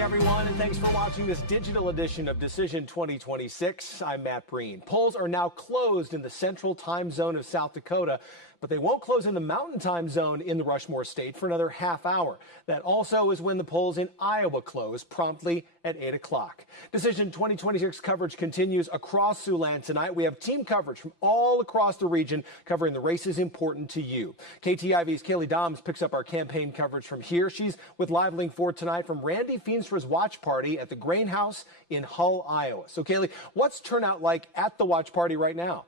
morning, everyone, and thanks for watching this digital edition of Decision 2026. I'm Matt Breen. Polls are now closed in the central time zone of South Dakota, but they won't close in the mountain time zone in the Rushmore State for another half hour. That also is when the polls in Iowa close, promptly at 8 o'clock. Decision 2026 coverage continues across Siouxland tonight. We have team coverage from all across the region covering the races important to you. KTIV's Kaylee Doms picks up our campaign coverage from here. She's with Live Link 4 tonight from Randy Feenstra's watch party at the Grain House in Hull, Iowa. So, Kaylee, what's turnout like at the watch party right now?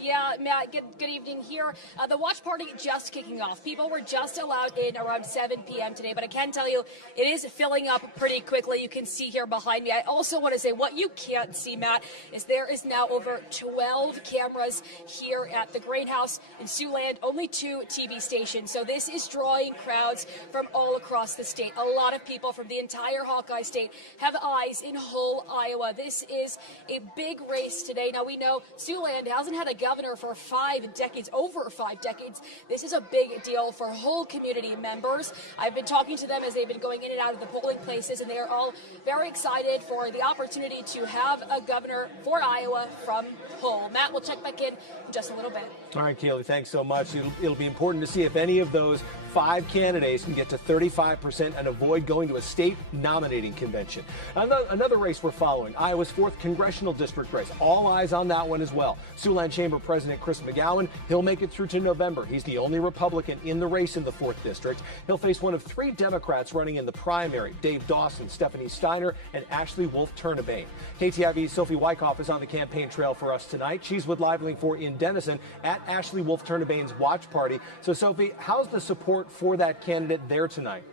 Yeah, Matt, good evening here. The watch party just kicking off. People were just allowed in around 7 p.m. today, but I can tell you it is filling up pretty quickly. You can see here behind me. I also want to say what you can't see, Matt, is there is now over 12 cameras here at the Grain House in Siouxland, only 2 TV stations. So this is drawing crowds from all across the state. A lot of people from the entire Hawkeye state have eyes in Hull, Iowa. This is a big race today. Now, we know Siouxland hasn't had a governor for 5 decades, over 5 decades. This is a big deal for whole community members. I've been talking to them as they've been going in and out of the polling places, and they are all very excited for the opportunity to have a governor for Iowa from Hull. Matt, we'll check back in just a little bit. All right, Kaylee, thanks so much. It'll be important to see if any of those 5 candidates can get to 35% and avoid going to a state nominating convention. Another race we're following, Iowa's 4th congressional district race. All eyes on that one as well. Siouxland Chamber President Chris McGowan, he'll make it through to November. He's the only Republican in the race in the 4th district. He'll face one of 3 Democrats running in the primary, Dave Dawson, Stephanie Steiner, and Ashley Wolf-Turnebane. KTIV's Sophie Wyckoff is on the campaign trail for us tonight. She's with Live Link 4 in Denison at Ashley Wolf-Turnebane's watch party. So, Sophie, how's the support for that candidate there tonight?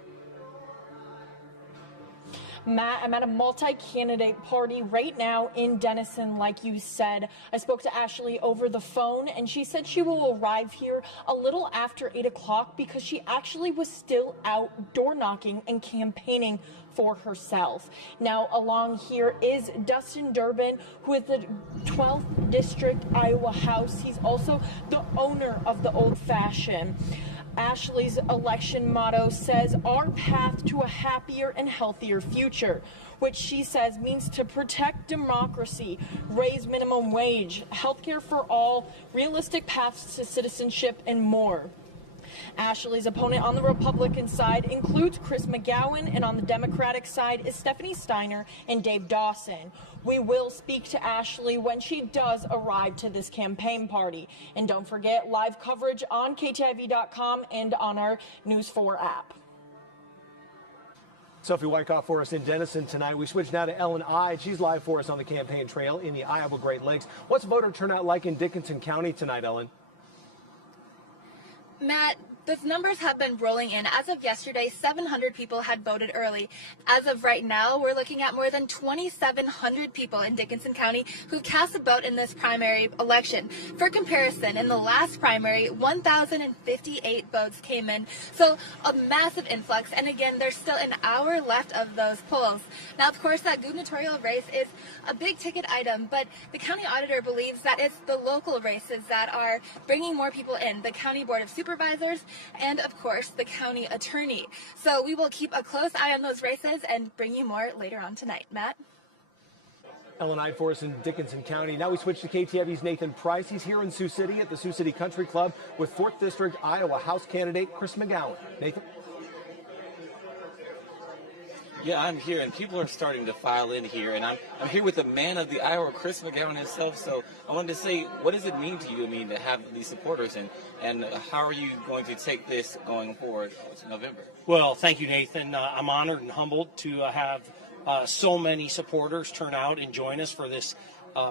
Matt, I'm at a multi-candidate party right now in Denison, like you said. I spoke to Ashley over the phone, and she said she will arrive here a little after 8 o'clock because she actually was still out door knocking and campaigning for herself. Now, along here is Dustin Durbin, who is the 12th District Iowa House. He's also the owner of the Old Fashioned. Ashley's election motto says, "Our path to a happier and healthier future," which she says means to protect democracy, raise minimum wage, healthcare for all, realistic paths to citizenship, and more. Ashley's opponent on the Republican side includes Chris McGowan, and on the Democratic side is Stephanie Steiner and Dave Dawson. We will speak to Ashley when she does arrive to this campaign party. And don't forget live coverage on KTIV.com and on our News 4 app. Sophie Wyckoff for us in Denison tonight. We switch now to Ellen Ide. She's live for us on the campaign trail in the Iowa Great Lakes. What's voter turnout like in Dickinson County tonight, Ellen? Matt, the numbers have been rolling in. As of yesterday, 700 people had voted early. As of right now, we're looking at more than 2,700 people in Dickinson County who cast a vote in this primary election. For comparison, in the last primary, 1,058 votes came in. So a massive influx. And again, there's still an hour left of those polls. Now, of course, that gubernatorial race is a big ticket item, but the county auditor believes that it's the local races that are bringing more people in. The County Board of Supervisors, and of course the county attorney. So we will keep a close eye on those races and bring you more later on tonight. Matt? Ellen Ide for us in Dickinson County. Now we switch to KTIV's Nathan Price. He's here in Sioux City at the Sioux City Country Club with 4th District Iowa House candidate Chris McGowan. Nathan? Yeah, I'm here, and people are starting to file in here, and I'm here with the man of the Iowa, Chris McGowan himself. So I wanted to say, what does it mean to you, to have these supporters, and how are you going to take this going forward to November? Well, thank you, Nathan. I'm honored and humbled to have so many supporters turn out and join us for this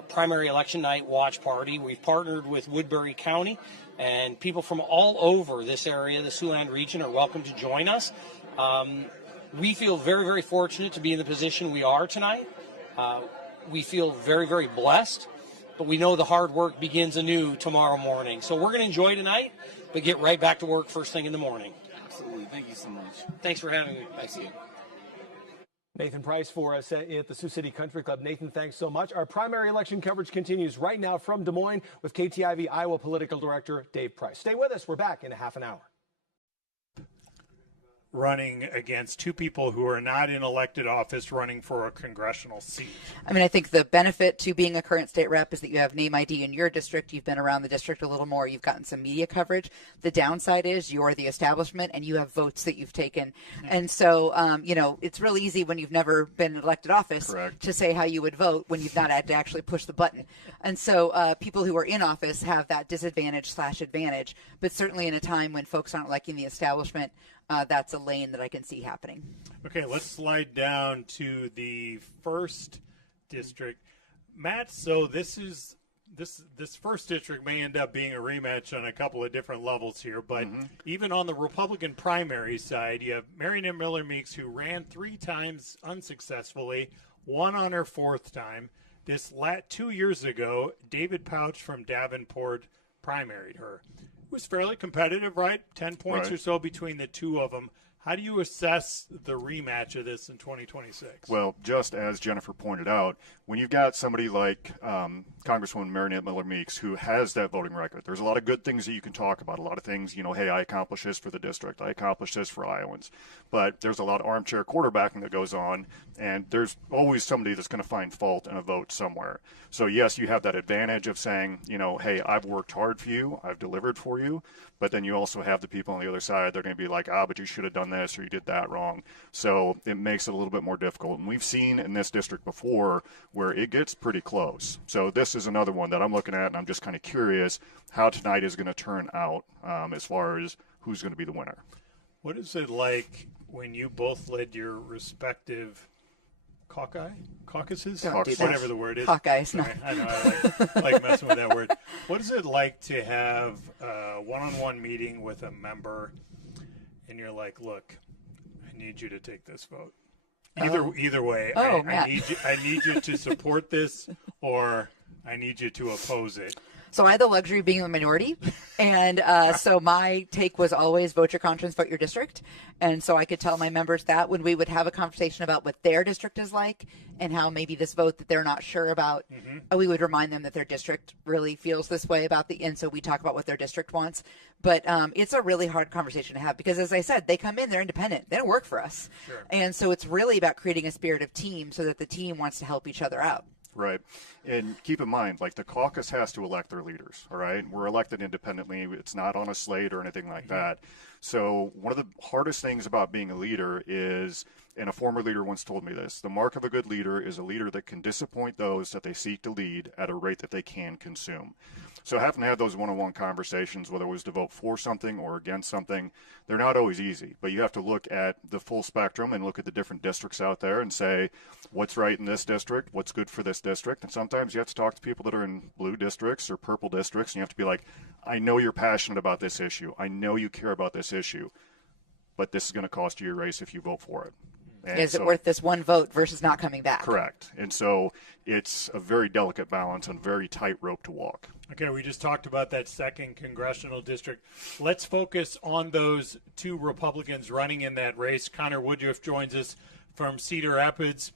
primary election night watch party. We've partnered with Woodbury County, and people from all over this area, the Siouxland region, are welcome to join us. We feel very, very fortunate to be in the position we are tonight. We feel very, very blessed, but we know the hard work begins anew tomorrow morning. So we're going to enjoy tonight, but get right back to work first thing in the morning. Absolutely. Thank you so much. Thanks for having me. Thanks to you. Nathan Price for us at the Sioux City Country Club. Nathan, thanks so much. Our primary election coverage continues right now from Des Moines with KTIV Iowa Political Director Dave Price. Stay with us. We're back in a half an hour. running against two people who are not in elected office running for a congressional seat? I mean, I think the benefit to being a current state rep is that you have name ID in your district. You've been around the district a little more. You've gotten some media coverage. The downside is you're the establishment and you have votes that you've taken. And so, it's really easy when you've never been in elected office Correct. to say how you would vote when you've not had to actually push the button. And so people who are in office have that disadvantage/advantage. But certainly in a time when folks aren't liking the establishment, that's a lane that I can see happening. Okay, let's slide down to the first district. Matt, so this first district may end up being a rematch on a couple of different levels here, but even on the Republican primary side, you have Marion Miller Meeks, who ran 3 times unsuccessfully, won on her 4th time. 2 years ago, David Pouch from Davenport primaried her. It was fairly competitive, right? 10 points Right. or so between the two of them. How do you assess the rematch of this in 2026? Well, just as Jennifer pointed out, when you've got somebody like Congresswoman Marinette Miller Meeks who has that voting record, there's a lot of good things that you can talk about. A lot of things, hey, I accomplished this for the district. I accomplished this for Iowans. But there's a lot of armchair quarterbacking that goes on, and there's always somebody that's going to find fault in a vote somewhere. So, yes, you have that advantage of saying, hey, I've worked hard for you. I've delivered for you. But then you also have the people on the other side. They're going to be like, but you should have done this or you did that wrong. So it makes it a little bit more difficult. And we've seen in this district before where it gets pretty close. So this is another one that I'm looking at, and I'm just kind of curious how tonight is going to turn out as far as who's going to be the winner. What is it like when you both led your respective caucuses? Don't do that. Whatever the word is. Hawkeyes. Sorry, I know, I like messing with that word. What is it like to have a one-on-one meeting with a member and you're like, look, I need you to take this vote. Either way, I need you to support this or I need you to oppose it. So I had the luxury of being in the minority, and so my take was always vote your conscience, vote your district. And so I could tell my members that when we would have a conversation about what their district is like and how maybe this vote that they're not sure about, we would remind them that their district really feels this way about and so we talk about what their district wants. But it's a really hard conversation to have because, as I said, they come in, they're independent. They don't work for us. Sure. And so it's really about creating a spirit of team so that the team wants to help each other out. Right. And keep in mind, the caucus has to elect their leaders, all right? We're elected independently. It's not on a slate or anything like that. So one of the hardest things about being a leader is, and a former leader once told me this, the mark of a good leader is a leader that can disappoint those that they seek to lead at a rate that they can consume. So having to have those one-on-one conversations, whether it was to vote for something or against something, they're not always easy. But you have to look at the full spectrum and look at the different districts out there and say, what's right in this district, what's good for this district. And sometimes you have to talk to people that are in blue districts or purple districts, and you have to be like, I know you're passionate about this issue. I know you care about this issue, but this is going to cost you your race if you vote for it. And is it worth this one vote versus not coming back? Correct. And so it's a very delicate balance and very tight rope to walk. Okay, we just talked about that 2nd congressional district. Let's focus on those 2 Republicans running in that race. Connor Woodruff joins us from Cedar Rapids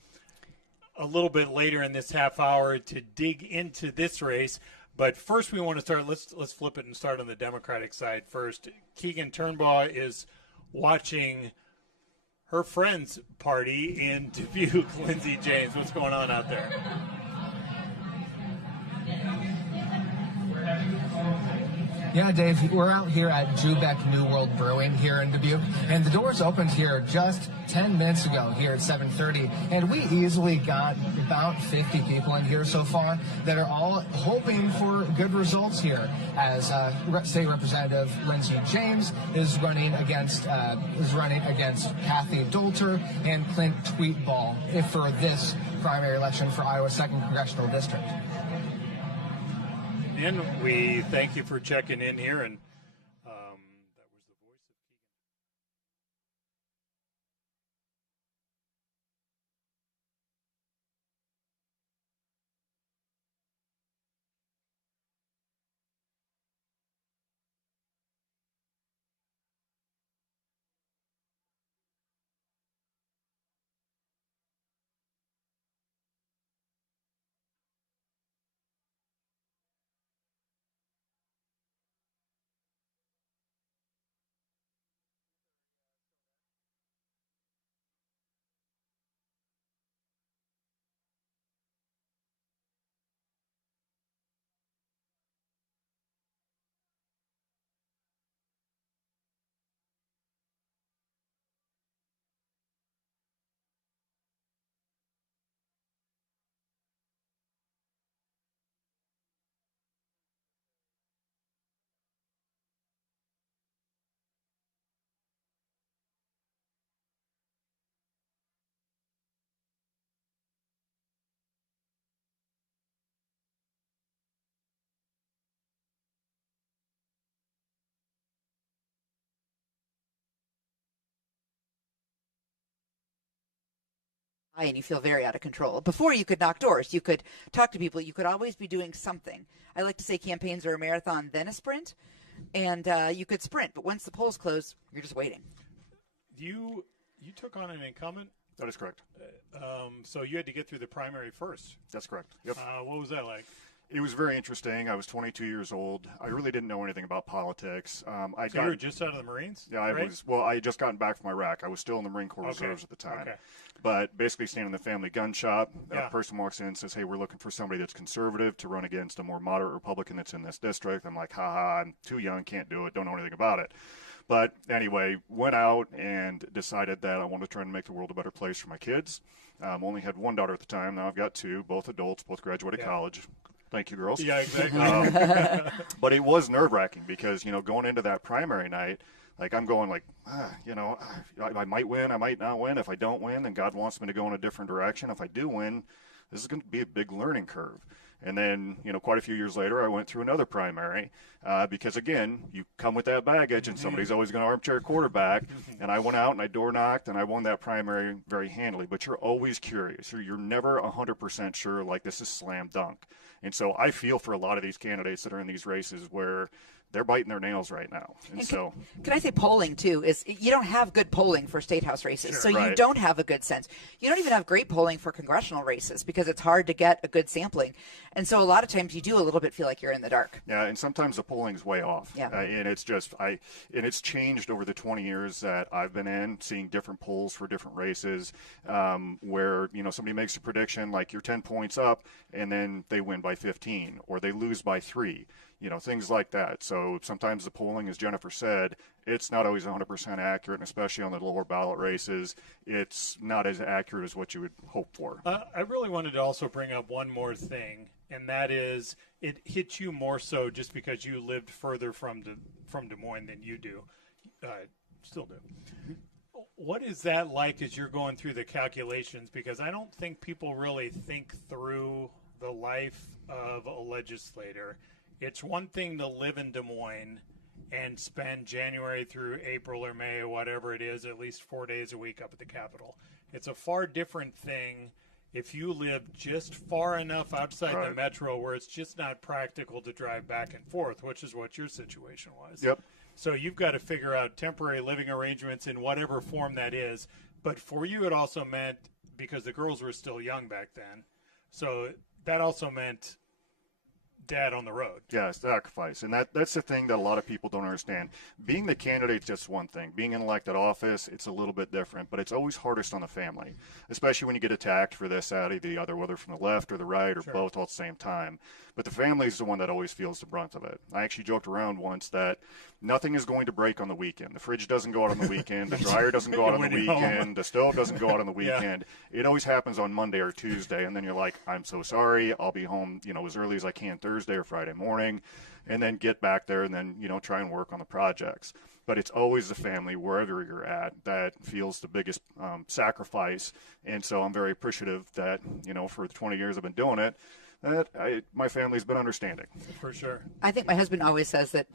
a little bit later in this half hour to dig into this race. But first we want to start, let's flip it and start on the Democratic side first. Keegan Turnbaugh is watching her friend's party in Dubuque. Lindsey James, what's going on out there? Yeah, Dave, we're out here at Jubeck New World Brewing here in Dubuque, and the doors opened here just 10 minutes ago here at 7:30, and we easily got about 50 people in here so far that are all hoping for good results here, as State Representative Lindsey James is running against Kathy Dolter and Clint Tweetball for this primary election for Iowa's 2nd congressional district. And we thank you for checking in here, and and you feel very out of control. Before, you could knock doors, you could talk to people, you could always be doing something. I like to say campaigns are a marathon, then a sprint, and you could sprint, but once the polls close, you're just waiting. You took on an incumbent? That is correct. So you had to get through the primary first. That's correct. Yep. What was that like? It was very interesting. I was 22 years old. I really didn't know anything about politics. You were just out of the Marines? Yeah, right? I had just gotten back from Iraq. I was still in the Marine Corps Reserves at the time. Okay. But basically standing in the family gun shop, a person walks in and says, hey, we're looking for somebody that's conservative to run against a more moderate Republican that's in this district. I'm like, haha, I'm too young, can't do it, don't know anything about it. But anyway, went out and decided that I wanted to try and make the world a better place for my kids. Only had one daughter at the time. Now I've got two, both adults, both graduated college. Thank you, girls. Yeah, exactly. But it was nerve-wracking because, going into that primary night, like I'm going like, I might win, I might not win. If I don't win, then God wants me to go in a different direction. If I do win, this is going to be a big learning curve. And then, quite a few years later, I went through another primary because, again, you come with that baggage and somebody's always going to armchair quarterback. And I went out and I door knocked and I won that primary very handily. But you're always curious. You're never 100% sure, like this is slam dunk. And so I feel for a lot of these candidates that are in these races where they're biting their nails right now. And so, can I say polling too is you don't have good polling for state house races, so right. You don't have a good sense. You don't even have great polling for congressional races because it's hard to get a good sampling, and so a lot of times you do a little bit feel like you're in the dark. Yeah, and sometimes the polling's way off. Yeah, and it's just and it's changed over the 20 years that I've been in, seeing different polls for different races, where somebody makes a prediction like you're 10 points up, and then they win by 15 or they lose by 3. Things like that. So sometimes the polling, as Jennifer said, it's not always 100% accurate, and especially on the lower ballot races, it's not as accurate as what you would hope for. I really wanted to also bring up one more thing, and that is it hits you more so just because you lived further from Des Moines than you do. Still do. What is that like as you're going through the calculations? Because I don't think people really think through the life of a legislator. It's one thing to live in Des Moines and spend January through April or May or whatever it is, at least 4 days a week up at the Capitol. It's a far different thing if you live just far enough outside the metro where it's just not practical to drive back and forth, which is what your situation was. Yep. So you've got to figure out temporary living arrangements in whatever form that is. But for you, it also meant, because the girls were still young back then, so that also meant dad on the road. Yeah, sacrifice. And that's the thing that a lot of people don't understand. Being the candidate's just one thing. Being in elected office, it's a little bit different, but it's always hardest on the family, especially when you get attacked for this, that, or the other, whether from the left or the right or both all at the same time. But the family is the one that always feels the brunt of it. I actually joked around once that nothing is going to break on the weekend. The fridge doesn't go out on the weekend. The dryer doesn't go out on the weekend. The stove doesn't go out on the weekend. Yeah. It always happens on Monday or Tuesday, and then you're like, I'm so sorry. I'll be home, as early as I can Thursday or Friday morning, and then get back there and then, try and work on the projects. But it's always the family, wherever you're at, that feels the biggest sacrifice. And so I'm very appreciative that, for the 20 years I've been doing it, that my family's been understanding. For sure. I think my husband always says that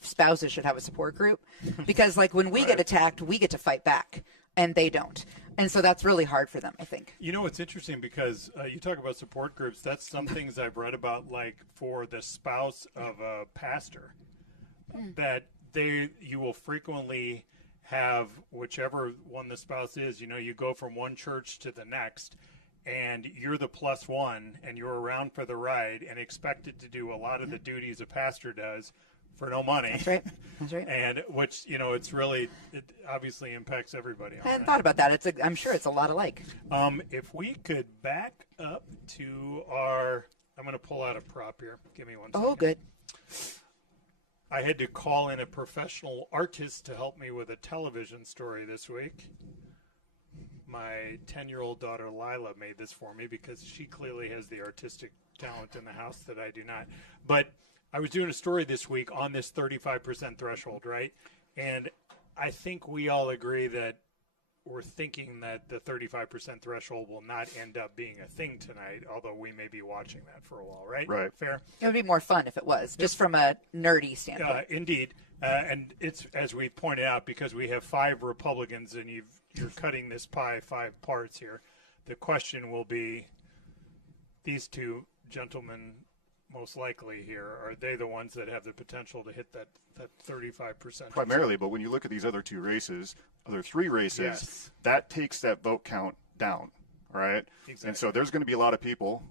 spouses should have a support group because, like, when we get attacked, we get to fight back, and they don't. And so that's really hard for them, I think. It's interesting because you talk about support groups. That's some things I've read about, like for the spouse of a pastor, that you will frequently have whichever one the spouse is, you go from one church to the next, and you're the plus one, and you're around for the ride and expected to do a lot of the duties a pastor does for no money. That's right. That's right. And which, it obviously impacts everybody. I hadn't thought about that. I'm sure it's a lot alike. If we could back up to I'm going to pull out a prop here. Give me one second. Oh, good. I had to call in a professional artist to help me with a television story this week. My 10-year-old daughter, Lila, made this for me because she clearly has the artistic talent in the house that I do not. But I was doing a story this week on this 35% threshold, right? And I think we all agree that we're thinking that the 35% threshold will not end up being a thing tonight, although we may be watching that for a while, right? Right. Fair? It would be more fun if it was, just from a nerdy standpoint. Indeed. And it's, as we pointed out, because we have 5 Republicans and you're cutting this pie 5 parts here. The question will be, these two gentlemen most likely here, are they the ones that have the potential to hit that 35%? Primarily, but when you look at these other three races, yes, that takes that vote count down, all right? Exactly. And so there's going to be a lot of people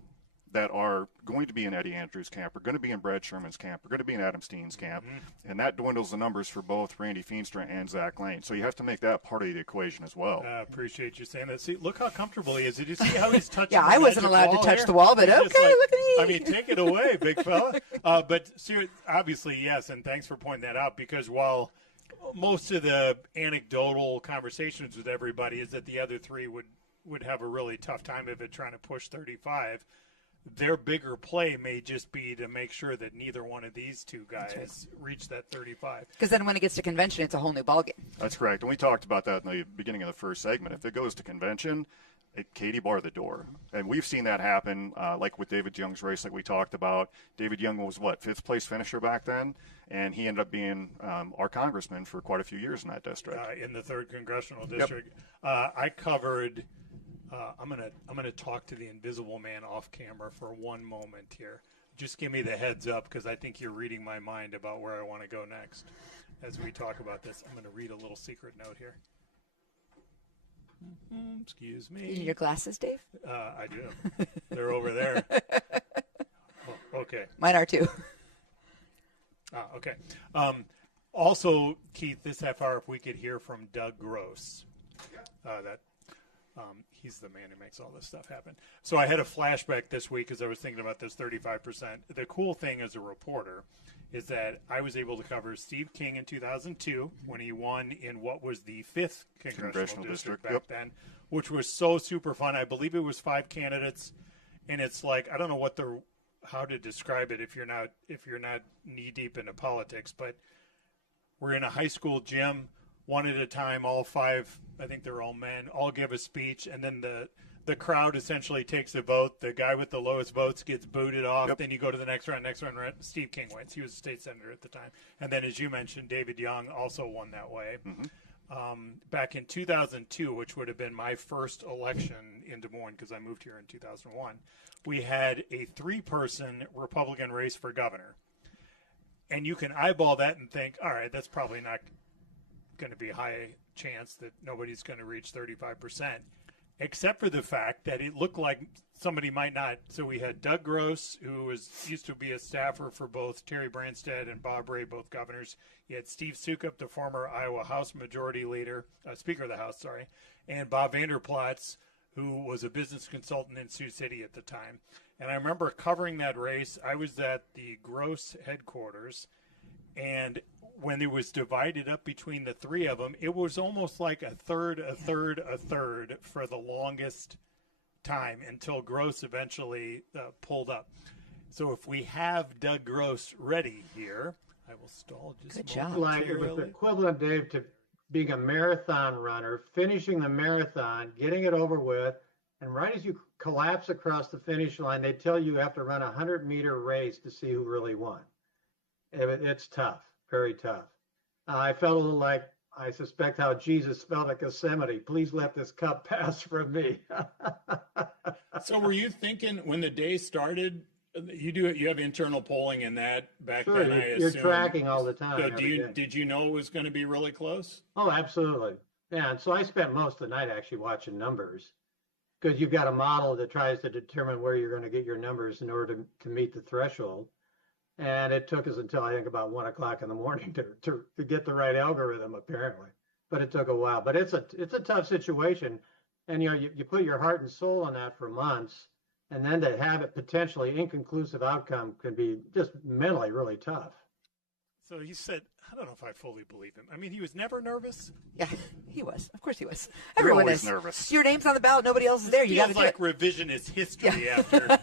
that are going to be in Eddie Andrews' camp, are going to be in Brad Sherman's camp, are going to be in Adam Steen's camp, and that dwindles the numbers for both Randy Feenstra and Zach Lane. So you have to make that part of the equation as well. I appreciate you saying that. See, look how comfortable he is. Did you see how he's touching yeah, I wasn't allowed to touch here? the wall, but He's okay, just like, look at me. I mean, take it away, big fella. But obviously, yes, and thanks for pointing that out, because while most of the anecdotal conversations with everybody is that the other three would have a really tough time of it trying to push 35, their bigger play may just be to make sure that neither one of these two guys reach that 35. Because then when it gets to convention, it's a whole new ballgame. That's correct. And we talked about that in the beginning of the first segment. If it goes to convention, Katie bar the door. And we've seen that happen, like with David Young's race, like we talked about. David Young was, fifth place finisher back then? And he ended up being our congressman for quite a few years in that district. In the 3rd Congressional District. Yep. I covered... I'm gonna talk to the invisible man off camera for one moment here. Just give me the heads up, because I think you're reading my mind about where I want to go next as we talk about this. I'm going to read a little secret note here. Excuse me. Your glasses, Dave? I do. They're over there. Oh, okay. Mine are too. Okay. Also, Keith, this half hour, if we could hear from Doug Gross, he's the man who makes all this stuff happen. So I had a flashback this week as I was thinking about this 35%. The cool thing as a reporter is that I was able to cover Steve King in 2002 when he won in what was the 5th Congressional District back then, which was so super fun. I believe it was 5 candidates, and it's like, I don't know how to describe it if you're not knee deep into politics, but we're in a high school gym, one at a time, all 5, I think they're all men, all give a speech, and then the crowd essentially takes a vote. The guy with the lowest votes gets booted off. Yep. Then you go to the next round. Steve King wins. He was a state senator at the time. And then, as you mentioned, David Young also won that way. Back in 2002, which would have been my first election in Des Moines because I moved here in 2001, we had a 3-person Republican race for governor. And you can eyeball that and think, all right, that's probably not going to be a high chance that nobody's going to reach 35%, except for the fact that it looked like somebody might not. So we had Doug Gross, who used to be a staffer for both Terry Branstad and Bob Ray, both governors. You had Steve Sukup, the former Iowa House Majority Leader, Speaker of the House, and Bob Vanderplatz, who was a business consultant in Sioux City at the time. And I remember covering that race. I was at the Gross headquarters, and when it was divided up between the 3 of them, it was almost like a third for the longest time until Gross eventually pulled up. So if we have Doug Gross ready here, I will stall just Good job. Like it was equivalent, Dave, to being a marathon runner, finishing the marathon, getting it over with, and right as you collapse across the finish line, they tell you have to run a 100-meter race to see who really won. It's tough. Very tough. I felt a little like, I suspect, how Jesus felt at Gethsemane. Please let this cup pass from me. So were you thinking when the day started, you have internal polling in that back sure, then, I assume. You're tracking all the time. So did you know it was going to be really close? Oh, absolutely. Yeah, and so I spent most of the night actually watching numbers, because you've got a model that tries to determine where you're going to get your numbers in order to meet the threshold. And it took us until I think about 1 o'clock in the morning to get the right algorithm, apparently. But it took a while. But it's a tough situation, and you put your heart and soul on that for months, and then to have it potentially inconclusive outcome can be just mentally really tough. So he said, I don't know if I fully believe him. I mean, he was never nervous. Yeah, he was. Of course he was. You're Everyone always is nervous. Your name's on the ballot. Nobody else is there. You got to do like it. revisionist history after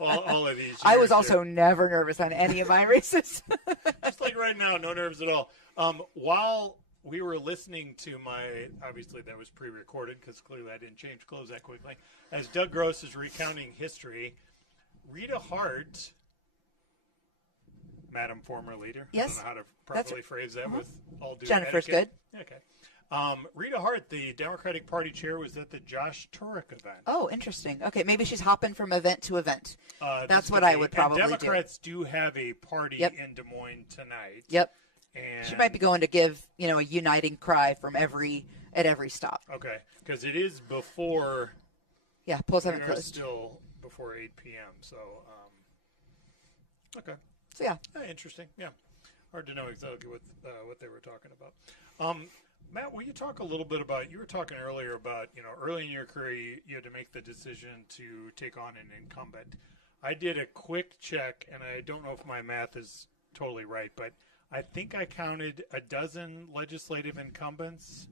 all of these years. I was also never nervous on any of my races. Just like right now, no nerves at all. While we were listening to obviously that was pre-recorded because clearly I didn't change clothes that quickly. As Doug Gross is recounting history, Rita Hart, Madam Former Leader. Yes. I don't know how to properly phrase that with all due Jennifer's etiquette. good. Okay. Rita Hart, the Democratic Party chair, was at the Josh Turek event. Oh, interesting. Okay, maybe she's hopping from event to event. That's what I I would probably and Democrats do have a party in Des Moines tonight. Yep. And she might be going to give, a uniting cry from at every stop. Okay, because it is before. Yeah, polls haven't closed. Still before 8 p.m. So, okay. So yeah, interesting. Yeah, hard to know exactly what they were talking about. Matt, will you talk a little bit about? You were talking earlier about early in your career you had to make the decision to take on an incumbent. I did a quick check, and I don't know if my math is totally right, but I think I counted a dozen legislative incumbents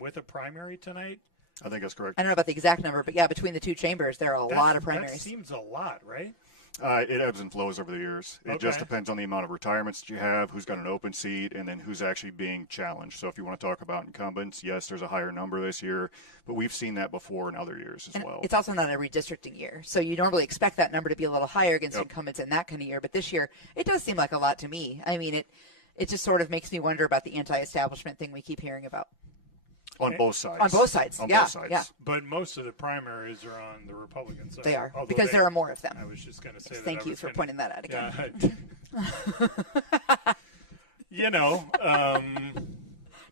with a primary tonight. I think that's correct. I don't know about the exact number, but yeah, between the two chambers, there are a lot of primaries. That seems a lot, right? It ebbs and flows over the years. It just depends on the amount of retirements that you have, who's got an open seat, and then who's actually being challenged. So if you want to talk about incumbents, yes, there's a higher number this year, but we've seen that before in other years as well. It's also not a redistricting year, so you normally expect that number to be a little higher against incumbents in that kind of year. But this year, it does seem like a lot to me. I mean, it just sort of makes me wonder about the anti-establishment thing we keep hearing about. On both sides. On both sides, yeah. But most of the primaries are on the Republican side. They are, because there are more of them. I was just going to say that. Thank you for pointing that out again.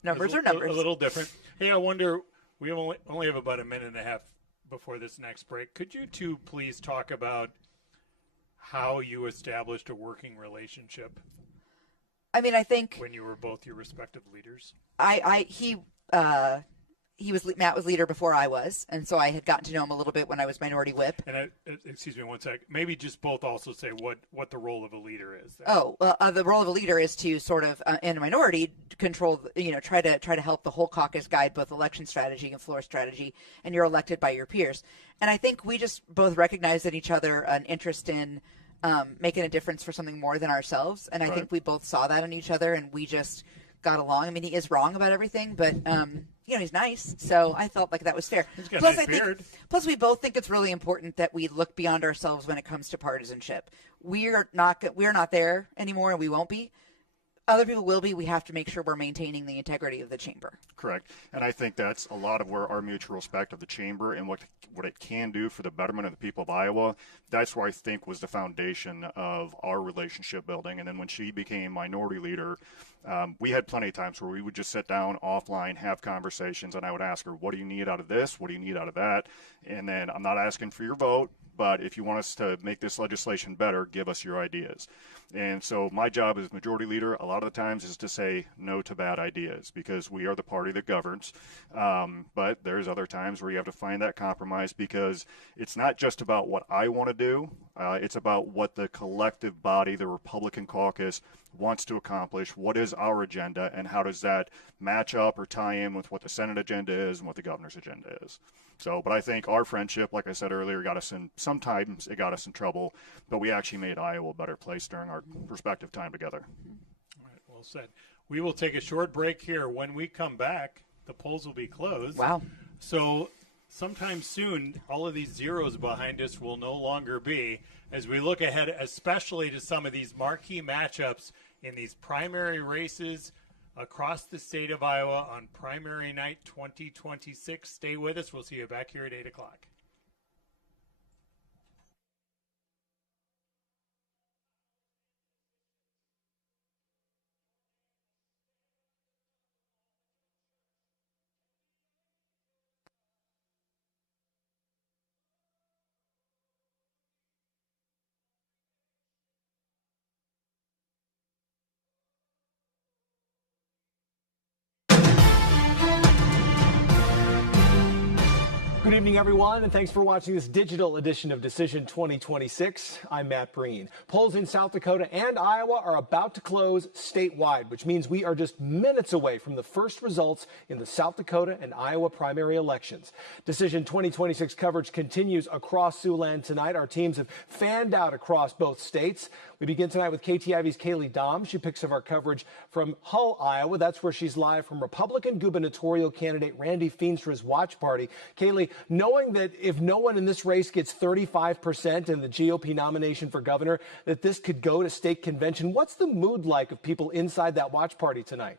Numbers are numbers. A little different. Hey, I wonder, we only have about a minute and a half before this next break. Could you two please talk about how you established a working relationship? I mean, I think when you were both your respective leaders. Matt was leader before I was, and so I had gotten to know him a little bit when I was minority whip. And excuse me one sec. Maybe just both also say what the role of a leader is. There. Oh, well, the role of a leader is to sort of, in a minority, control. Try to help the whole caucus guide both election strategy and floor strategy, and you're elected by your peers. And I think we just both recognize in each other an interest in making a difference for something more than ourselves, and I think we both saw that in each other, and we just got along. I mean, he is wrong about everything, but he's nice, so I felt like that was fair. He's got a nice beard. Plus, we both think it's really important that we look beyond ourselves when it comes to partisanship. We're not there anymore, and we won't be. Other people will be. We have to make sure we're maintaining the integrity of the chamber. Correct. And I think that's a lot of where our mutual respect of the chamber and what it can do for the betterment of the people of Iowa, that's where I think was the foundation of our relationship building. And then when she became minority leader, we had plenty of times where we would just sit down offline, have conversations, and I would ask her, what do you need out of this? What do you need out of that? And then I'm not asking for your vote, but if you want us to make this legislation better, give us your ideas. And so my job as majority leader a lot of the times is to say no to bad ideas because we are the party that governs. But there's other times where you have to find that compromise because it's not just about what I want to do. It's about what the collective body, the Republican caucus, wants to accomplish. What is our agenda and how does that match up or tie in with what the Senate agenda is and what the governor's agenda is? So, but I think our friendship, like I said earlier, sometimes it got us in trouble, but we actually made Iowa a better place during our respective time together. All right, well said. We will take a short break here. When we come back, the polls will be closed. Wow. So sometime soon, all of these zeros behind us will no longer be as we look ahead, especially to some of these marquee matchups in these primary races across the state of Iowa on primary night 2026. Stay with us. We'll see you back here at 8 o'clock. Good evening, everyone, and thanks for watching this digital edition of Decision 2026. I'm Matt Breen. Polls in South Dakota and Iowa are about to close statewide, which means we are just minutes away from the first results in the South Dakota and Iowa primary elections. Decision 2026 coverage continues across Siouxland tonight. Our teams have fanned out across both states. We begin tonight with KTIV's Kaylee Dom. She picks up our coverage from Hull, Iowa. That's where she's live from Republican gubernatorial candidate Randy Feenstra's watch party. Kaylee, knowing that if no one in this race gets 35% in the GOP nomination for governor, that this could go to state convention, what's the mood like of people inside that watch party tonight?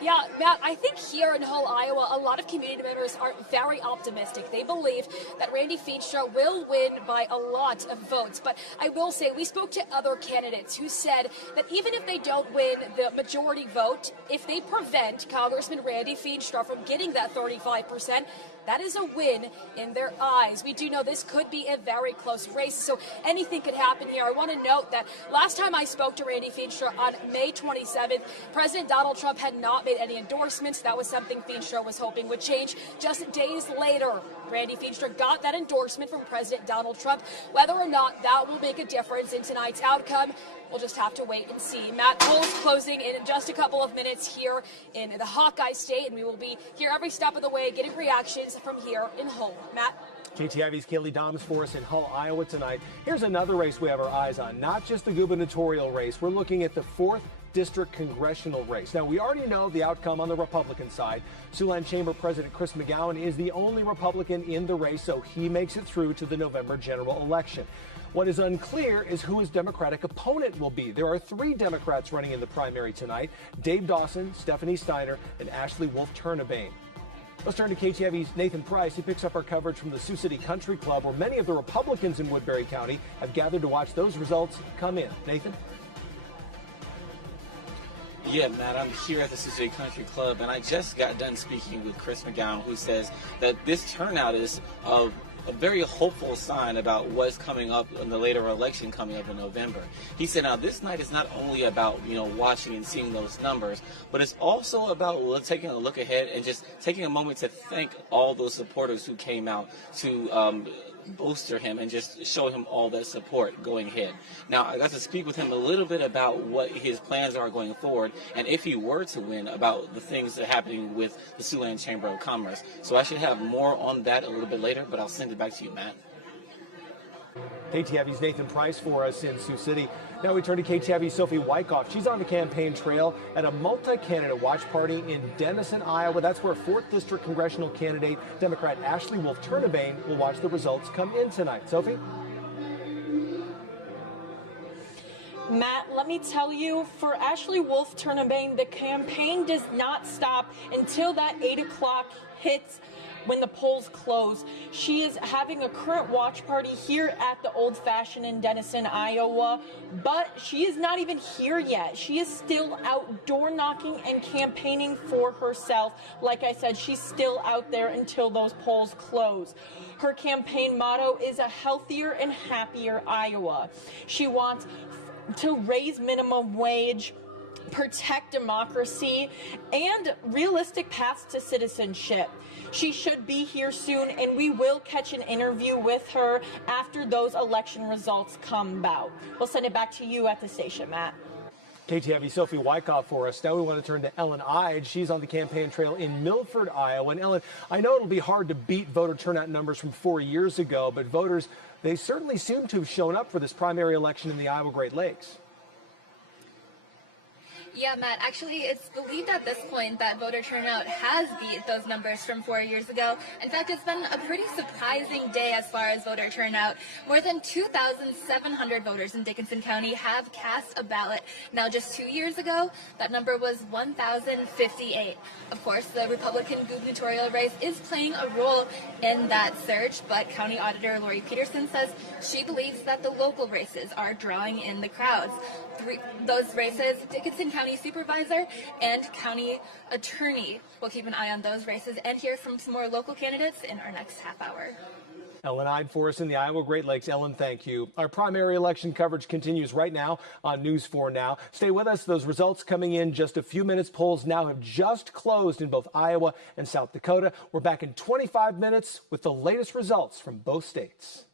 Yeah, Matt, I think here in Hull, Iowa, a lot of community members are very optimistic. They believe that Randy Feenstra will win by a lot of votes. But I will say, we spoke to other candidates who said that even if they don't win the majority vote, if they prevent Congressman Randy Feenstra from getting that 35%, that is a win in their eyes. We do know this could be a very close race, so anything could happen here. I want to note that last time I spoke to Randy Feenstra on May 27th, President Donald Trump had not made any endorsements. That was something Feenstra was hoping would change. Just days later, Randy Feenstra got that endorsement from President Donald Trump. Whether or not that will make a difference in tonight's outcome, we'll just have to wait and see. Matt, polls closing in just a couple of minutes here in the Hawkeye State, and we will be here every step of the way getting reactions from here in Hull. Matt? KTIV's Kaylee Doms for us in Hull, Iowa tonight. Here's another race we have our eyes on, not just the gubernatorial race. We're looking at the 4th District congressional race. Now, we already know the outcome on the Republican side. Siouxland Chamber President Chris McGowan is the only Republican in the race, so he makes it through to the November general election. What is unclear is who his Democratic opponent will be. There are 3 Democrats running in the primary tonight: Dave Dawson, Stephanie Steiner, and Ashley Wolf Turnabane. Let's turn to KTIV's Nathan Price. He picks up our coverage from the Sioux City Country Club, where many of the Republicans in Woodbury County have gathered to watch those results come in. Nathan? Yeah, Matt, I'm here at the Sioux City Country Club, and I just got done speaking with Chris McGowan, who says that this turnout is a very hopeful sign about what's coming up in the later election coming up in November. He said, now this night is not only about, watching and seeing those numbers, but it's also about taking a look ahead and just taking a moment to thank all those supporters who came out to bolster him and just show him all that support going ahead. Now, I got to speak with him a little bit about what his plans are going forward, and if he were to win, about the things that are happening with the Siouxland Chamber of Commerce. So I should have more on that a little bit later, but I'll send it back to you, Matt. KTIV's Nathan Price for us in Sioux City. Now we turn to KTIV's Sophie Wyckoff. She's on the campaign trail at a multi-candidate watch party in Denison, Iowa. That's where 4th District congressional candidate Democrat Ashley Wolf Turnabane will watch the results come in tonight. Sophie? Matt, let me tell you, for Ashley Wolf Turnabane, the campaign does not stop until that 8 o'clock hits when the polls close. She is having a current watch party here at the Old Fashioned in Denison, Iowa, but she is not even here yet. She is still out door knocking and campaigning for herself. Like I said, she's still out there until those polls close. Her campaign motto is a healthier and happier Iowa. She wants to raise minimum wage, protect democracy, and realistic paths to citizenship. She should be here soon, and we will catch an interview with her after those election results come about. We'll send it back to you at the station, Matt. KTIV Sophie Wyckoff for us. Now we want to turn to Ellen Ide. She's on the campaign trail in Milford, Iowa. And Ellen, I know it'll be hard to beat voter turnout numbers from 4 years ago, but voters, they certainly seem to have shown up for this primary election in the Iowa Great Lakes. Yeah, Matt, actually, it's believed at this point that voter turnout has beat those numbers from 4 years ago. In fact, it's been a pretty surprising day as far as voter turnout. More than 2,700 voters in Dickinson County have cast a ballot. Now, just 2 years ago, that number was 1,058. Of course, the Republican gubernatorial race is playing a role in that surge, but County Auditor Lori Peterson says she believes that the local races are drawing in the crowds. Those races, Dickinson County Supervisor and County Attorney. We'll keep an eye on those races and hear from some more local candidates in our next half hour. Ellen Ide for us in the Iowa Great Lakes. Ellen, thank you. Our primary election coverage continues right now on News 4 Now. Stay with us. Those results coming in just a few minutes. Polls now have just closed in both Iowa and South Dakota. We're back in 25 minutes with the latest results from both states.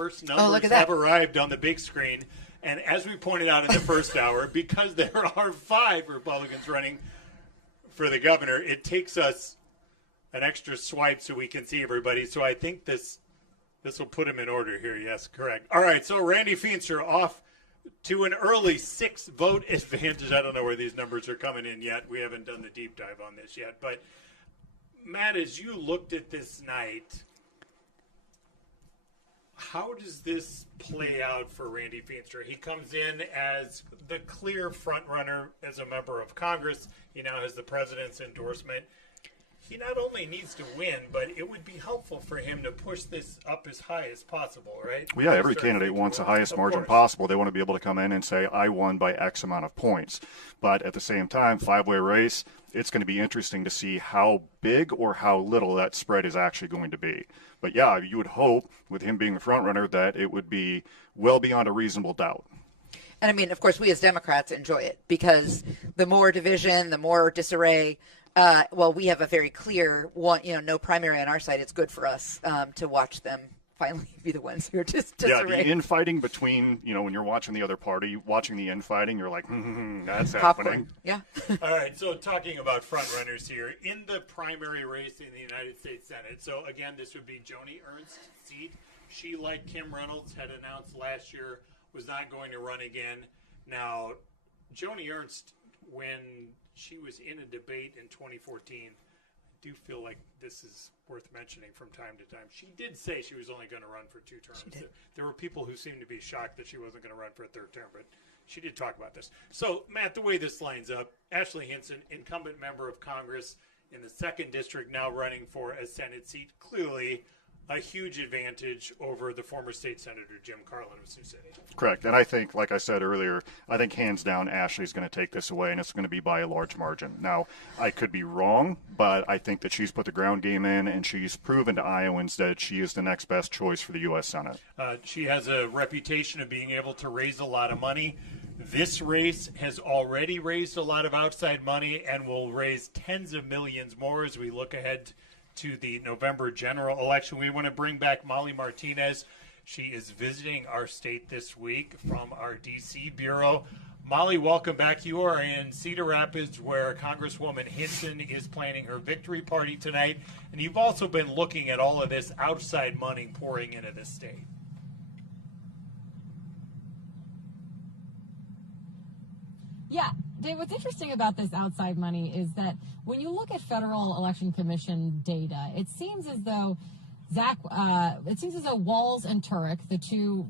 first numbers have arrived on the big screen. And as we pointed out in the first hour, because there are 5 Republicans running for the governor, it takes us an extra swipe so we can see everybody. So I think this will put him in order here. Yes, correct. All right, so Randy Feenster off to an early 6-vote advantage. I don't know where these numbers are coming in yet. We haven't done the deep dive on this yet. But, Matt, as you looked at this night, how does this play out for Randy Feenster? He comes in as the clear front runner as a member of Congress. He now has the president's endorsement. He not only needs to win, but it would be helpful for him to push this up as high as possible, right? Well, yeah, every candidate wants the highest margin possible. They want to be able to come in and say, I won by X amount of points. But at the same time, 5-way race, it's going to be interesting to see how big or how little that spread is actually going to be. But, yeah, you would hope, with him being the front runner, that it would be well beyond a reasonable doubt. And, I mean, of course, we as Democrats enjoy it because the more division, the more disarray. Well, we have a very clear one, no primary on our side. It's good for us to watch them finally be the ones who are just disarray. Yeah, the infighting between, when you're watching the other party, watching the infighting, you're like, that's Popcorn. happening. Yeah. All right, so talking about front runners here, in the primary race in the United States Senate, so again, this would be Joni Ernst's seat. She, like Kim Reynolds, had announced last year, was not going to run again. Now, Joni Ernst, when she was in a debate in 2014, I do feel like this is worth mentioning from time to time. She did say she was only going to run for 2 terms. There were people who seemed to be shocked that she wasn't going to run for a 3rd term, but she did talk about this. So, Matt, the way this lines up, Ashley Hinson, incumbent member of Congress in the 2nd District, now running for a Senate seat, clearly a huge advantage over the former state senator Jim Carlin of Sioux City. Correct. And I think, like I said earlier, I think hands down Ashley's going to take this away, and it's going to be by a large margin. Now, I could be wrong, but I think that she's put the ground game in, and she's proven to Iowans that she is the next best choice for the U.S. Senate. She has a reputation of being able to raise a lot of money. This race has already raised a lot of outside money and will raise tens of millions more as we look ahead to the November general election. We want to bring back Molly Martinez. She is visiting our state this week from our D.C. bureau. Molly, welcome back. You are in Cedar Rapids, where Congresswoman Hinson is planning her victory party tonight, and you've also been looking at all of this outside money pouring into the state. Yeah, Dave, what's interesting about this outside money is that when you look at Federal Election Commission data, it seems as though Walz and Turek, the 2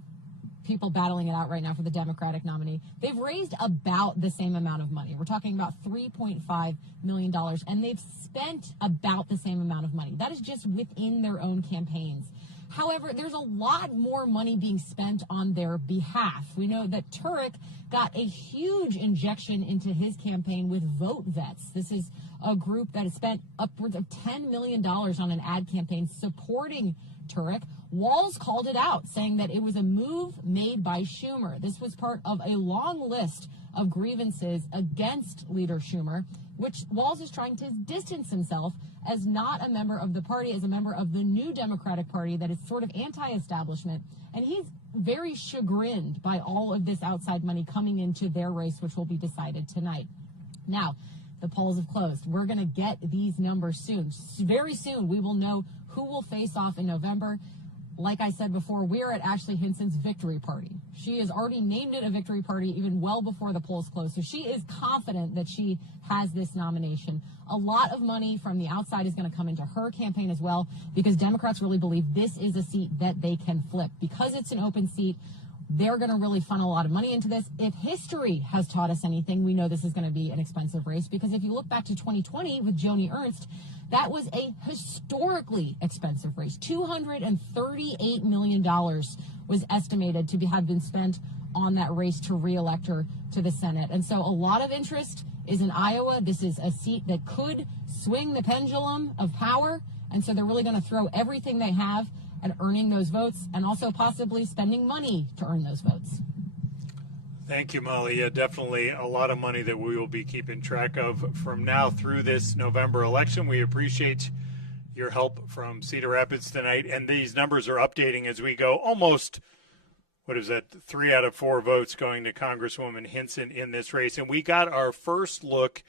people battling it out right now for the Democratic nominee, they've raised about the same amount of money. We're talking about $3.5 million, and they've spent about the same amount of money. That is just within their own campaigns. However, there's a lot more money being spent on their behalf. We know that Turek got a huge injection into his campaign with Vote Vets. This is a group that has spent upwards of $10 million on an ad campaign supporting Turek. Walz called it out, saying that it was a move made by Schumer. This was part of a long list of grievances against Leader Schumer, which Walz is trying to distance himself as not a member of the party, as a member of the new Democratic Party that is sort of anti-establishment. And he's very chagrined by all of this outside money coming into their race, which will be decided tonight. Now, the polls have closed. We're going to get these numbers soon. Very soon, we will know who will face off in November. Like I said before, we're at Ashley Hinson's victory party. She has already named it a victory party even well before the polls closed. So she is confident that she has this nomination. A lot of money from the outside is going to come into her campaign as well, because Democrats really believe this is a seat that they can flip. Because it's an open seat, they're going to really funnel a lot of money into this. If history has taught us anything, we know this is going to be an expensive race, because if you look back to 2020 with Joni Ernst, that was a historically expensive race. $238 million was estimated to have been spent on that race to reelect her to the Senate. And so a lot of interest is in Iowa. This is a seat that could swing the pendulum of power. And so they're really going to throw everything they have at earning those votes, and also possibly spending money to earn those votes. Thank you, Molly. Yeah, definitely a lot of money that we will be keeping track of from now through this November election. We appreciate your help from Cedar Rapids tonight. And these numbers are updating as we go. Almost, 3 out of 4 votes going to Congresswoman Hinson in this race. And we got our first look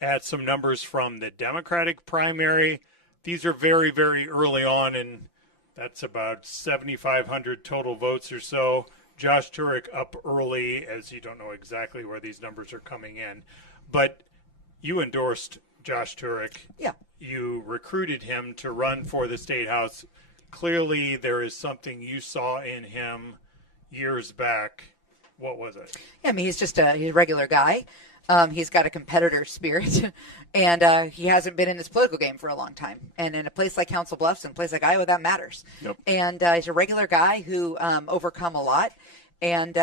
at some numbers from the Democratic primary. These are very, very early on, and that's about 7,500 total votes or so. Josh Turek up early, as you don't know exactly where these numbers are coming in. But you endorsed Josh Turek. Yeah. You recruited him to run for the State House. Clearly, there is something you saw in him years back. What was it? Yeah, I mean, he's a regular guy. He's got a competitor spirit, and he hasn't been in this political game for a long time. And in a place like Council Bluffs and a place like Iowa, that matters. Yep. And he's a regular guy who overcome a lot and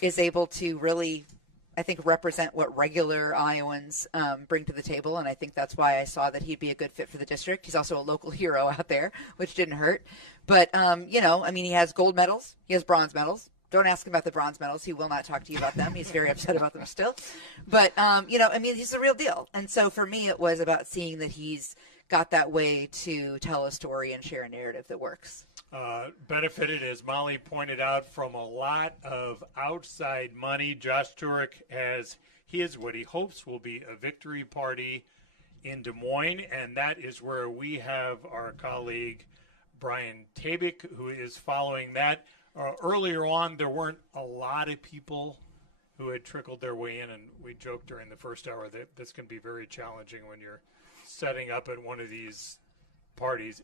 is able to really, I think, represent what regular Iowans bring to the table. And I think that's why I saw that he'd be a good fit for the district. He's also a local hero out there, which didn't hurt. But, he has gold medals. He has bronze medals. Don't ask him about the bronze medals. He will not talk to you about them. He's very upset about them still. But, he's the real deal. And so for me, it was about seeing that he's got that way to tell a story and share a narrative that works. Benefited, as Molly pointed out, from a lot of outside money. Josh Turek has what he hopes will be a victory party in Des Moines, and that is where we have our colleague Brian Tabik, who is following that. Earlier on, there weren't a lot of people who had trickled their way in, and we joked during the first hour that this can be very challenging when you're setting up at one of these parties.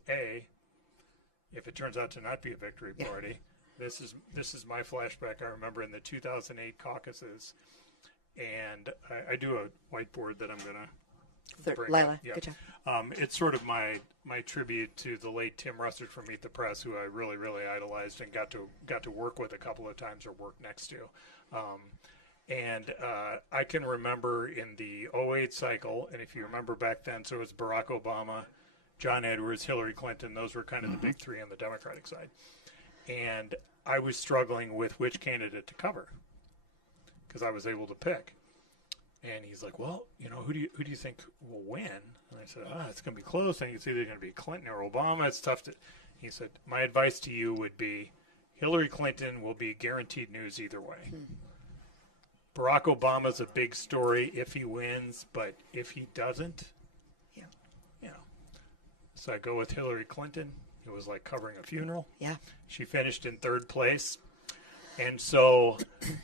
If it turns out to not be a victory party, this is my flashback. I remember in the 2008 caucuses, and I do a whiteboard that I'm going to Lila, good job. It's sort of my tribute to the late Tim Russert from Meet the Press, who I really, really idolized and got to work with a couple of times or work next to. I can remember in the 2008 cycle, and if you remember back then, so it was Barack Obama, John Edwards, Hillary Clinton. Those were kind of the big three on the Democratic side. And I was struggling with which candidate to cover because I was able to pick. And he's like, well, who do you think will win? And I said, it's going to be close. I think it's either going to be Clinton or Obama. It's tough to. He said, my advice to you would be Hillary Clinton will be guaranteed news either way. Barack Obama's a big story if he wins, but if he doesn't, So I go with Hillary Clinton. It was like covering a funeral. Yeah. She finished in 3rd place. And so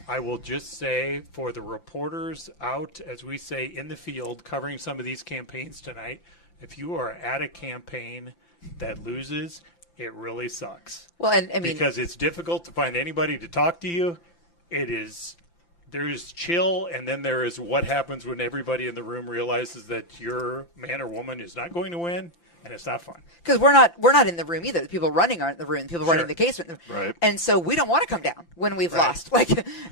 I will just say for the reporters out, as we say, in the field covering some of these campaigns tonight, if you are at a campaign that loses, it really sucks. Well, and I mean, because it's difficult to find anybody to talk to you. There is chill, and then there is what happens when everybody in the room realizes that your man or woman is not going to win. And it's not fun. Because we're not in the room either. The people running aren't in the room. The people running the case. Right. And so we don't want to come down when we've lost.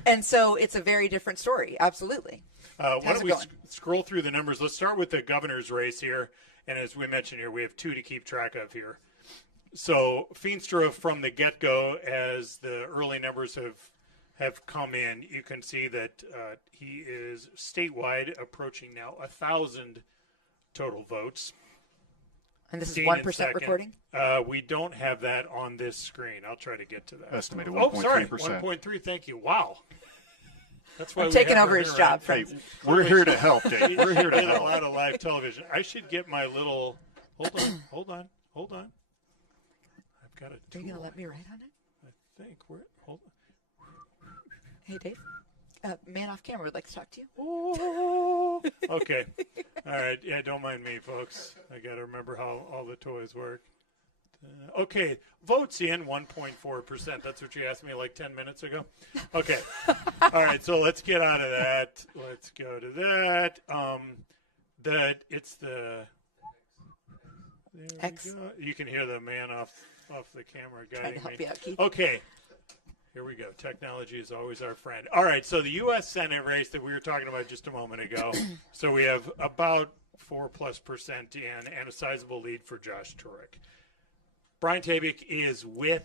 And so it's a very different story. Absolutely. Why don't we scroll through the numbers? Let's start with the governor's race here. And as we mentioned here, we have 2 to keep track of here. So Feenstra from the get-go, as the early numbers have come in, you can see that he is statewide approaching now 1,000 total votes. And this is 1% recording? We don't have that on this screen. I'll try to get to that. Estimated 1.3%. Sorry, 1.3. Thank you. Wow. That's why I'm taking over his job. Hey, we're here to help, Dave. We're here to help. A lot of live television. I should get my little. Hold on. I've got a tool. Are you going to let me write on it? I think hold on. Hey, Dave. Man off camera would like to talk to you. Oh, okay. All right. Yeah, don't mind me, folks. I got to remember how all the toys work. Okay. Votes in 1.4%. That's what you asked me like 10 minutes ago. Okay. All right. So let's get out of that. Let's go to that. It's the X. You can hear the man off the camera guiding Trying to help me. you out, Keith. Okay. Here we go. Technology is always our friend. All right, so the U.S. Senate race that we were talking about just a moment ago. So we have about 4+% in and a sizable lead for Josh Turek. Brian Tabik is with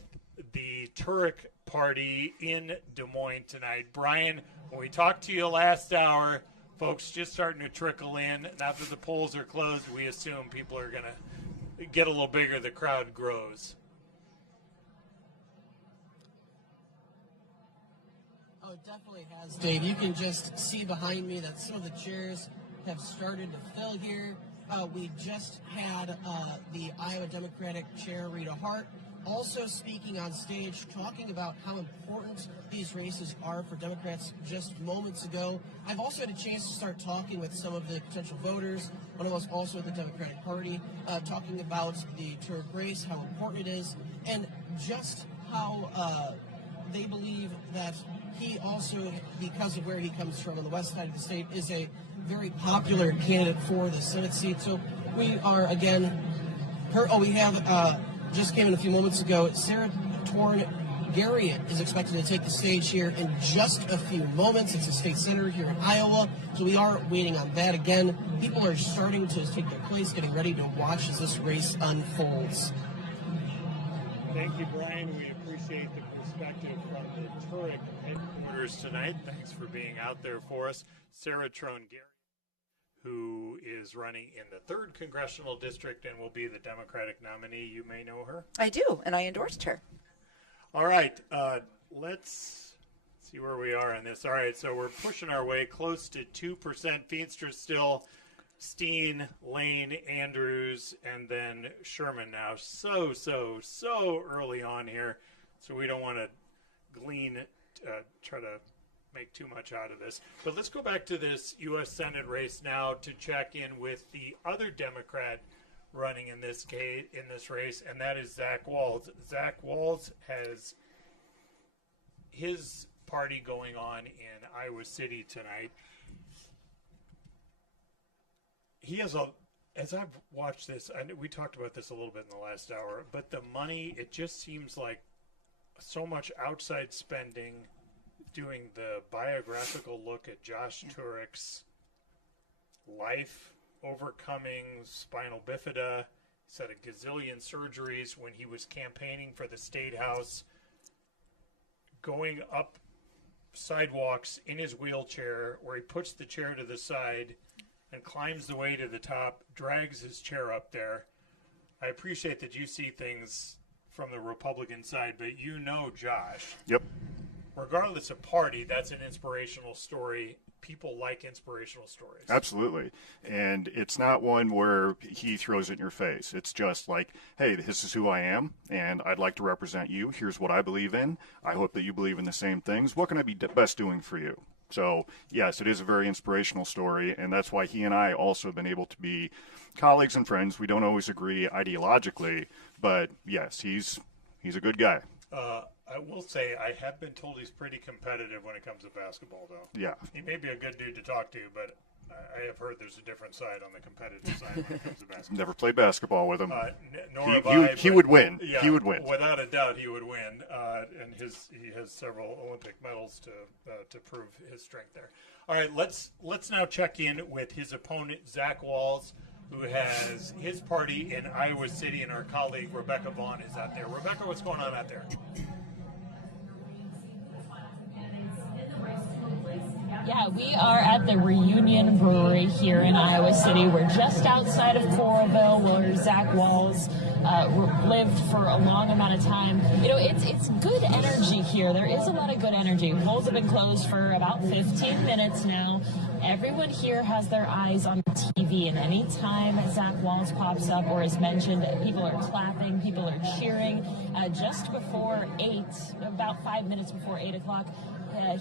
the Turek party in Des Moines tonight. Brian, when we talked to you last hour, folks just starting to trickle in. Now that the polls are closed, we assume people are going to get a little bigger, the crowd grows. Oh, it definitely has, Dave. You can just see behind me that some of the chairs have started to fill here. We just had the Iowa Democratic Chair, Rita Hart, also speaking on stage, talking about how important these races are for Democrats just moments ago. I've also had a chance to start talking with some of the potential voters, one of us also at the Democratic Party, talking about the Turk race, how important it is, and just how they believe that he also, because of where he comes from on the west side of the state, is a very popular candidate for the Senate seat. So we are, again, we have, just came in a few moments ago, Sarah Torn-Garriott is expected to take the stage here in just a few moments. It's a state senator here in Iowa, so we are waiting on that. Again, people are starting to take their place, getting ready to watch as this race unfolds. Thank you, Brian. We appreciate the perspective from the Turek headquarters tonight. Thanks for being out there for us. Sarah Torn-Garriott, who is running in the 3rd Congressional District and will be the Democratic nominee. You may know her. I do, and I endorsed her. All right, let's see where we are on this. All right, so we're pushing our way close to 2%. Feenstra still, Steen, Lane, Andrews, and then Sherman now. So early on here, so we don't want to try to make too much out of this. But let's go back to this U.S. Senate race now to check in with the other Democrat running in this race, and that is Zach Walz. Zach Walz has his party going on in Iowa City tonight. He has as I've watched this, we talked about this a little bit in the last hour, but the money, it just seems like so much outside spending, doing the biographical look at Josh Turek's life, overcoming spinal bifida. He's had a gazillion surgeries when he was campaigning for the State House, going up sidewalks in his wheelchair where he puts the chair to the side and climbs the way to the top, drags his chair up there. I appreciate that you see things from the Republican side, but you know Josh. Yep. Regardless of party, that's an inspirational story. People like inspirational stories. Absolutely. And it's not one where he throws it in your face. It's just like, hey, this is who I am, and I'd like to represent you. Here's what I believe in. I hope that you believe in the same things. What can I be best doing for you? So, yes, it is a very inspirational story, and that's why he and I also have been able to be colleagues and friends. We don't always agree ideologically, but, yes, he's a good guy. I will say I have been told he's pretty competitive when it comes to basketball, though. Yeah. He may be a good dude to talk to, but I have heard there's a different side on the competitive side when it comes to basketball. Never played basketball with him. He would win. Yeah, he would win. Without a doubt, he would win. And he has several Olympic medals to prove his strength there. All right, let's now check in with his opponent, Zach Walz, who has his party in Iowa City, and our colleague Rebecca Vaughn is out there. Rebecca, what's going on out there? Yeah, we are at the Reunion Brewery here in Iowa City. We're just outside of Coralville, where Zach Walz lived for a long amount of time. You know, it's good energy here. There is a lot of good energy. Polls have been closed for about 15 minutes now. Everyone here has their eyes on TV, and anytime Zach Walz pops up or is mentioned, people are clapping, people are cheering. Just before 8, about 5 minutes before 8 o'clock,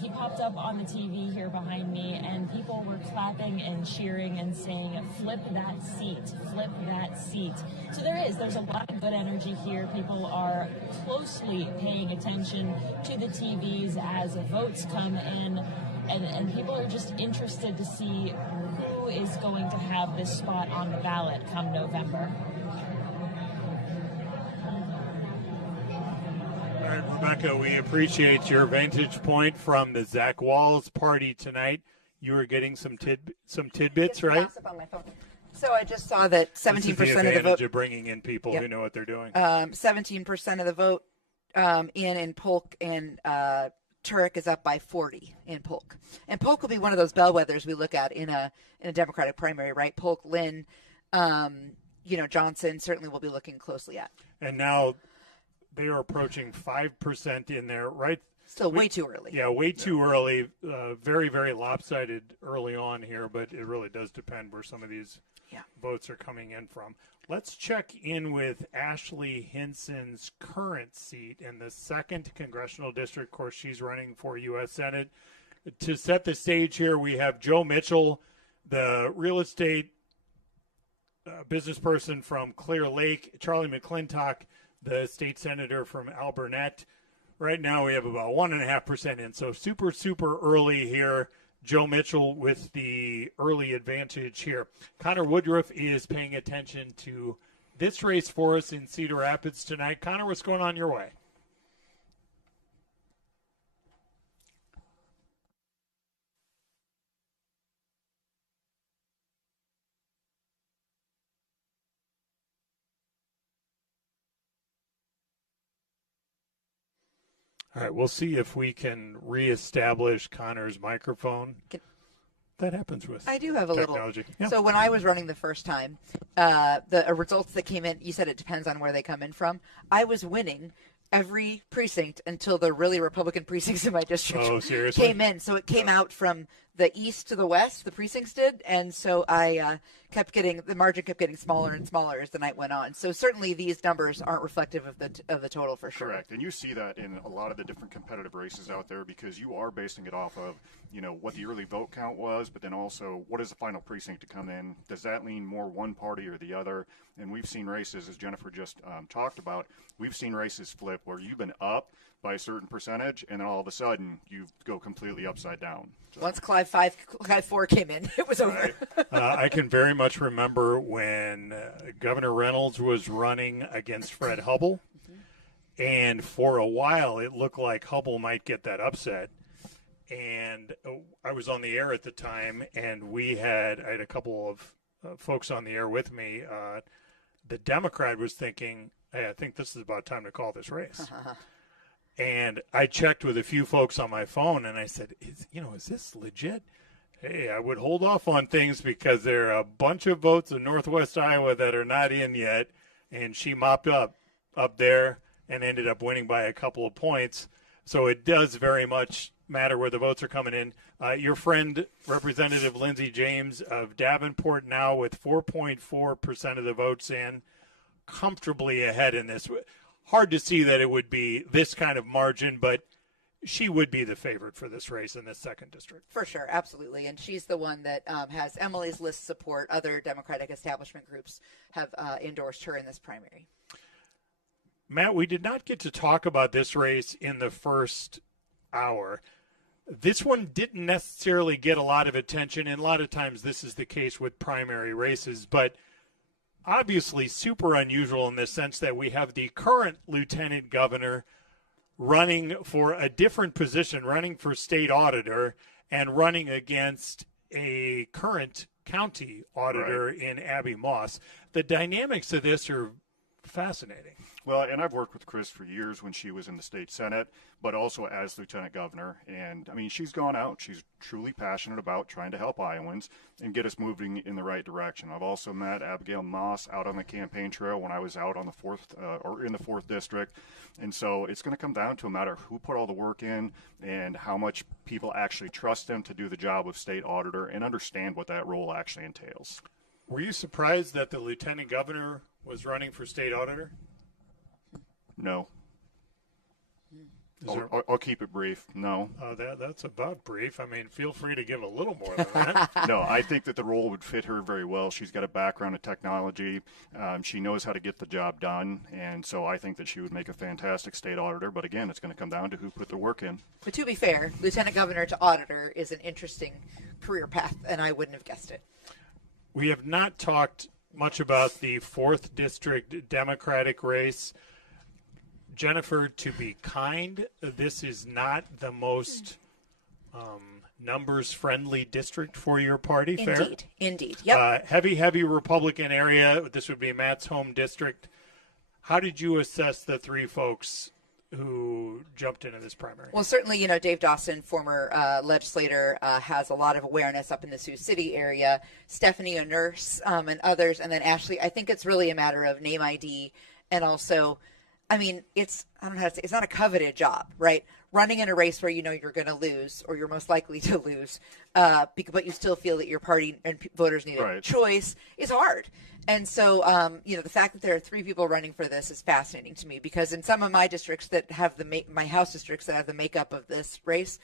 he popped up on the TV here behind me, and people were clapping and cheering and saying, flip that seat, flip that seat. So there's a lot of good energy here. People are closely paying attention to the TVs as votes come in, and people are just interested to see who is going to have this spot on the ballot come November. All right, Rebecca, we appreciate your vantage point from the Zach Walz party tonight. You were getting some tidbits, right? On my phone. So I just saw that 17% of the vote. Of bringing in people who know what they're doing. 17% of the vote in Polk and Turek is up by 40 in Polk. And Polk will be one of those bellwethers we look at in a Democratic primary, right? Polk, Lynn, Johnson certainly will be looking closely at. And now they are approaching 5% in there, right? Still way too early. Yeah, way too early. Very, very lopsided early on here, but it really does depend where some of these votes are coming in from. Let's check in with Ashley Hinson's current seat in the 2nd Congressional District. Of course, she's running for U.S. Senate. To set the stage here, we have Joe Mitchell, the real estate business person from Clear Lake, Charlie McClintock, the state senator from Alburnett. Right now we have about 1.5% in, so super, super early here. Joe Mitchell with the early advantage here. Connor Woodruff is paying attention to this race for us in Cedar Rapids tonight. Connor, what's going on your way? All right, we'll see if we can reestablish Connor's microphone. That happens with I do have a technology. little. Yeah. So when I was running the first time, the results that came in, you said it depends on where they come in from. I was winning every precinct until the really Republican precincts in my district came in. So it came out from the east to the west, the precincts did, and so I the margin kept getting smaller and smaller as the night went on. So certainly these numbers aren't reflective of the total for sure. Correct, and you see that in a lot of the different competitive races out there because you are basing it off of what the early vote count was, but then also what is the final precinct to come in? Does that lean more one party or the other? And we've seen races, as Jennifer just talked about, we've seen races flip where you've been up by a certain percentage, and then all of a sudden you go completely upside down. So. Once Clive 4 came in, it was over. I can very much remember when Governor Reynolds was running against Fred Hubbell, and for a while it looked like Hubbell might get that upset. And I was on the air at the time, and I had a couple of folks on the air with me. The Democrat was thinking, hey, I think this is about time to call this race. And I checked with a few folks on my phone, and I said, is this legit? Hey, I would hold off on things because there are a bunch of votes in Northwest Iowa that are not in yet. And she mopped up there and ended up winning by a couple of points. So it does very much matter where the votes are coming in. Your friend, Representative Lindsey James of Davenport, now with 4.4% of the votes in, comfortably ahead in this. Hard to see that it would be this kind of margin, but she would be the favorite for this race in this 2nd district. For sure, absolutely. And she's the one that has Emily's list support. Other Democratic establishment groups have endorsed her in this primary. Matt, we did not get to talk about this race in the first hour. This one didn't necessarily get a lot of attention, and a lot of times this is the case with primary races, but obviously super unusual in the sense that we have the current lieutenant governor running for a different position, running for state auditor, and running against a current county auditor in Abby Moss. The dynamics of this are fascinating. Well, and I've worked with Chris for years when she was in the state Senate, but also as lieutenant governor. And, I mean, she's gone out. She's truly passionate about trying to help Iowans and get us moving in the right direction. I've also met Abigail Moss out on the campaign trail when I was out on the in the 4th district. And so it's going to come down to a matter of who put all the work in and how much people actually trust them to do the job of state auditor and understand what that role actually entails. Were you surprised that the lieutenant governor was running for state auditor? No. I'll keep it brief. No. That's about brief. I mean, feel free to give a little more than that. No, I think that the role would fit her very well. She's got a background in technology. She knows how to get the job done. And so I think that she would make a fantastic state auditor. But again, it's going to come down to who put the work in. But to be fair, lieutenant governor to auditor is an interesting career path, and I wouldn't have guessed it. We have not talked much about the 4th district Democratic race. Jennifer, to be kind, this is not the most numbers-friendly district for your party, fair? Indeed. Yep. Heavy Republican area. This would be Matt's home district. How did you assess the three folks who jumped into this primary? Well, certainly, Dave Dawson, former legislator, has a lot of awareness up in the Sioux City area. Stephanie, a nurse, and others. And then Ashley, I think it's really a matter of name ID. And also, I don't know how to say, it's not a coveted job, right? Running in a race where you're going to lose, or you're most likely to lose, but you still feel that your party and voters need a choice is hard. And so, the fact that there are 3 people running for this is fascinating to me, because in some of my districts that have my House districts that have the makeup of this race,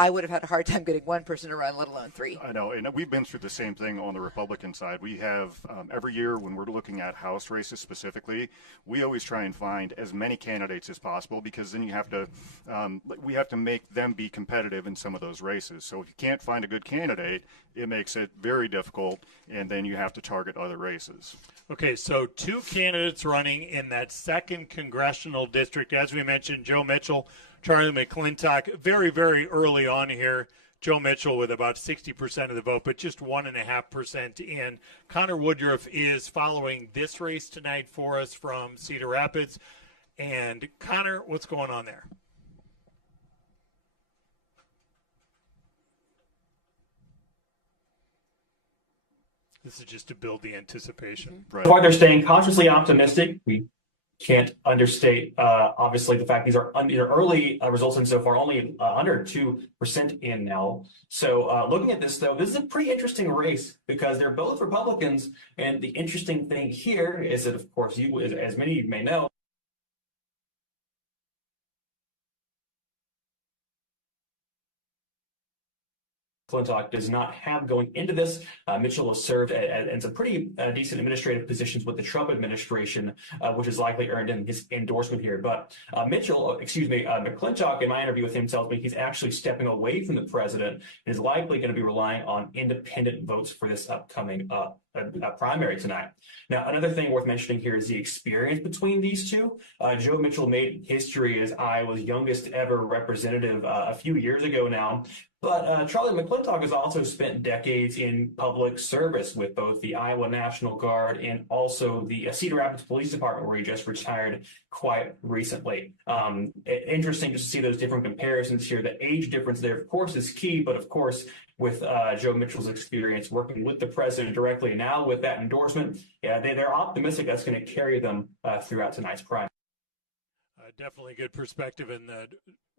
I would have had a hard time getting one person to run, let alone 3. I know, and we've been through the same thing on the Republican side. We have every year when we're looking at House races specifically, we always try and find as many candidates as possible, because then we have to make them be competitive in some of those races. So if you can't find a good candidate, it makes it very difficult, and then you have to target other races. Okay, so 2 candidates running in that 2nd congressional district. As we mentioned, Joe Mitchell, Charlie McClintock, very, very early on here. Joe Mitchell with about 60% of the vote, but just 1.5% in. Connor Woodruff is following this race tonight for us from Cedar Rapids. And Connor, what's going on there? This is just to build the anticipation. Right. That's why they're staying cautiously optimistic. We can't understate, obviously, the fact these are early results in so far, only under 2% in now. So looking at this, though, this is a pretty interesting race, because they're both Republicans. And the interesting thing here is that, of course, as many of you may know, McClintock does not have going into this. Mitchell has served in some pretty decent administrative positions with the Trump administration, which has likely earned him his endorsement here. But McClintock, in my interview with him, tells me he's actually stepping away from the president and is likely going to be relying on independent votes for this upcoming primary tonight. Now, another thing worth mentioning here is the experience between these two. Joe Mitchell made history as Iowa's youngest ever representative a few years ago now. But Charlie McClintock has also spent decades in public service with both the Iowa National Guard and also the Cedar Rapids Police Department, where he just retired quite recently. Interesting just to see those different comparisons here. The age difference there, of course, is key, but of course, with Joe Mitchell's experience working with the president directly, and now with that endorsement, they're optimistic that's going to carry them throughout tonight's primary. Definitely good perspective, and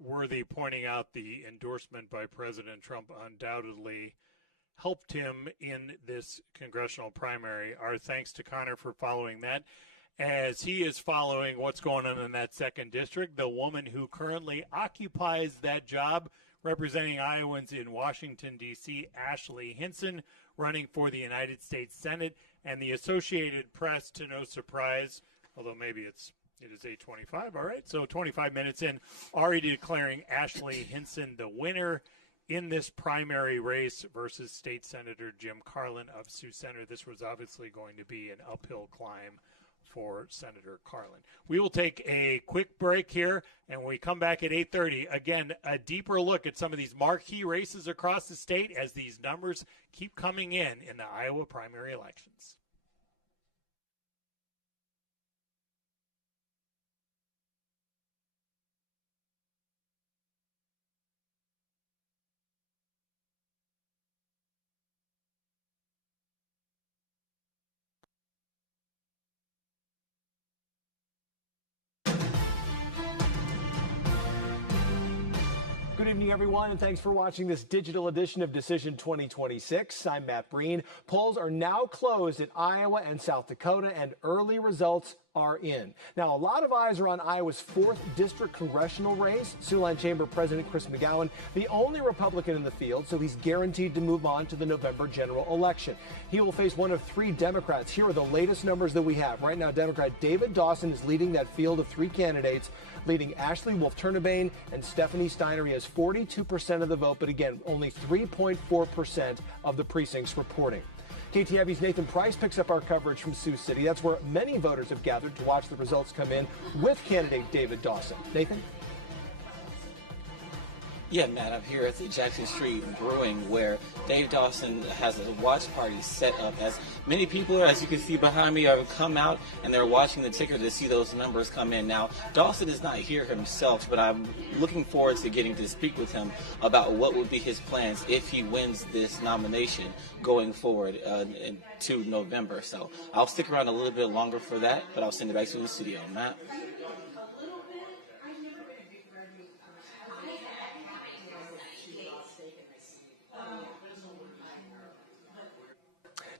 worthy pointing out the endorsement by President Trump undoubtedly helped him in this congressional primary. Our thanks to Connor for following that, as he is following what's going on in that 2nd district. The woman who currently occupies that job representing Iowans in Washington, D.C., Ashley Hinson, running for the United States Senate. And the Associated Press, to no surprise, although maybe it is 8:25. All right, so 25 minutes in, already declaring Ashley Hinson the winner in this primary race versus State Senator Jim Carlin of Sioux Center. This was obviously going to be an uphill climb for Senator Carlin. We will take a quick break here, and when we come back at 8:30, again, a deeper look at some of these marquee races across the state as these numbers keep coming in the Iowa primary elections. Good evening, everyone, and thanks for watching this digital edition of Decision 2026. I'm Matt Breen. Polls are now closed in Iowa and South Dakota, and early results are in. Now, a lot of eyes are on Iowa's 4th district congressional race. Siouxland Chamber President Chris McGowan, the only Republican in the field, so he's guaranteed to move on to the November general election. He will face one of 3 Democrats. Here are the latest numbers that we have. Right now, Democrat David Dawson is leading that field of 3 candidates, leading Ashley Wolf-Turnebane and Stephanie Steiner. He has 42% of the vote, but again, only 3.4% of the precincts reporting. KTIV's Nathan Price picks up our coverage from Sioux City. That's where many voters have gathered to watch the results come in with candidate David Dawson. Nathan? Yeah, Matt, I'm here at the Jackson Street Brewing where Dave Dawson has a watch party set up. As many people, as you can see behind me, have come out and they're watching the ticker to see those numbers come in. Now, Dawson is not here himself, but I'm looking forward to getting to speak with him about what would be his plans if he wins this nomination going forward to November. So I'll stick around a little bit longer for that, but I'll send it back to the studio. Matt?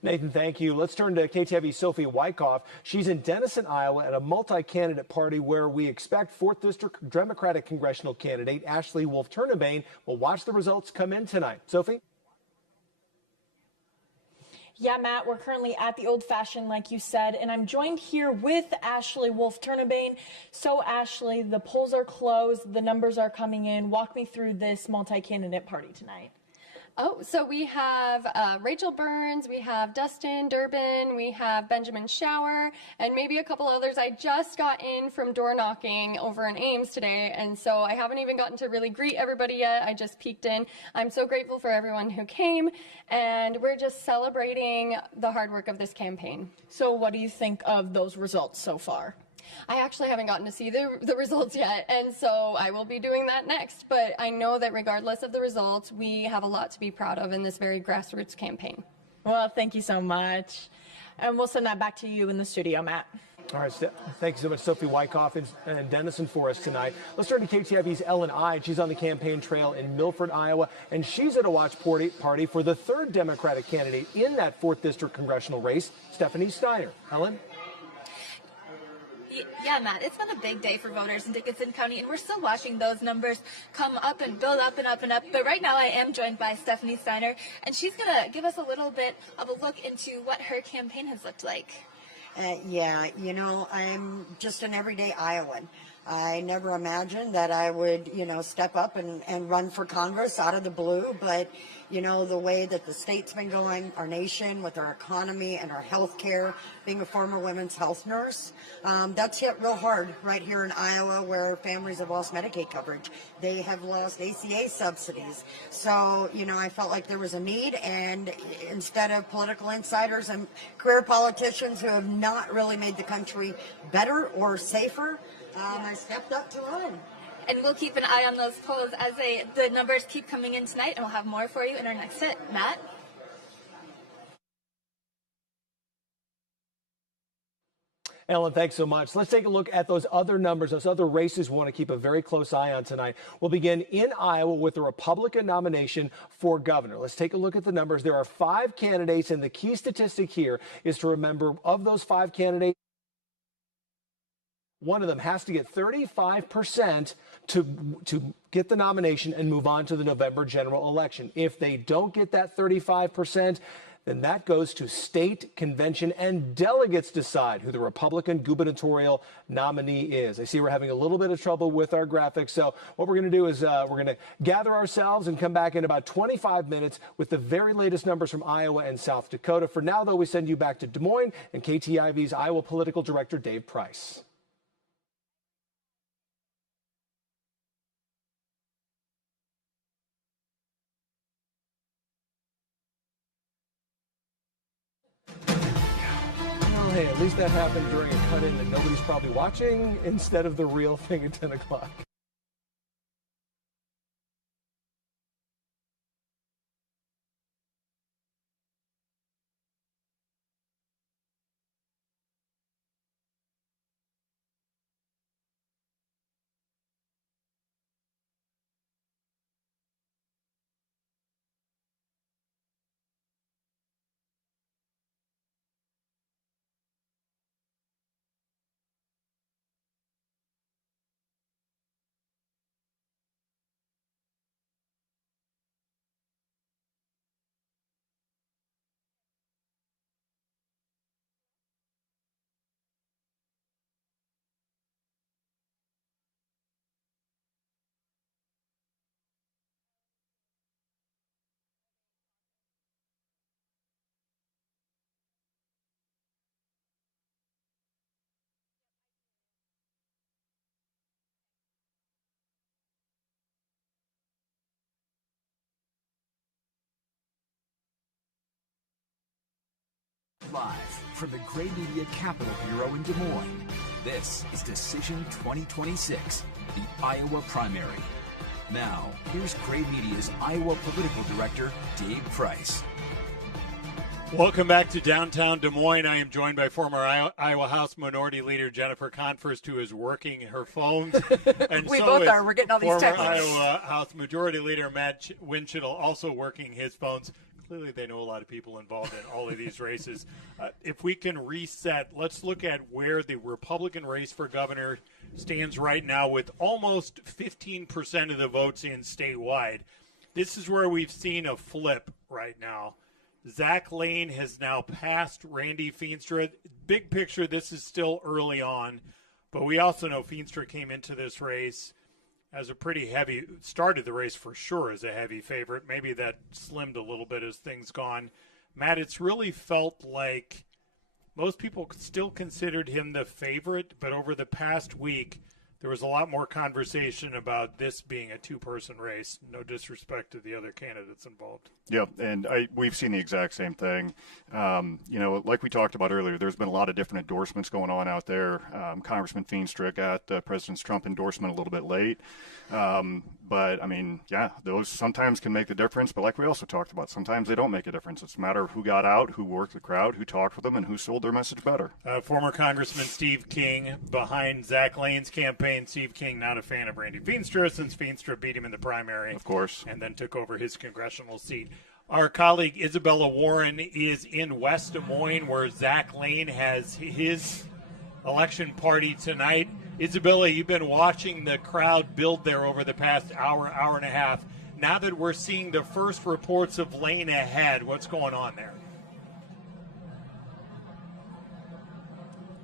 Nathan, thank you. Let's turn to KTIV's Sophie Wyckoff. She's in Denison, Iowa, at a multi-candidate party where we expect 4th District Democratic congressional candidate Ashley Wolf-Turnebane will watch the results come in tonight. Sophie? Yeah, Matt, we're currently at the Old Fashioned, like you said, and I'm joined here with Ashley Wolf-Turnebane. So, Ashley, the polls are closed, the numbers are coming in. Walk me through this multi-candidate party tonight. Oh, so we have Rachel Burns, we have Dustin Durbin, we have Benjamin Shower, and maybe a couple others. I just got in from door knocking over in Ames today, and so I haven't even gotten to really greet everybody yet. I just peeked in. I'm so grateful for everyone who came, and we're just celebrating the hard work of this campaign. So what do you think of those results so far? I actually haven't gotten to see the results yet, and so I will be doing that next. But I know that regardless of the results, we have a lot to be proud of in this very grassroots campaign. Well, thank you so much. And we'll send that back to you in the studio, Matt. All right, thank you so much, Sophie Wyckoff in Denison for us tonight. Let's turn to KTIV's Ellen Ide. She's on the campaign trail in Milford, Iowa, and she's at a watch party for the 3rd Democratic candidate in that 4th District congressional race, Stephanie Steiner. Ellen? Yeah, Matt, it's been a big day for voters in Dickinson County, and we're still watching those numbers come up and build up and up and up. But right now I am joined by Stephanie Steiner, and she's going to give us a little bit of a look into what her campaign has looked like. Yeah, you know, I'm just an everyday Iowan. I never imagined that I would, step up and run for Congress out of the blue, but the way that the state's been going, our nation with our economy and our health care, being a former women's health nurse, that's hit real hard right here in Iowa where families have lost Medicaid coverage. They have lost ACA subsidies. So, I felt like there was a need, and instead of political insiders and career politicians who have not really made the country better or safer, I stepped up to run. And we'll keep an eye on those polls as the numbers keep coming in tonight, and we'll have more for you in our next hit. Matt? Ellen, thanks so much. Let's take a look at those other numbers, those other races we want to keep a very close eye on tonight. We'll begin in Iowa with the Republican nomination for governor. Let's take a look at the numbers. There are 5 candidates, and the key statistic here is to remember of those 5 candidates, one of them has to get 35% to get the nomination and move on to the November general election. If they don't get that 35%, then that goes to state convention and delegates decide who the Republican gubernatorial nominee is. I see we're having a little bit of trouble with our graphics, so what we're going to do is we're going to gather ourselves and come back in about 25 minutes with the very latest numbers from Iowa and South Dakota. For now, though, we send you back to Des Moines and KTIV's Iowa political director, Dave Price. Well, hey, at least that happened during a cut-in that nobody's probably watching instead of the real thing at 10 o'clock. Live from the Gray Media Capital Bureau in Des Moines, this is Decision 2026, the Iowa primary. Now, here's Gray Media's Iowa political director, Dave Price. Welcome back to downtown Des Moines. I am joined by former Iowa House Minority Leader Jennifer Confirst, who is working her phones. And we so both are. We're getting all these texts. texts. Former Iowa House Majority Leader Matt Winchell also working his phones. Clearly, they know a lot of people involved in all of these races. If we can reset, let's look at where the Republican race for governor stands right now with almost 15% of the votes in statewide. This is where we've seen a flip right now. Zach Lane has now passed Randy Feenstra. Big picture, this is still early on, but we also know Feenstra came into this race as a pretty heavy, started the race for sure as a heavy favorite. Maybe that slimmed a little bit as things gone. Matt, it's really felt like most people still considered him the favorite, but over the past week, there was a lot more conversation about this being a two-person race. No disrespect to the other candidates involved. Yeah, and we've seen the exact same thing. Like we talked about earlier, there's been a lot of different endorsements going on out there. Congressman Feenstra got President Trump endorsement a little bit late. But, I mean, yeah, those sometimes can make the difference. But like we also talked about, sometimes they don't make a difference. It's a matter of who got out, who worked the crowd, who talked with them, and who sold their message better. Former Congressman Steve King behind Zach Lane's campaign. Steve King not a fan of Randy Feenstra since Feenstra beat him in the primary. Of course. And then took over his congressional seat. Our colleague Isabella Warren is in West Des Moines where Zach Lane has his election party tonight. Isabella, you've been watching the crowd build there over the past hour and a half. Now that we're seeing the first reports of Lane ahead, what's going on there?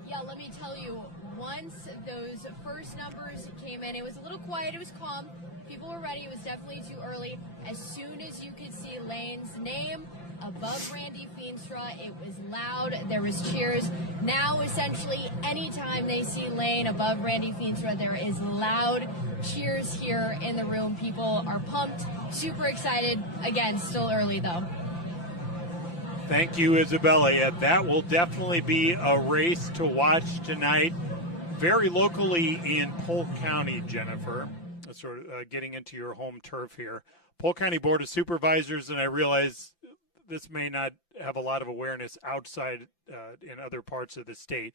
Yeah, let me tell you, once those first numbers came in, it was a little quiet, it was calm. People were ready, it was definitely too early. As soon as you could see Lane's name above Randy Feenstra, it was loud, there was cheers. Now, essentially, anytime they see Lane above Randy Feenstra, there is loud cheers here in the room. People are pumped, super excited. Again, still early, though. Thank you, Isabella. Yeah, that will definitely be a race to watch tonight. Very locally in Polk County, Jennifer. Sort of getting into your home turf here. Polk County Board of Supervisors, and I realize this may not have a lot of awareness outside in other parts of the state,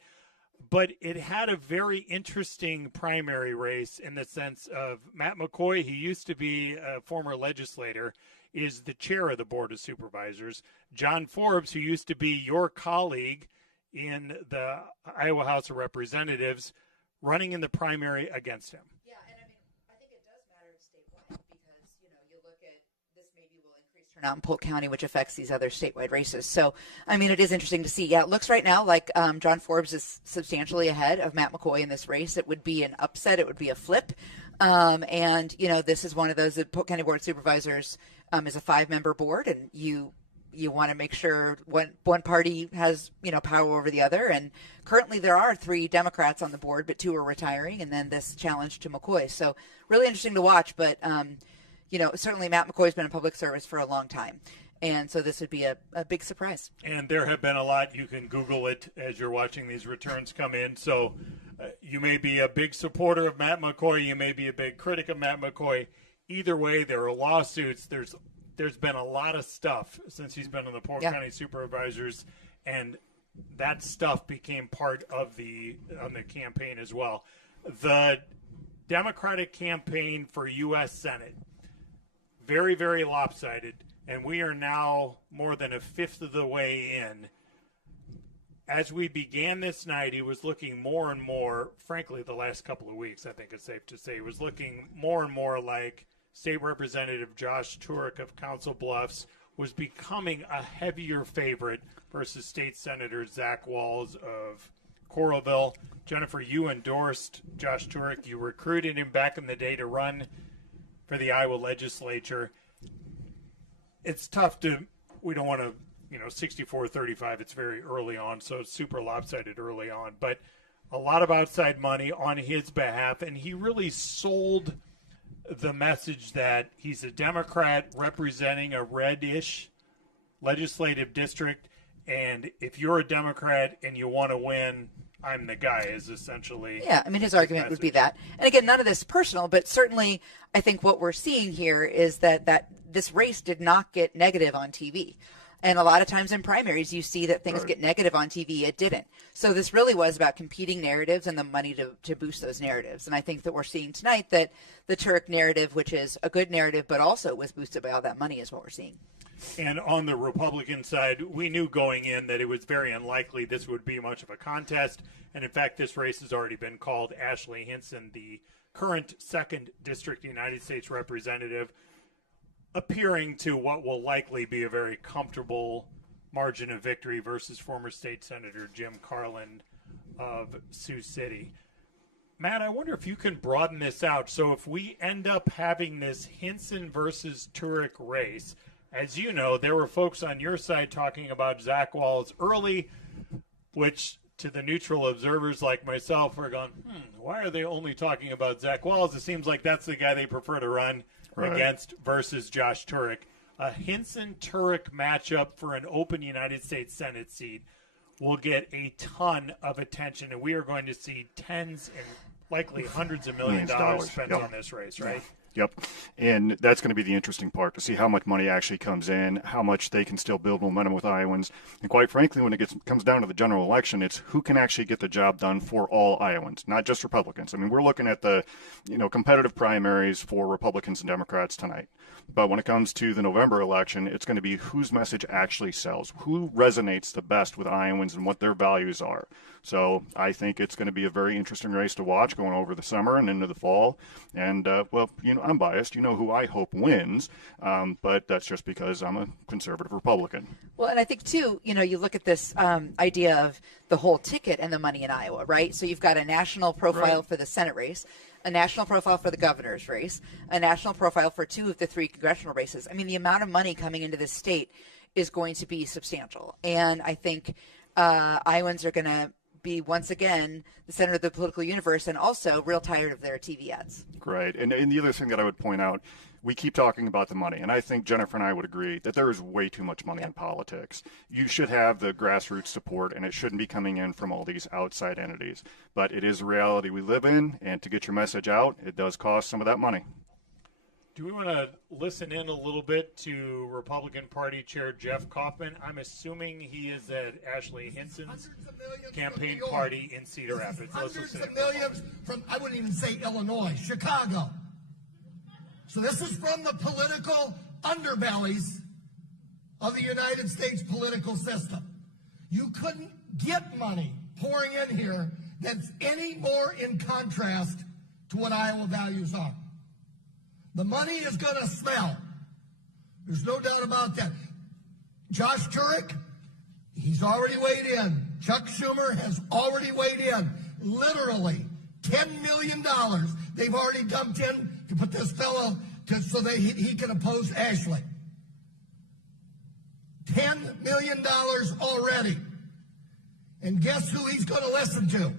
but it had a very interesting primary race in the sense of Matt McCoy, he used to be a former legislator, is the chair of the Board of Supervisors. John Forbes, who used to be your colleague in the Iowa House of Representatives, running in the primary against him. Out in Polk County, which affects these other statewide races. So, I mean, it is interesting to see. Yeah, it looks right now like John Forbes is substantially ahead of Matt McCoy in this race. It would be an upset. It would be a flip. And, this is one of those, the Polk County Board of Supervisors is a 5-member board, and you want to make sure one party has, power over the other. And currently there are 3 Democrats on the board, but 2 are retiring, and then this challenge to McCoy. So really interesting to watch, but certainly Matt McCoy's been in public service for a long time. And so this would be a big surprise. And there have been a lot. You can Google it as you're watching these returns come in. So you may be a big supporter of Matt McCoy. You may be a big critic of Matt McCoy. Either way, there are lawsuits. There's been a lot of stuff since he's been on the Polk County Supervisors. And that stuff became part of the campaign as well. The Democratic campaign for U.S. Senate, very, very lopsided, and we are now more than a fifth of the way in. As we began this night, he was looking more and more, frankly, the last couple of weeks, I think it's safe to say, he was looking more and more like State Representative Josh Turek of Council Bluffs was becoming a heavier favorite versus State Senator Zach Walz of Coralville. Jennifer, you endorsed Josh Turek. You recruited him back in the day to run for the Iowa legislature. It's tough we don't want to, 64-35, it's very early on, so it's super lopsided early on, but a lot of outside money on his behalf, and he really sold the message that he's a Democrat representing a reddish legislative district, And if you're a Democrat and you want to win, I'm the guy is essentially. Yeah, I mean, his argument would be that. And again, none of this is personal, but certainly I think what we're seeing here is that this race did not get negative on TV. And a lot of times in primaries, you see that things get negative on TV. It didn't. So this really was about competing narratives and the money to boost those narratives. And I think that we're seeing tonight that the Turek narrative, which is a good narrative, but also was boosted by all that money, is what we're seeing. And on the Republican side, we knew going in that it was very unlikely this would be much of a contest. And in fact, this race has already been called. Ashley Hinson, the current 2nd District United States Representative, appearing to what will likely be a very comfortable margin of victory versus former State Senator Jim Carlin of Sioux City. Matt, I wonder if you can broaden this out. So if we end up having this Hinson versus Turek race, as you know, there were folks on your side talking about Zach Wahls early, which to the neutral observers like myself are going, why are they only talking about Zach Wahls? It seems like that's the guy they prefer to run against versus Josh Turek. A Hinson-Turek matchup for an open United States Senate seat will get a ton of attention, and we are going to see tens and likely hundreds of millions of dollars spent on this race, right? Yep. And that's going to be the interesting part, to see how much money actually comes in, how much they can still build momentum with Iowans. And quite frankly, when it comes down to the general election, it's who can actually get the job done for all Iowans, not just Republicans. I mean, we're looking at the, competitive primaries for Republicans and Democrats tonight. But when it comes to the November election, it's going to be whose message actually sells, who resonates the best with Iowans and what their values are. So I think it's going to be a very interesting race to watch going over the summer and into the fall. And, I'm biased. You know who I hope wins, but that's just because I'm a conservative Republican. Well, and I think, too, you look at this idea of the whole ticket and the money in Iowa, right? So you've got a national profile for the Senate race, a national profile for the governor's race, a national profile for 2 of the 3 congressional races. I mean, the amount of money coming into this state is going to be substantial. And I think Iowans are going to be once again the center of the political universe, and also real tired of their TV ads. Right. And the other thing that I would point out, we keep talking about the money, and I think Jennifer and I would agree that there is way too much money in politics. You should have the grassroots support, and it shouldn't be coming in from all these outside entities. But it is the reality we live in, and to get your message out, it does cost some of that money. Do we want to listen in a little bit to Republican Party Chair Jeff Kaufman? I'm assuming he is at Ashley Hinson's campaign party in Cedar Rapids. Hundreds of millions from, I wouldn't even say Illinois, Chicago. So this is from the political underbellies of the United States political system. You couldn't get money pouring in here that's any more in contrast to what Iowa values are. The money is going to smell. There's no doubt about that. Josh Turek, he's already weighed in. Chuck Schumer has already weighed in. Literally, $10 million. They've already dumped in to put this fellow so that he can oppose Ashley. $10 million already. And guess who he's going to listen to?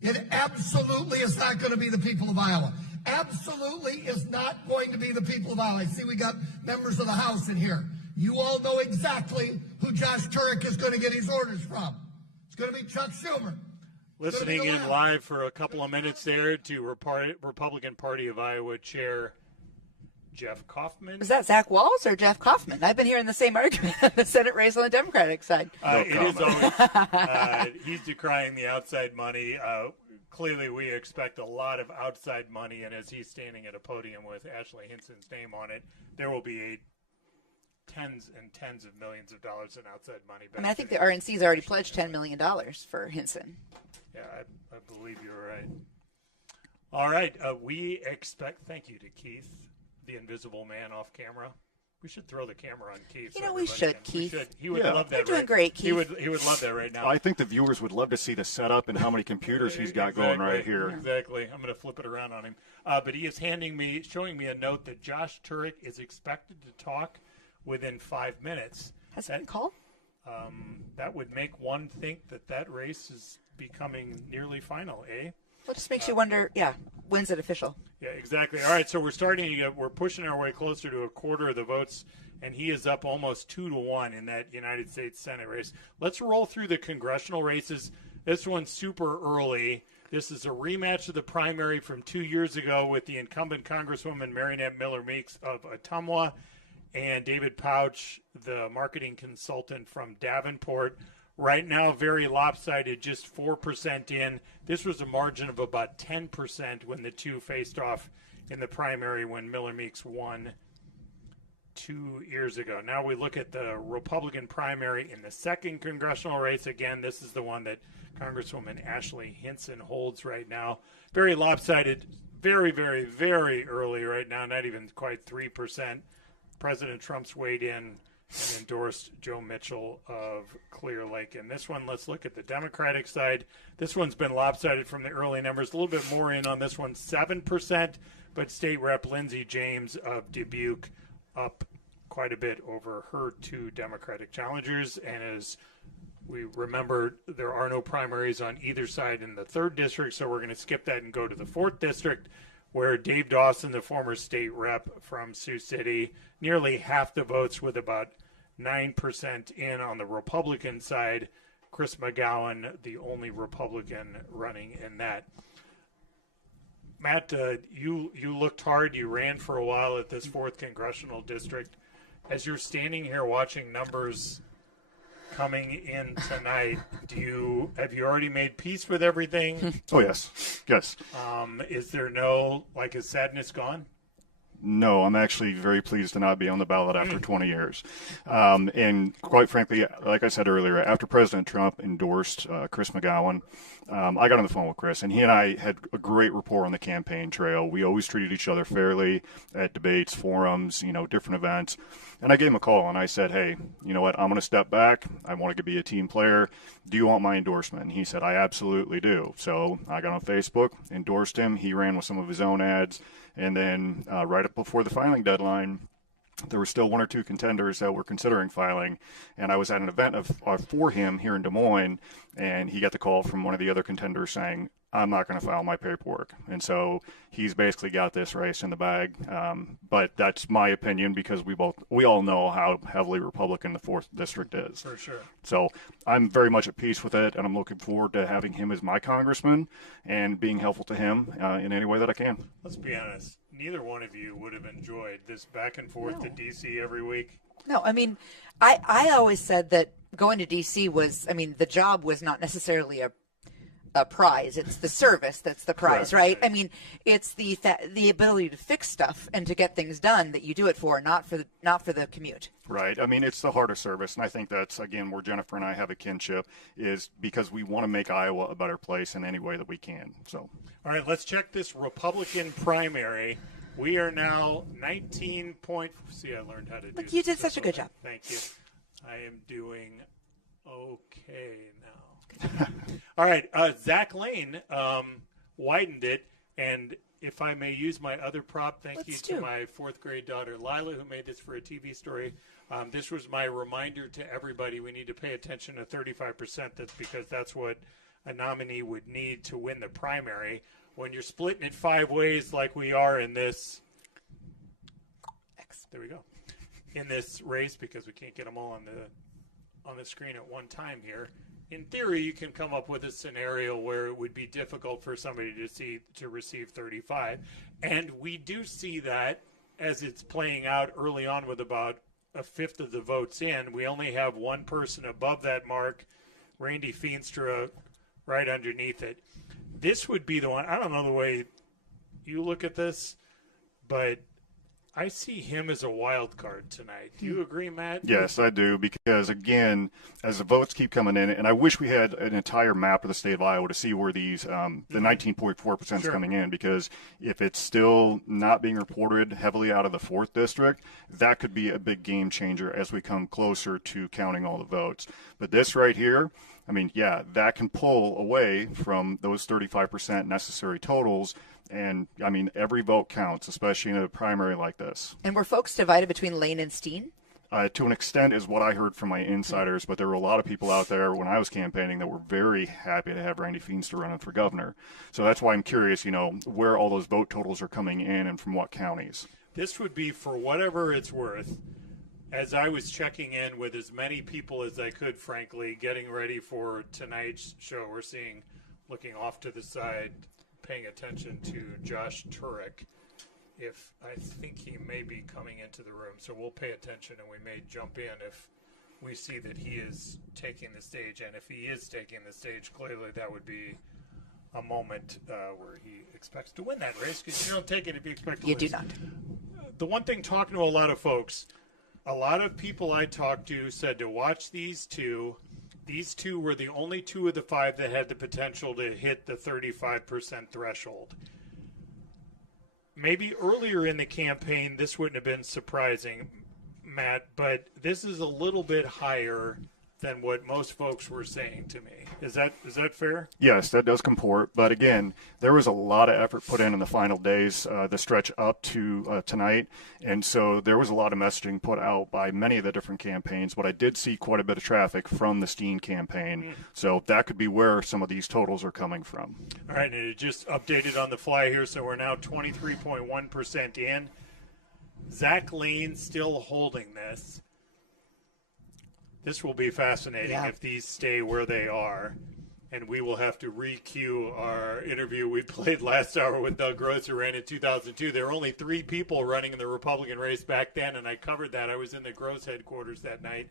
It absolutely is not going to be the people of Iowa. Absolutely is not going to be the people of Iowa. I see we got members of the House in here. You all know exactly who Josh Turek is going to get his orders from. It's going to be Chuck Schumer. Listening in live for a couple of minutes there to Republican Party of Iowa Chair Jeff Kaufman. Is that Zach Wahls or Jeff Kaufman? I've been hearing the same argument on the Senate race on the Democratic side. It is always, he's decrying the outside money. Clearly, we expect a lot of outside money, and as he's standing at a podium with Ashley Hinson's name on it, there will be tens and tens of millions of dollars in outside money. I mean, I think the RNC's already pledged $10 million for Hinson. Yeah, I believe you're right. All right, we expect, thank you to Keith, the invisible man off camera. We should throw the camera on Keith. We should, Keith. He would love that. You're doing great, Keith. He would love that right now. I think the viewers would love to see the setup and how many computers he's got going right here. Exactly. I'm going to flip it around on him. But he is showing me a note that Josh Turek is expected to talk within 5 minutes. Has that been called? That would make one think that race is becoming nearly final, eh? Well, it just makes you wonder, when's it official? Yeah, exactly. All right, so we're pushing our way closer to a quarter of the votes and he is up almost 2-1 in that United States Senate race. Let's roll through the congressional races. This one's super early. This is a rematch of the primary from 2 years ago with the incumbent Congresswoman Marinette Miller-Meeks of Ottumwa and David Pouch, the marketing consultant from Davenport. Right now, very lopsided, just 4% in. This was a margin of about 10% when the two faced off in the primary when Miller-Meeks won 2 years ago. Now we look at the Republican primary in the second congressional race. Again, this is the one that Congresswoman Ashley Hinson holds right now. Very lopsided, very, very, very early right now, not even quite 3%. President Trump's weighed in and endorsed Joe Mitchell of Clear Lake. And this one, let's look at the Democratic side. This one's been lopsided from the early numbers. A little bit more in on this one, 7%, but State Rep Lindsey James of Dubuque up quite a bit over her two Democratic challengers. And as we remember, there are no primaries on either side in the 3rd district, so we're going to skip that and go to the 4th district, where Dave Dawson, the former state rep from Sioux City, nearly half the votes with about 9% in on the Republican side. Chris McGowan, the only Republican running in that. Matt, you looked hard. You ran for a while at this 4th congressional district. As you're standing here watching numbers coming in tonight, have you already made peace with everything? Oh, yes. Is there no, is sadness gone? No, I'm actually very pleased to not be on the ballot after 20 years. And quite frankly, like I said earlier, after President Trump endorsed Chris McGowan, I got on the phone with Chris, and he and I had a great rapport on the campaign trail. We always treated each other fairly at debates, forums, different events. And I gave him a call, and I said, hey, you know what, I'm going to step back. I want to be a team player. Do you want my endorsement? And he said, I absolutely do. So I got on Facebook, endorsed him. He ran with some of his own ads. And then right up before the filing deadline, there were still 1 or 2 contenders that were considering filing. And I was at an event for him here in Des Moines, and he got the call from one of the other contenders saying, I'm not going to file my paperwork. And so he's basically got this race in the bag. But that's my opinion because we all know how heavily Republican the 4th district is. For sure. So I'm very much at peace with it, and I'm looking forward to having him as my congressman and being helpful to him in any way that I can. Let's be honest. Neither one of you would have enjoyed this back and forth to D.C. every week. No, I mean, I always said that going to D.C. was, the job was not necessarily a prize. It's the service that's the prize, right? I mean, it's the ability to fix stuff and to get things done that you do it for, not for the commute. Right. I mean, it's the heart of service, and I think that's, again, where Jennifer and I have a kinship, is because we want to make Iowa a better place in any way that we can. So, all right, let's check this Republican primary. We are now 19 point. See, I learned how to do. Look, you did such a good job. Thank you. I am doing okay now. All right, Zach Lane widened it, and if I may use my other prop, thank you to my 4th grade daughter Lila, who made this for a TV story. This was my reminder to everybody: we need to pay attention to 35%. That's because that's what a nominee would need to win the primary. When you're splitting it 5 ways, like we are in this, there we go, in this race, because we can't get them all on the screen at one time here. In theory, you can come up with a scenario where it would be difficult for somebody to receive 35. And we do see that as it's playing out early on with about a fifth of the votes in. We only have one person above that mark, Randy Feenstra, right underneath it. This would be the one. I don't know the way you look at this, but I see him as a wild card tonight. Do you agree, Matt? Yes, I do, because, again, as the votes keep coming in, and I wish we had an entire map of the state of Iowa to see where these the 19.4% is coming in, because if it's still not being reported heavily out of the 4th district, that could be a big game changer as we come closer to counting all the votes. But this right here, that can pull away from those 35% necessary totals. And, every vote counts, especially in a primary like this. And were folks divided between Lane and Steen? To an extent is what I heard from my insiders, but there were a lot of people out there when I was campaigning that were very happy to have Randy Feenstra running for governor. So that's why I'm curious, where all those vote totals are coming in and from what counties. This would be, for whatever it's worth, as I was checking in with as many people as I could, frankly, getting ready for tonight's show, we're seeing, looking off to the side, paying attention to Josh Turek. If I think he may be coming into the room, so we'll pay attention and we may jump in if we see that he is taking the stage. And if he is taking the stage, clearly that would be a moment where he expects to win that race, because you don't take it if you expect to lose. You do not. The one thing, talking to a lot of folks, a lot of people I talked to said to watch these two. These two were the only two of the five that had the potential to hit the 35% threshold. Maybe earlier in the campaign, this wouldn't have been surprising, Matt, but this is a little bit higher than what most folks were saying to me. Is that fair? Yes, that does comport. But again, there was a lot of effort put in the final days, the stretch up to tonight. And so there was a lot of messaging put out by many of the different campaigns. But I did see quite a bit of traffic from the Steen campaign. So that could be where some of these totals are coming from. All right, and it just updated on the fly here. So we're now 23.1% in. Zach Lane still holding this. This will be fascinating if these stay where they are. And we will have to re-cue our interview we played last hour with Doug Gross, who ran in 2002. There were only 3 people running in the Republican race back then, and I covered that. I was in the Gross headquarters that night,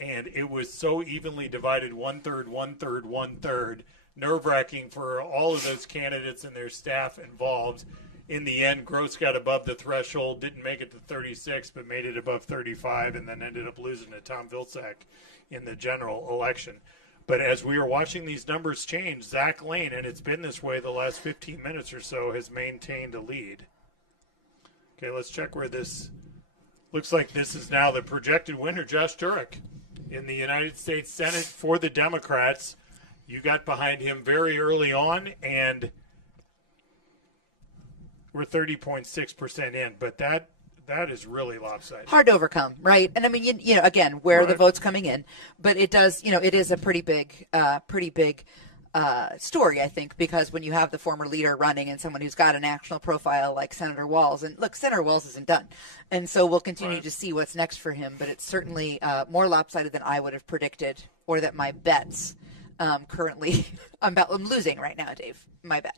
and it was so evenly divided, 1/3, 1/3, 1/3. Nerve-wracking for all of those candidates and their staff involved. In the end, Gross got above the threshold, didn't make it to 36, but made it above 35, and then ended up losing to Tom Vilsack in the general election. But as we are watching these numbers change, Zach Lane, and it's been this way the last 15 minutes or so, has maintained a lead. Okay, let's check where this looks like. This is now the projected winner, Josh Turek, in the United States Senate for the Democrats. You got behind him very early on, and we're 30.6% in, but that is really lopsided. Hard to overcome, right? And I mean, you know, again, where are the votes coming in? But it does, you know, it is a pretty big story, I think, because when you have the former leader running and someone who's got a national profile like Senator Walz, and look, Senator Walz isn't done, and so we'll continue to see what's next for him. But it's certainly more lopsided than I would have predicted, or that my bets currently. I'm losing right now, Dave. My bet.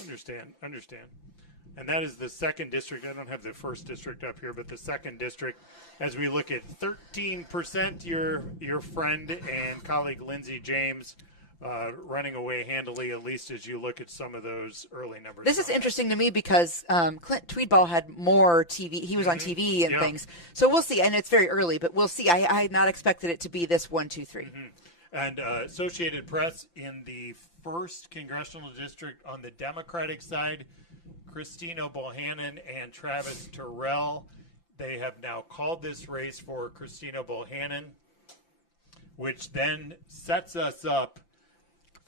Understand. And that is the second district. I don't have the first district up here, but the second district, as we look at 13%, your friend and colleague Lindsey James running away handily, at least as you look at some of those early numbers. This is interesting to me because Clint Tweedball had more TV. He was on TV and things. So we'll see. And it's very early, but we'll see. I had not expected it to be this 1, 2, 3. And Associated Press in the first congressional district on the Democratic side, Christina Bohannon and Travis Terrell. They have now called this race for Christina Bohannon, which then sets us up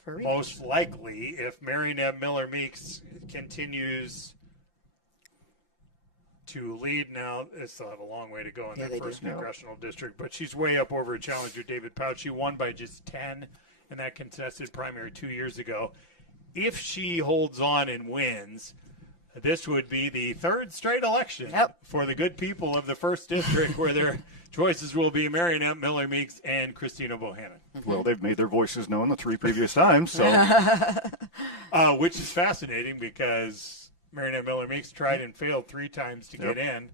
most likely, if Marianne Miller Meeks continues to lead now. They still have a long way to go in that first congressional district, but she's way up over challenger David Pouch. She won by just 10 in that contested primary 2 years ago. If she holds on and wins, this would be the third straight election for the good people of the first district, where their choices will be Marianne Miller Meeks and Christina Bohannon. Well, they've made their voices known the 3 previous times, so which is fascinating because Marianne Miller Meeks tried and failed 3 times to get in,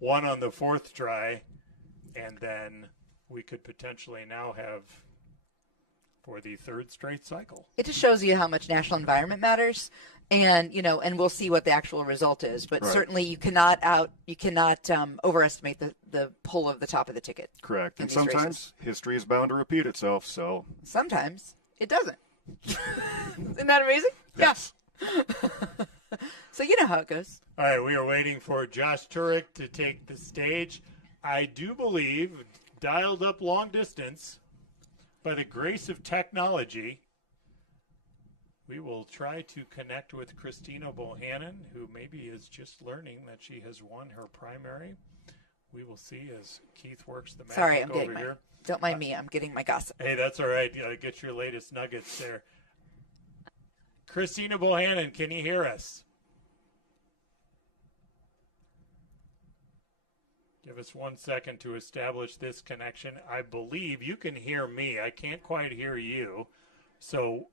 one on the 4th try, and then we could potentially now have for the 3rd straight cycle. It just shows you how much national environment matters. And, you know, and we'll see what the actual result is. But certainly you cannot overestimate the pull of the top of the ticket. Correct. And sometimes history is bound to repeat itself. So sometimes it doesn't. Isn't that amazing? Yes. Yeah. So you know how it goes. All right. We are waiting for Josh Turek to take the stage. I do believe, dialed up long distance, by the grace of technology, we will try to connect with Christina Bohannon, who maybe is just learning that she has won her primary. We will see as Keith works the magic. Sorry, I'm over getting here. Don't mind me. I'm getting my gossip. Hey, that's all right. Get your latest nuggets there. Christina Bohannon, can you hear us? Give us 1 second to establish this connection. I believe you can hear me. I can't quite hear you. So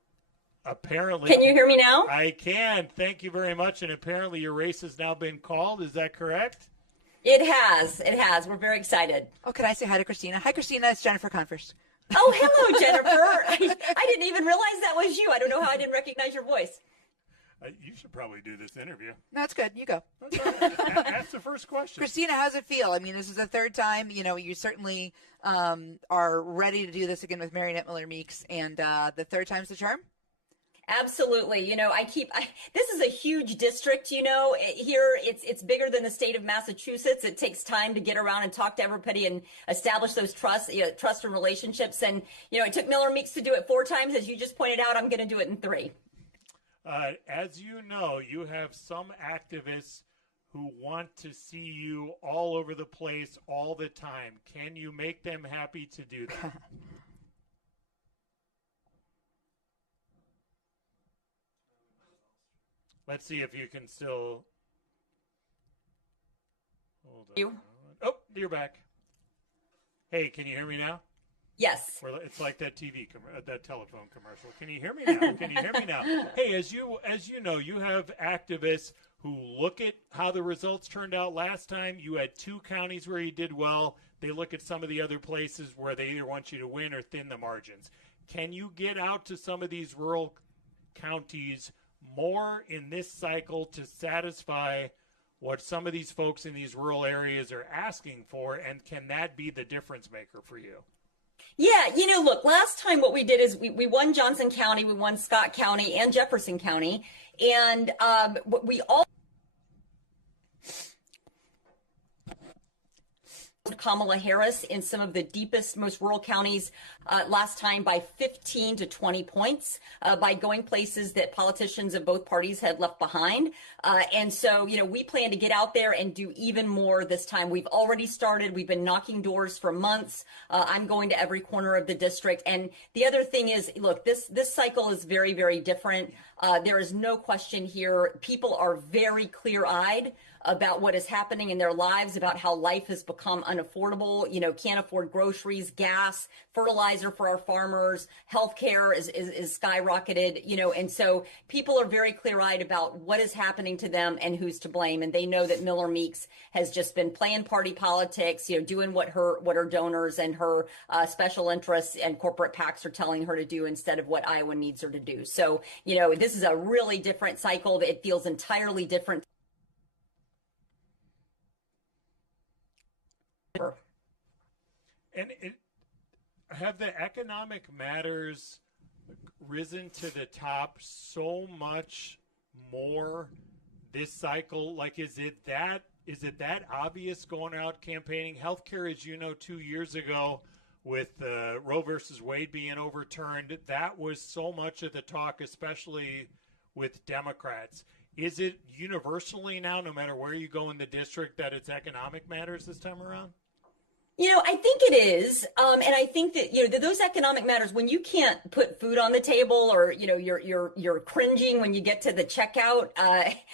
apparently. Can you hear me now? I can. Thank you very much. And apparently your race has now been called. Is that correct? It has. It has. We're very excited. Oh, can I say hi to Christina? Hi, Christina. It's Jennifer Converse. Oh, hello, Jennifer. I didn't even realize that was you. I don't know how I didn't recognize your voice. You should probably do this interview. No, it's good. You go. That's the first question. Christina, how's it feel? I mean, this is the third time. You know, you certainly are ready to do this again with Mariannette Miller Meeks, and the third time's the charm? Absolutely. You know, this is a huge district, you know, here it's bigger than the state of Massachusetts. It takes time to get around and talk to everybody and establish those trust and relationships. And, you know, it took Miller Meeks to do it 4 times. As you just pointed out, I'm going to do it in 3. As you know, you have some activists who want to see you all over the place all the time. Can you make them happy to do that? Let's see if you can still. Hold on. You? Oh, you're back. Hey, can you hear me now? Yes. It's like that that telephone commercial. Can you hear me now? Can you hear me now? Hey, as you know, you have activists who look at how the results turned out last time. You had 2 counties where you did well. They look at some of the other places where they either want you to win or thin the margins. Can you get out to some of these rural counties more in this cycle to satisfy what some of these folks in these rural areas are asking for, and can that be the difference maker for you? Yeah, you know, look, last time what we did is we won Johnson County, we won Scott County and Jefferson County, and we all Kamala Harris in some of the deepest, most rural counties last time by 15 to 20 points by going places that politicians of both parties had left behind. And so, you know, we plan to get out there and do even more this time. We've already started. We've been knocking doors for months. I'm going to every corner of the district. And the other thing is, look, this cycle is very, very different. There is no question here. People are very clear-eyed about what is happening in their lives, about how life has become unaffordable, you know, can't afford groceries, gas, fertilizer for our farmers, healthcare is skyrocketed, you know, and so people are very clear-eyed about what is happening to them and who's to blame. And they know that Miller Meeks has just been playing party politics, you know, doing what her donors and her special interests and corporate PACs are telling her to do instead of what Iowa needs her to do. So, you know, this is a really different cycle. It feels entirely different. And have the economic matters risen to the top so much more this cycle? Like, is it that obvious going out campaigning? Healthcare, as you know, 2 years ago with Roe versus Wade being overturned, that was so much of the talk, especially with Democrats. Is it universally now, no matter where you go in the district, that it's economic matters this time around? You know, I think it is. And I think that, you know, those economic matters, when you can't put food on the table, or, you know, you're cringing when you get to the checkout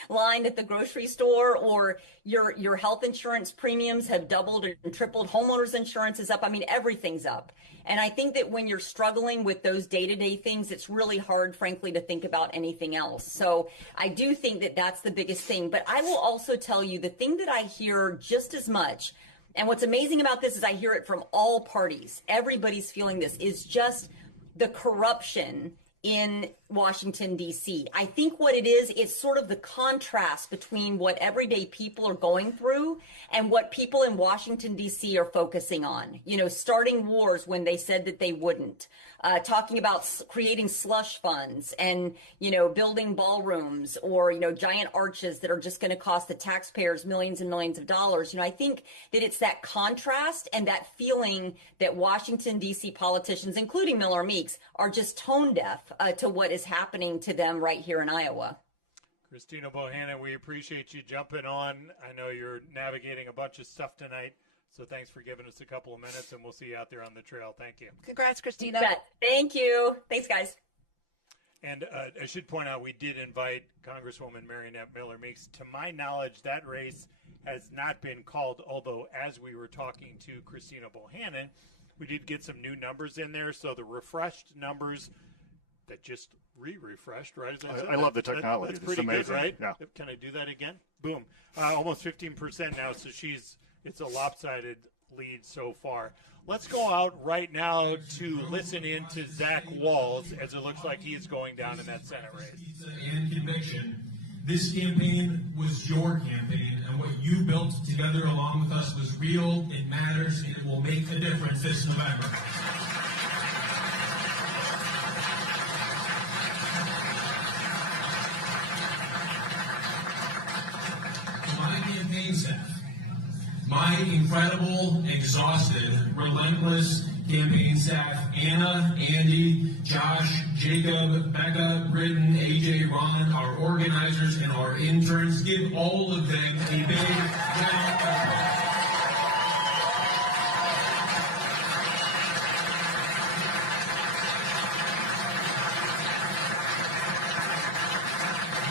line at the grocery store, or your health insurance premiums have doubled and tripled, homeowners insurance is up. I mean, everything's up. And I think that when you're struggling with those day-to-day things, it's really hard, frankly, to think about anything else. So I do think that that's the biggest thing. But I will also tell you, the thing that I hear just as much, and what's amazing about this is I hear it from all parties, everybody's feeling this, is just the corruption in Washington, D.C. I think what it is, it's sort of the contrast between what everyday people are going through and what people in Washington, D.C. are focusing on. You know, starting wars when they said that they wouldn't, talking about creating slush funds and, you know, building ballrooms or, you know, giant arches that are just going to cost the taxpayers millions and millions of dollars. You know, I think that it's that contrast and that feeling that Washington, D.C. politicians, including Miller Meeks, are just tone deaf to what is happening to them right here in Iowa. Christina Bohannon, we appreciate you jumping on. I know you're navigating a bunch of stuff tonight, so thanks for giving us a couple of minutes, and we'll see you out there on the trail. Thank you. Congrats, Christina. Thank you. Thanks, guys. And I should point out, we did invite Congresswoman Marionette Miller Meeks. To my knowledge, that race has not been called, although as we were talking to Christina Bohannon, we did get some new numbers in there. So the refreshed numbers that just refreshed, right? I love the technology. That's pretty good, right? Yeah. Can I do that again? Boom. Almost 15% now, so it's a lopsided lead so far. Let's go out right now to listen in to Zach Walz, as it looks like he is going down in that Senate race. And conviction. This campaign was your campaign, and what you built together along with us was real, it matters, and it will make a difference this November. To my campaign staff, my incredible, exhausted, relentless campaign staff, Anna, Andy, Josh, Jacob, Becca, Britton, AJ, Ron, our organizers, and our interns, give all of them a big round of applause.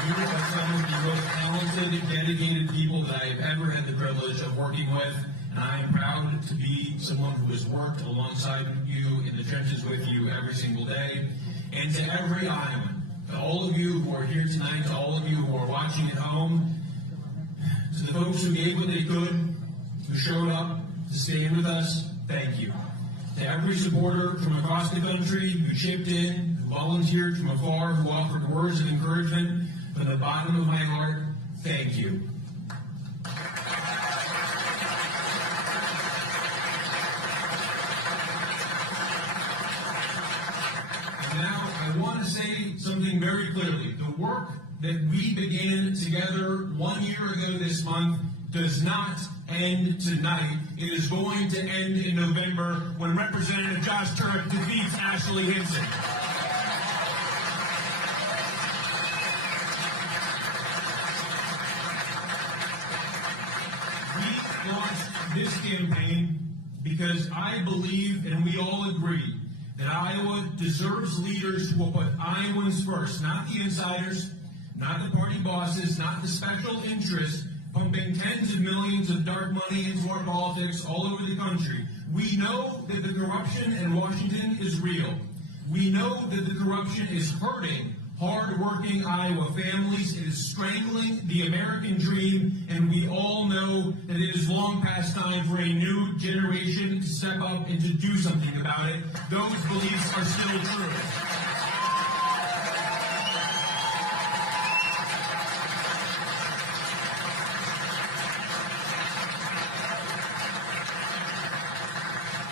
You are some of the most talented, dedicated people that I have ever had the privilege of working with. And I am proud to be someone who has worked alongside you in the trenches with you every single day. And to every Iowan, to all of you who are here tonight, to all of you who are watching at home, to the folks who gave what they could, who showed up to stand with us, thank you. To every supporter from across the country who chipped in, who volunteered from afar, who offered words of encouragement, from the bottom of my heart, thank you. Now, I want to say something very clearly. The work that we began together 1 year ago this month does not end tonight. It is going to end in November when Representative Josh Turek defeats Ashley Hinson. We launched this campaign because I believe, and we all agree, that Iowa deserves leaders who will put Iowans first, not the insiders, not the party bosses, not the special interests, pumping tens of millions of dark money into our politics all over the country. We know that the corruption in Washington is real. We know that the corruption is hurting hard-working Iowa families. It is strangling the American dream, and we all know that it is long past time for a new generation to step up and to do something about it. Those beliefs are still true.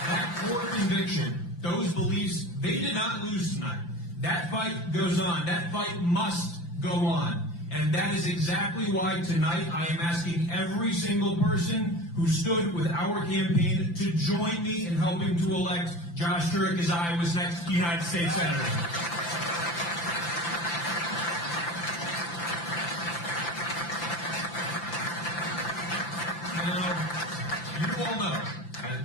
That core conviction, those beliefs, they did not lose tonight. That fight goes on. That fight must go on. And that is exactly why tonight I am asking every single person who stood with our campaign to join me in helping to elect Josh Turek as Iowa's next United States Senator. You all know.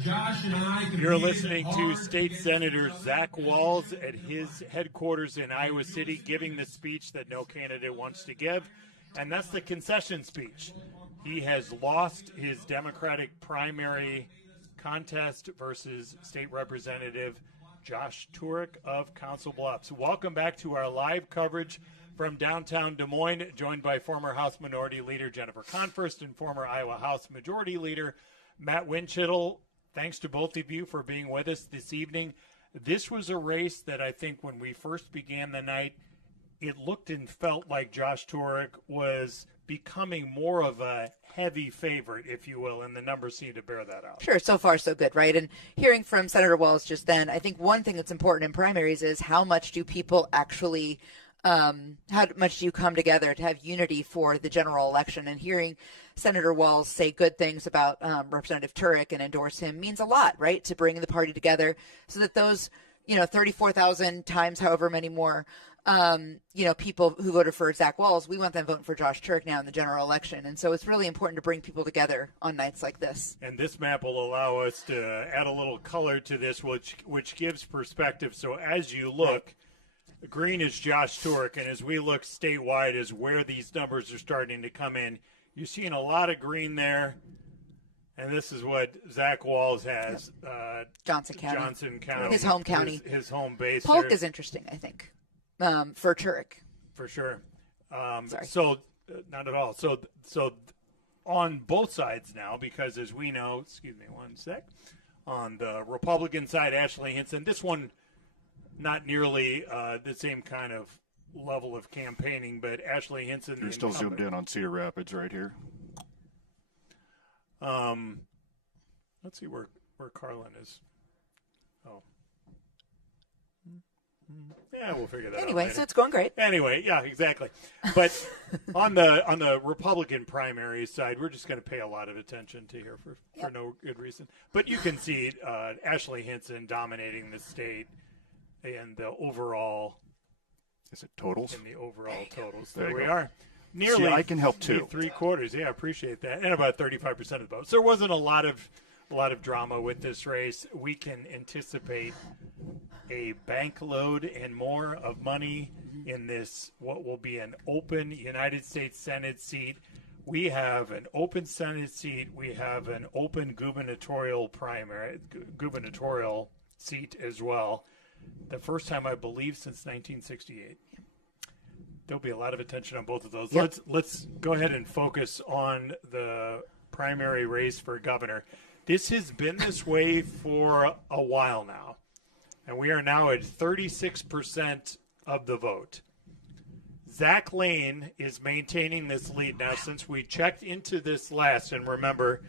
Josh and I You're listening to State Senator Zach Walz at his headquarters in Iowa City giving the speech that no candidate wants to give, and that's the concession speech. He has lost his Democratic primary contest versus State Representative Josh Turek of Council Bluffs. Welcome back to our live coverage from downtown Des Moines, joined by former House Minority Leader Jennifer Confirst and former Iowa House Majority Leader Matt Winchittle. Thanks to both of you for being with us this evening. This was a race that I think when we first began the night, it looked and felt like Josh Turek was becoming more of a heavy favorite, if you will, and the numbers seem to bear that out. Sure, so far so good, right? And hearing from Senator Walz just then, I think one thing that's important in primaries is how much do people actually how much do you come together to have unity for the general election? And hearing Senator Walz say good things about Representative Turek and endorse him means a lot, right? To bring the party together so that those, 34,000 times however many more, people who voted for Zach Walz, we want them voting for Josh Turek now in the general election. And so it's really important to bring people together on nights like this. And this map will allow us to add a little color to this, which gives perspective. So as you look, green is Josh Turek, and as we look statewide as where these numbers are starting to come in, you're seeing a lot of green there. And this is what Zach Walls has. Johnson County. Johnson County. His home county. His home base. Polk there. is interesting, I think, for Turek. For sure. Sorry. So, not at all. So on both sides now, because as we know, excuse me one sec, on the Republican side, Ashley Hinson, this one not nearly the same kind of level of campaigning, but Ashley Hinson. You're still zoomed in on Cedar Rapids right here. Let's see where Carlin is. Oh. Yeah, we'll figure that out. Anyway, later. so it's going great. Anyway, yeah, exactly. But on the Republican primary side, we're just going to pay a lot of attention to here for no good reason. But you can see Ashley Hinson dominating the state in the overall. Is it totals? In the overall totals. There we go. are. Nearly. See, I can help too. 3/4. Yeah, I appreciate that. And about 35% of the vote. So there wasn't a lot of drama with this race. We can anticipate a bank load and more of money in this, what will be an open United States Senate seat. We have an open Senate seat. We have an open gubernatorial seat as well. The first time, I believe, since 1968. There'll be a lot of attention on both of those. Yep. Let's go ahead and focus on the primary race for governor. This has been this way for a while now, and we are now at 36% of the vote. Zach Lane is maintaining this lead now since we checked into this last, and remember,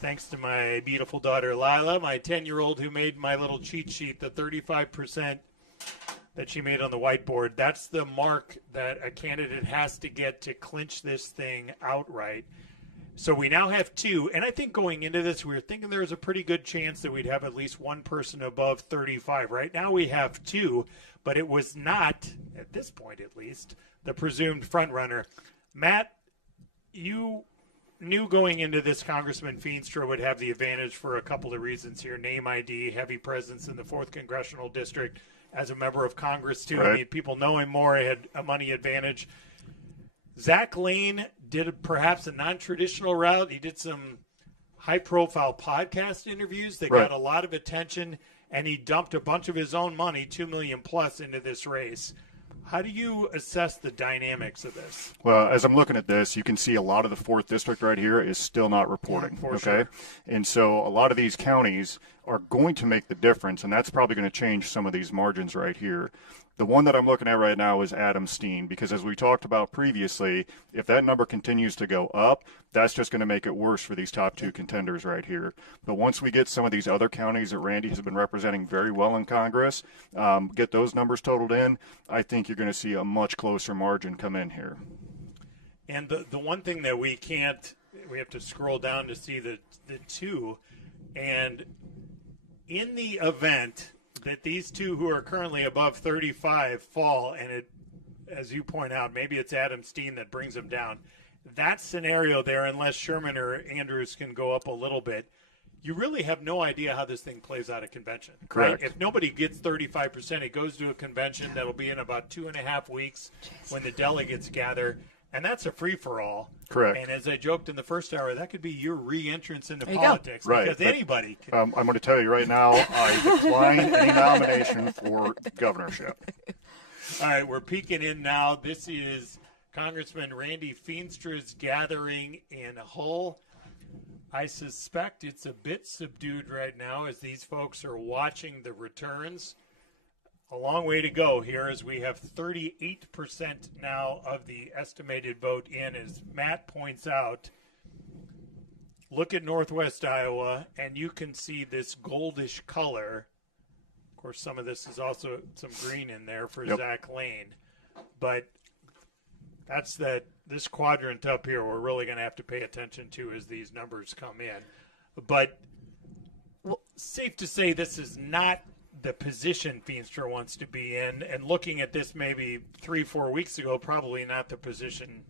thanks to my beautiful daughter Lila, my 10-year-old who made my little cheat sheet, the 35% that she made on the whiteboard, that's the mark that a candidate has to get to clinch this thing outright. So we now have two, and I think going into this, we were thinking there was a pretty good chance that we'd have at least one person above 35. Right now we have two, but it was not, at this point at least, the presumed front runner. Matt, you knew going into this Congressman Feenstra would have the advantage for a couple of reasons here. Name ID, heavy presence in the 4th Congressional District as a member of Congress, too. Right. I mean, people know him more, had a money advantage. Zach Lane did perhaps a non-traditional route. He did some high-profile podcast interviews that got a lot of attention, and he dumped a bunch of his own money, $2 million plus, into this race. How do you assess the dynamics of this? Well, as I'm looking at this, you can see a lot of the 4th district right here is still not reporting. For okay, sure. And so a lot of these counties are going to make the difference, and that's probably going to change some of these margins right here. The one that I'm looking at right now is Adam Steen, because as we talked about previously, if that number continues to go up, that's just going to make it worse for these top two contenders right here. But once we get some of these other counties that Randy has been representing very well in Congress, get those numbers totaled in, I think you're going to see a much closer margin come in here. And the one thing that we have to scroll down to see the two, and in the event that these two who are currently above 35 fall, and it, as you point out, maybe it's Adam Steen that brings them down. That scenario there, unless Sherman or Andrews can go up a little bit, you really have no idea how this thing plays out at convention. Correct. Right? If nobody gets 35%, it goes to a convention that'll be in about 2.5 weeks when the delegates gather, and that's a free-for-all. Correct. And as I joked in the first hour, that could be your re-entrance into There you politics. Right. Because But, anybody can. I'm going to tell you right now, I decline any nomination for governorship. All right, we're peeking in now. This is Congressman Randy Feenstra's gathering in Hull. I suspect it's a bit subdued right now as these folks are watching the returns. A long way to go here as we have 38% now of the estimated vote in, as Matt points out. Look at Northwest Iowa, and you can see this goldish color. Of course, some of this is also some green in there for Zach Lane. But that's this quadrant up here we're really going to have to pay attention to as these numbers come in. But safe to say this is not the position Feenstra wants to be in, and looking at this maybe 3-4 weeks ago, probably not the position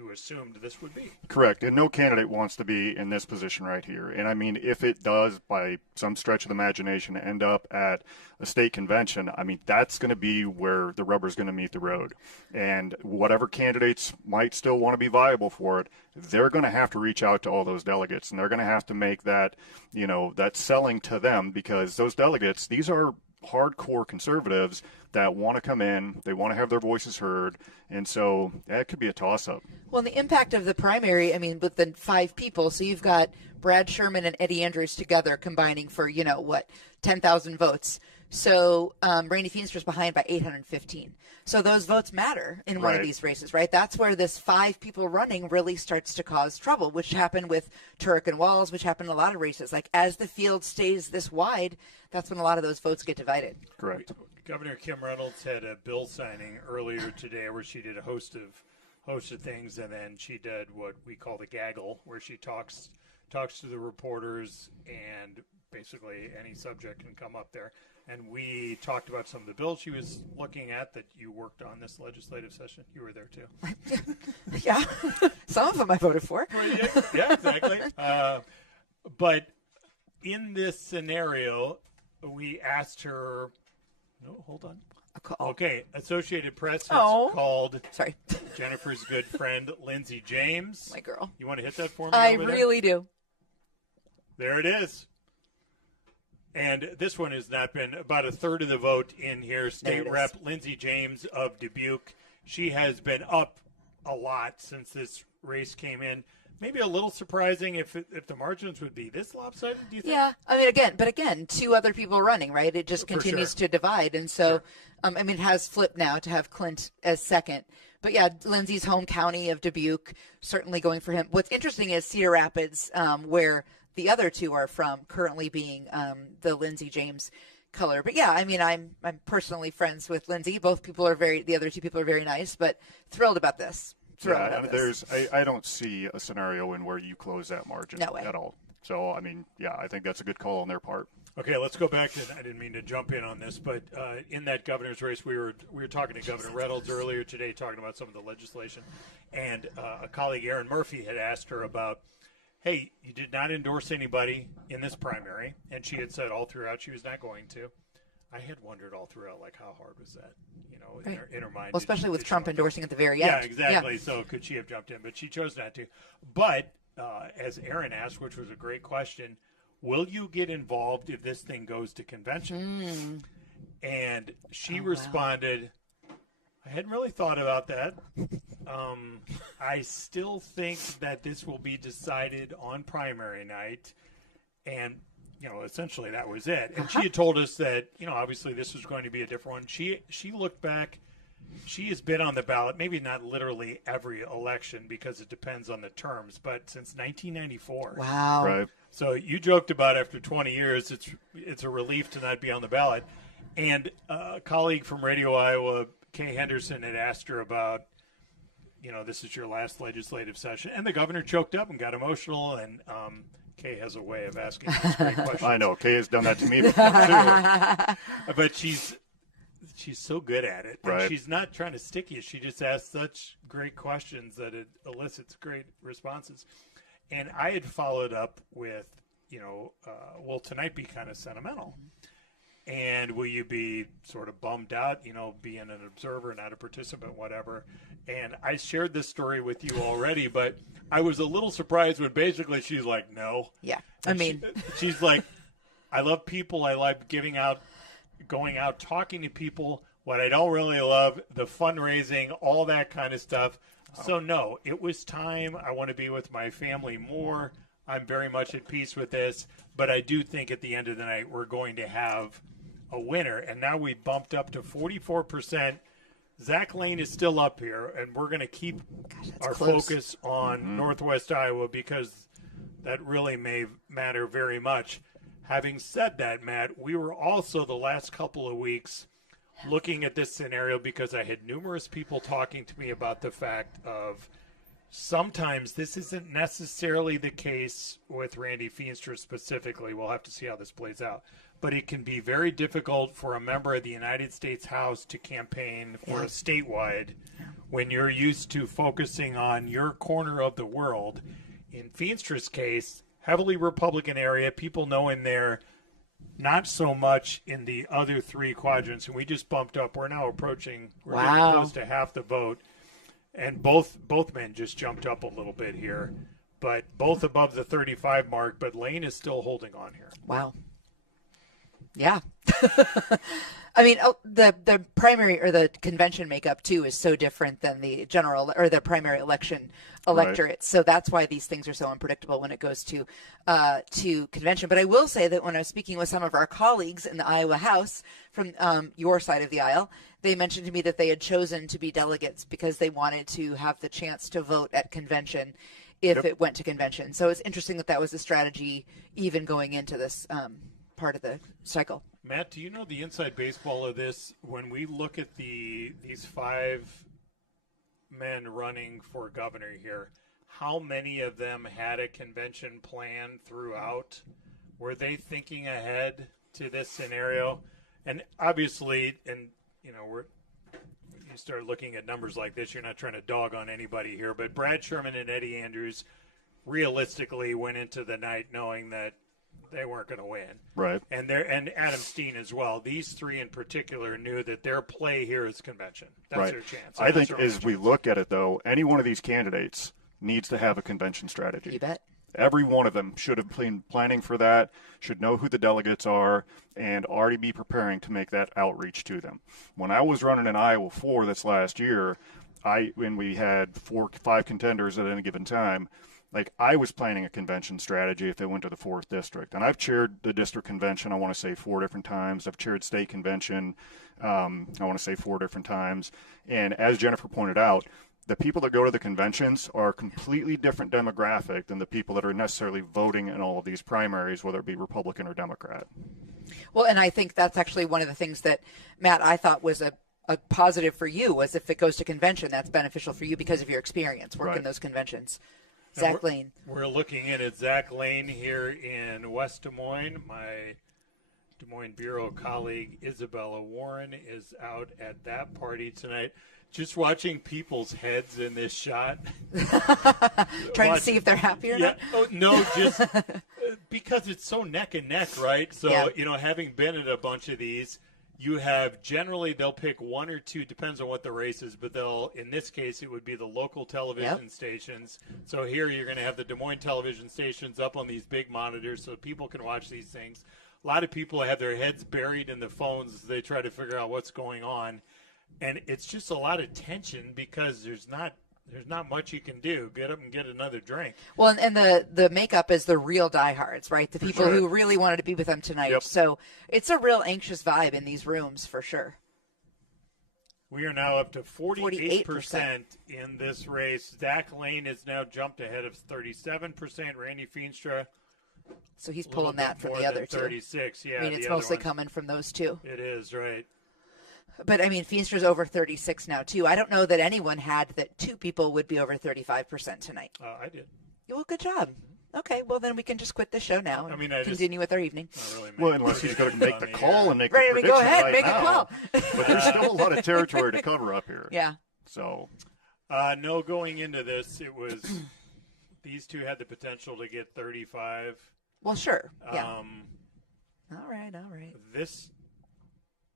you assumed this would be. Correct. And no candidate wants to be in this position right here. And I mean, if it does, by some stretch of the imagination, end up at a state convention, I mean, that's going to be where the rubber's going to meet the road. And whatever candidates might still want to be viable for it, they're going to have to reach out to all those delegates. And they're going to have to make that, that selling to them, because those delegates, these are hardcore conservatives that want to come in, they want to have their voices heard, and so that could be a toss-up. Well, the impact of the primary, I mean, with the 5 people, so you've got Brad Sherman and Eddie Andrews together combining for, 10,000 votes. So Randy Feenster's behind by 815. So those votes matter in one of these races, right? That's where this 5 people running really starts to cause trouble, which happened with Turek and Walz, which happened in a lot of races. Like, as the field stays this wide, that's when a lot of those votes get divided. Correct. Governor Kim Reynolds had a bill signing earlier today where she did a host of things, and then she did what we call the gaggle, where she talks to the reporters, and basically any subject can come up there. And we talked about some of the bills she was looking at that you worked on this legislative session. You were there too. Yeah, some of them I voted for. Yeah, exactly. But in this scenario, we asked her. No, hold on. Okay, Associated Press has called Jennifer's good friend, Lindsey James. My girl. You want to hit that for me? I really do. There it is. And this one has not been about a third of the vote in here. State Rep Lindsey James of Dubuque. She has been up a lot since this race came in. Maybe a little surprising if the margins would be this lopsided, do you think? Yeah, I mean, but again, 2 other people running, right? It just continues to divide. And so, it has flipped now to have Clint as second. But yeah, Lindsey's home county of Dubuque, certainly going for him. What's interesting is Cedar Rapids, where the other 2 are from, currently being the Lindsey James color. But yeah, I mean, I'm personally friends with Lindsey. The other 2 people are very nice, but thrilled about this. I don't see a scenario in where you close that margin at all. So, I mean, yeah, I think that's a good call on their part. Okay, let's go back to, I didn't mean to jump in on this, but in that governor's race, we were talking to Governor Reynolds earlier today, talking about some of the legislation, and a colleague, Erin Murphy, had asked her about, hey, you did not endorse anybody in this primary, and she had said all throughout she was not going to. I had wondered all throughout, like, how hard was that, in her mind? Well, especially with Trump endorsing at the very end. Yeah, exactly. Yeah. So could she have jumped in? But she chose not to. But as Aaron asked, which was a great question, will you get involved if this thing goes to convention? And she responded, I hadn't really thought about that. I still think that this will be decided on primary night. And essentially that was it. And she had told us that, obviously this was going to be a different one. She looked back. She has been on the ballot, maybe not literally every election because it depends on the terms, but since 1994. Wow. Right. So you joked about after 20 years, it's a relief to not be on the ballot. And a colleague from Radio Iowa, Kay Henderson, had asked her about, this is your last legislative session. And the governor choked up and got emotional, and Kay has a way of asking these great questions. I know. Kay has done that to me before, too. But she's so good at it. And she's not trying to stick you. She just asks such great questions that it elicits great responses. And I had followed up with, will tonight be kind of sentimental? And will you be sort of bummed out, being an observer, not a participant, whatever? And I shared this story with you already, but I was a little surprised when basically she's like, no. Yeah. She's like, I love people. I like going out, talking to people. What I don't really love, the fundraising, all that kind of stuff. So, no, it was time. I want to be with my family more. I'm very much at peace with this. But I do think at the end of the night, we're going to have a winner. And now we bumped up to 44%. Zach Lane is still up here, and we're going to keep our focus on Northwest Iowa because that really may matter very much. Having said that, Matt, we were also the last couple of weeks looking at this scenario because I had numerous people talking to me about the fact of sometimes this isn't necessarily the case with Randy Feenstra specifically. We'll have to see how this plays out. But it can be very difficult for a member of the United States House to campaign for a statewide when you're used to focusing on your corner of the world. In Feenstra's case, heavily Republican area, people know him there, not so much in the other three quadrants. And we just bumped up. We're now approaching, we're getting close to half the vote. And both men just jumped up a little bit here, but both above the 35 mark. But Lane is still holding on here. Wow. Yeah. I mean, the primary or the convention makeup too is so different than the general or the primary election electorate. Right. So that's why these things are so unpredictable when it goes to convention. But I will say that when I was speaking with some of our colleagues in the Iowa House from your side of the aisle, they mentioned to me that they had chosen to be delegates because they wanted to have the chance to vote at convention if it went to convention. So it's interesting that that was a strategy even going into this part of the cycle. Matt, do you know the inside baseball of this? When we look at these 5 men running for governor here, how many of them had a convention plan throughout? Were they thinking ahead to this scenario? And obviously, and you know, you start looking at numbers like this, you're not trying to dog on anybody here, but Brad Sherman and Eddie Andrews realistically went into the night knowing that they weren't going to win. Right. And Adam Steen as well. These three in particular knew that their play here is convention. That's their chance. I think as we look at it, though, any one of these candidates needs to have a convention strategy. You bet. Every one of them should have been planning for that, should know who the delegates are, and already be preparing to make that outreach to them. When I was running in Iowa 4 this last year, when we had 4-5 contenders at any given time, like I was planning a convention strategy if they went to the 4th district. And I've chaired the district convention, I want to say 4 different times. I've chaired state convention, I want to say 4 different times. And as Jennifer pointed out, the people that go to the conventions are a completely different demographic than the people that are necessarily voting in all of these primaries, whether it be Republican or Democrat. Well, and I think that's actually one of the things that, Matt, I thought was a positive for you, was if it goes to convention, that's beneficial for you because of your experience working those conventions. Zach Lane. We're looking in at Zach Lane here in West Des Moines. My Des Moines Bureau colleague Isabella Warren is out at that party tonight. Just watching people's heads in this shot. Trying to see if they're happy or not? Oh, no, just because it's so neck and neck, right? So, you know, having been at a bunch of these, you have generally they'll pick 1 or 2, depends on what the race is, but in this case, it would be the local television stations. So here you're going to have the Des Moines television stations up on these big monitors so people can watch these things. A lot of people have their heads buried in the phones as they try to figure out what's going on. And it's just a lot of tension because there's not much you can do. Get up and get another drink. Well, and the makeup is the real diehards, right? The people who really wanted to be with them tonight. Yep. So it's a real anxious vibe in these rooms for sure. We are now up to 48% in this race. Zach Lane has now jumped ahead of 37%. Randy Feenstra. So he's pulling that from the other 36, yeah. I mean, it's mostly coming from those two. It is, right. But, I mean, Feenstra's over 36 now, too. I don't know that anyone had that 2 people would be over 35% tonight. I did. Well, good job. Okay, well, then we can just quit the show now and continue with our evening. Well, unless he's going to make the call and make the prediction go ahead, right make now. a call. But there's still a lot of territory to cover up here. Yeah. So. No, going into this, it was these two had the potential to get 35. Well, sure. Yeah. All right. This,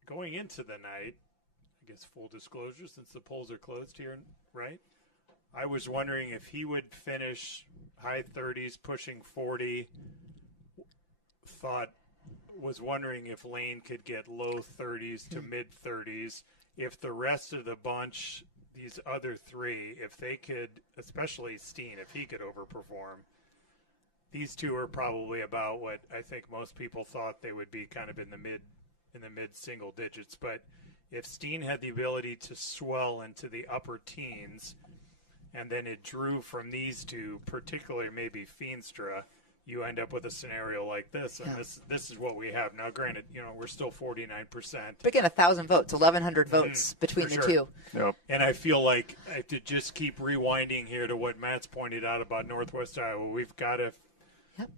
going into the night, I guess full disclosure, since the polls are closed here, right? I was wondering if he would finish high 30s, pushing 40. Was wondering if Lane could get low 30s to mid 30s. If the rest of the bunch, these other 3, if they could, especially Steen, if he could overperform. These 2 are probably about what I think most people thought they would be, kind of in the mid single digits. But if Steen had the ability to swell into the upper teens, and then it drew from these 2, particularly maybe Feenstra, you end up with a scenario like this, and this is what we have now. Granted, we're still 49%. But again, 1,000 votes, 1,100 votes between the two. Yep. And I feel like to just keep rewinding here to what Matt's pointed out about Northwest Iowa, we've got to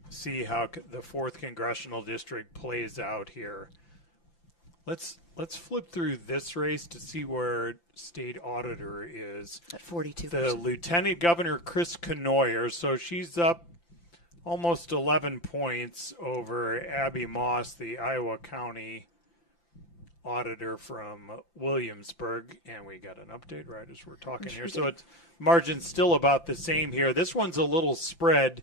see how the 4th congressional district plays out here. Let's flip through this race to see where state auditor is at 42%. The Lieutenant Governor Chris Knoyer, so she's up almost 11 points over Abby Moss, the Iowa County auditor from Williamsburg. And we got an update right as we're talking here. So it's margin's still about the same here. This one's a little spread.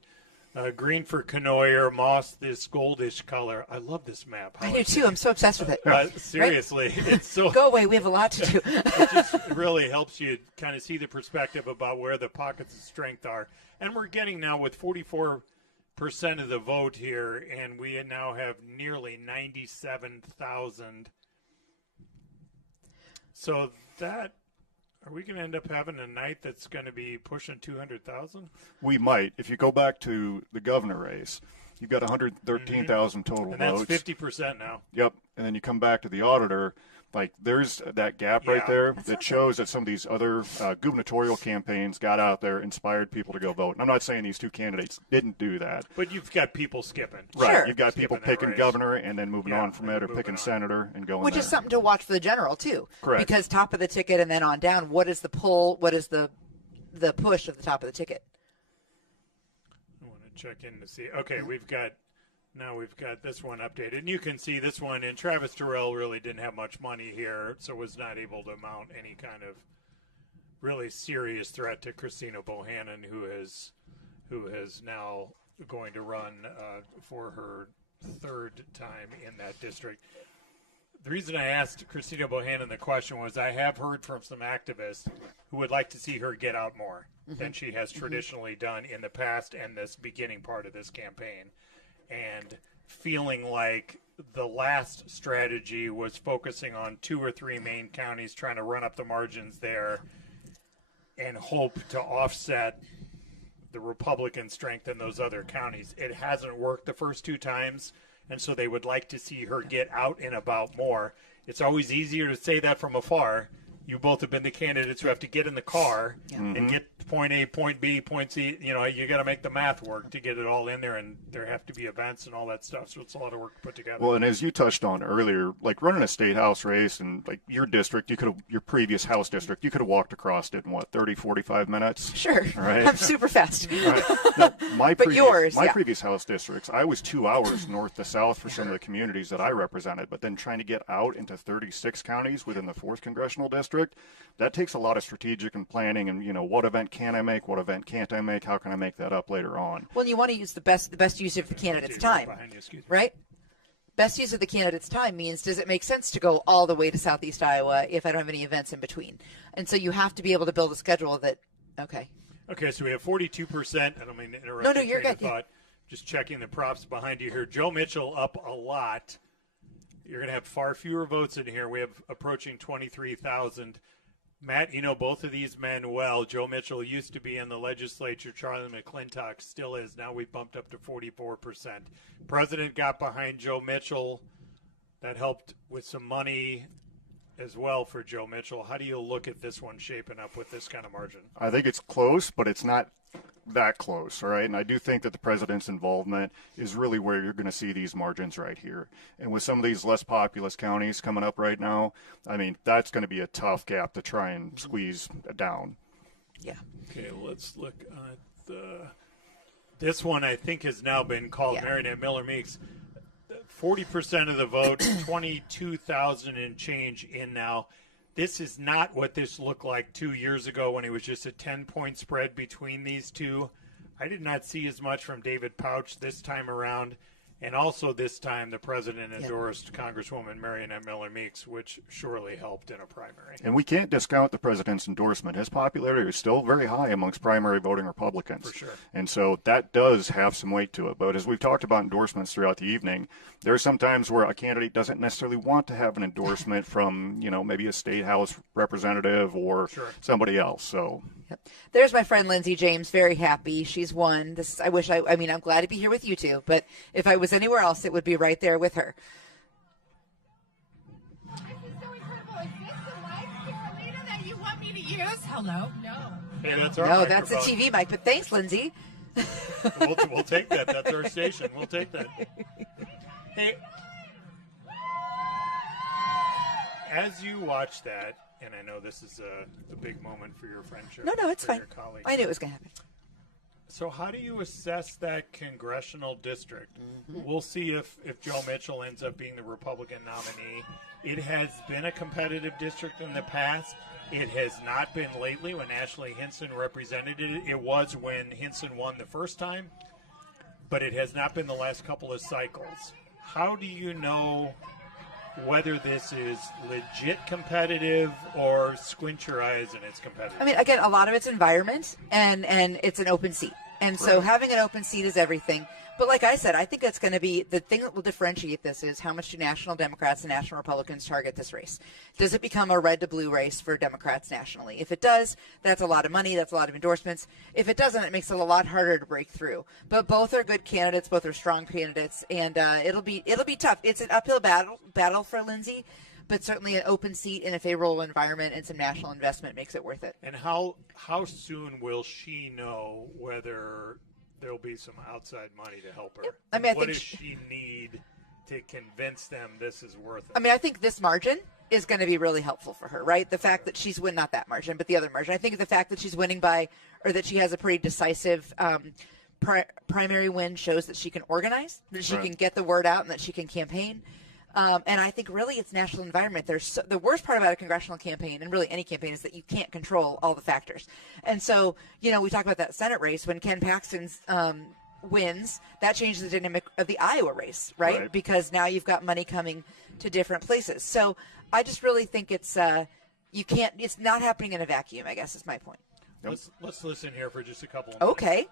Green for Knoyer, Moss this goldish color. I love this map. I do too. I'm so obsessed with it. Seriously, it's so go away. We have a lot to do. It just really helps you kind of see the perspective about where the pockets of strength are. And we're getting now with 44% of the vote here, and we now have nearly 97,000. So that. Are we going to end up having a night that's going to be pushing 200,000? We might. If you go back to the governor race, you've got 113,000 total and that's votes. 50% now. Yep. And then you come back to the auditor. Like, there's that gap right there that shows that some of these other gubernatorial campaigns got out there, inspired people to go vote. And I'm not saying these two candidates didn't do that. But you've got people skipping. Right. Sure. You've got people picking governor and then moving on from it, or picking senator and going Which there. is something to watch for the general, too. Correct. Because top of the ticket and then on down, what is the pull, what is the push of the top of the ticket? I want to check in to see. Okay, we've got this one updated. And you can see this one, and Travis Terrell really didn't have much money here, so was not able to mount any kind of really serious threat to Christina Bohannon, who is now going to run for her 3rd time in that district. The reason I asked Christina Bohannon the question was I have heard from some activists who would like to see her get out more than she has traditionally done in the past and this beginning part of this campaign. And feeling like the last strategy was focusing on 2 or 3 main counties, trying to run up the margins there and hope to offset the Republican strength in those other counties. It hasn't worked the first 2 times, and so they would like to see her get out and about more. It's always easier to say that from afar. You both have been the candidates who have to get in the car and get point A, point B, point C. You got to make the math work to get it all in there, and there have to be events and all that stuff. So it's a lot of work to put together. Well, and as you touched on earlier, like running a state house race and like your district, your previous house district, you could have walked across it in 30, 45 minutes? Sure. Right? I'm super fast. Right. No, my but previous house districts, I was 2 hours north to south for some of the communities that I represented, but then trying to get out into 36 counties within the 4th congressional district, that takes a lot of strategic and planning and, what event can I make, what event can't I make, how can I make that up later on? Well, you want to use the best use of the candidate's time, right? Best use of the candidate's time means, does it make sense to go all the way to Southeast Iowa if I don't have any events in between? And so you have to be able to build a schedule that, okay, so we have 42%. I don't mean to interrupt. No, you're good. Thought. Just checking the props behind you here. Joe Mitchell up a lot. You're going to have far fewer votes in here. We have approaching 23,000. Matt, both of these men well. Joe Mitchell used to be in the legislature. Charlie McClintock still is. Now we've bumped up to 44%. President got behind Joe Mitchell. That helped with some money as well for Joe Mitchell. How do you look at this one shaping up with this kind of margin? I think it's close, but it's not that close, all right? And I do think that the president's involvement is really where you're going to see these margins right here. And with some of these less populous counties coming up right now, I mean, that's going to be a tough gap to try and squeeze down. Yeah. Okay, let's look at this one. I think has now been called Marinette Miller Meeks. 40% of the vote, 22,000 and change in now. This is not what this looked like 2 years ago when it was just a 10-point spread between these two. I did not see as much from David Pouch this time around. And also this time the president endorsed Congresswoman Marinette Miller Meeks, which surely helped in a primary. And we can't discount the president's endorsement. His popularity is still very high amongst primary voting Republicans. For sure. And so that does have some weight to it. But as we've talked about endorsements throughout the evening, there are some times where a candidate doesn't necessarily want to have an endorsement from, maybe a state house representative or somebody else. So There's my friend Lindsay James, very happy. She's won. I'm glad to be here with you two, but if I was anywhere else, it would be right there with her. This is so incredible. Is this the mic, Carolina, that you want me to use? Hello? No. Hey, that's our No, that's microphone. the TV mic, but thanks, Lindsay. We'll take that. That's our station. We'll take that. Hey, as you watch that, and I know this is a big moment for your friendship. No, it's fine. Your colleagues. I knew it was going to happen. So how do you assess that congressional district? We'll see if Joe Mitchell ends up being the Republican nominee. It has been a competitive district in the past. It has not been lately when Ashley Hinson represented it. It was when Hinson won the first time, but it has not been the last couple of cycles. How do you know whether this is legit competitive or squint your eyes and it's competitive? I mean, again, a lot of it's environment, and it's an open seat. And so having an open seat is everything. But like I said, I think that's going to be the thing that will differentiate this is how much do national Democrats and national Republicans target this race? Does it become a red to blue race for Democrats nationally? If it does, that's a lot of money. That's a lot of endorsements. If it doesn't, it makes it a lot harder to break through. But both are good candidates. Both are strong candidates. And it'll be tough. It's an uphill battle for Lindsay. But certainly an open seat in a favorable environment and some national investment makes it worth it. And how soon will she know whether there'll be some outside money to help her? Yep. I mean, what does she need to convince them this is worth it? I mean, I think this margin is going to be really helpful for her, right? The fact that she's not that margin, but the other margin. I think the fact that she's winning or that she has a pretty decisive primary win shows that she can organize, that she can get the word out, and that she can campaign. And I think really it's national environment. The worst part about a congressional campaign, and really any campaign, is that you can't control all the factors. And so, we talk about that Senate race. When Ken Paxton wins, that changes the dynamic of the Iowa race, right? Because now you've got money coming to different places. So I just really think it's not happening in a vacuum, I guess is my point. Let's listen here for just a couple of minutes. Okay.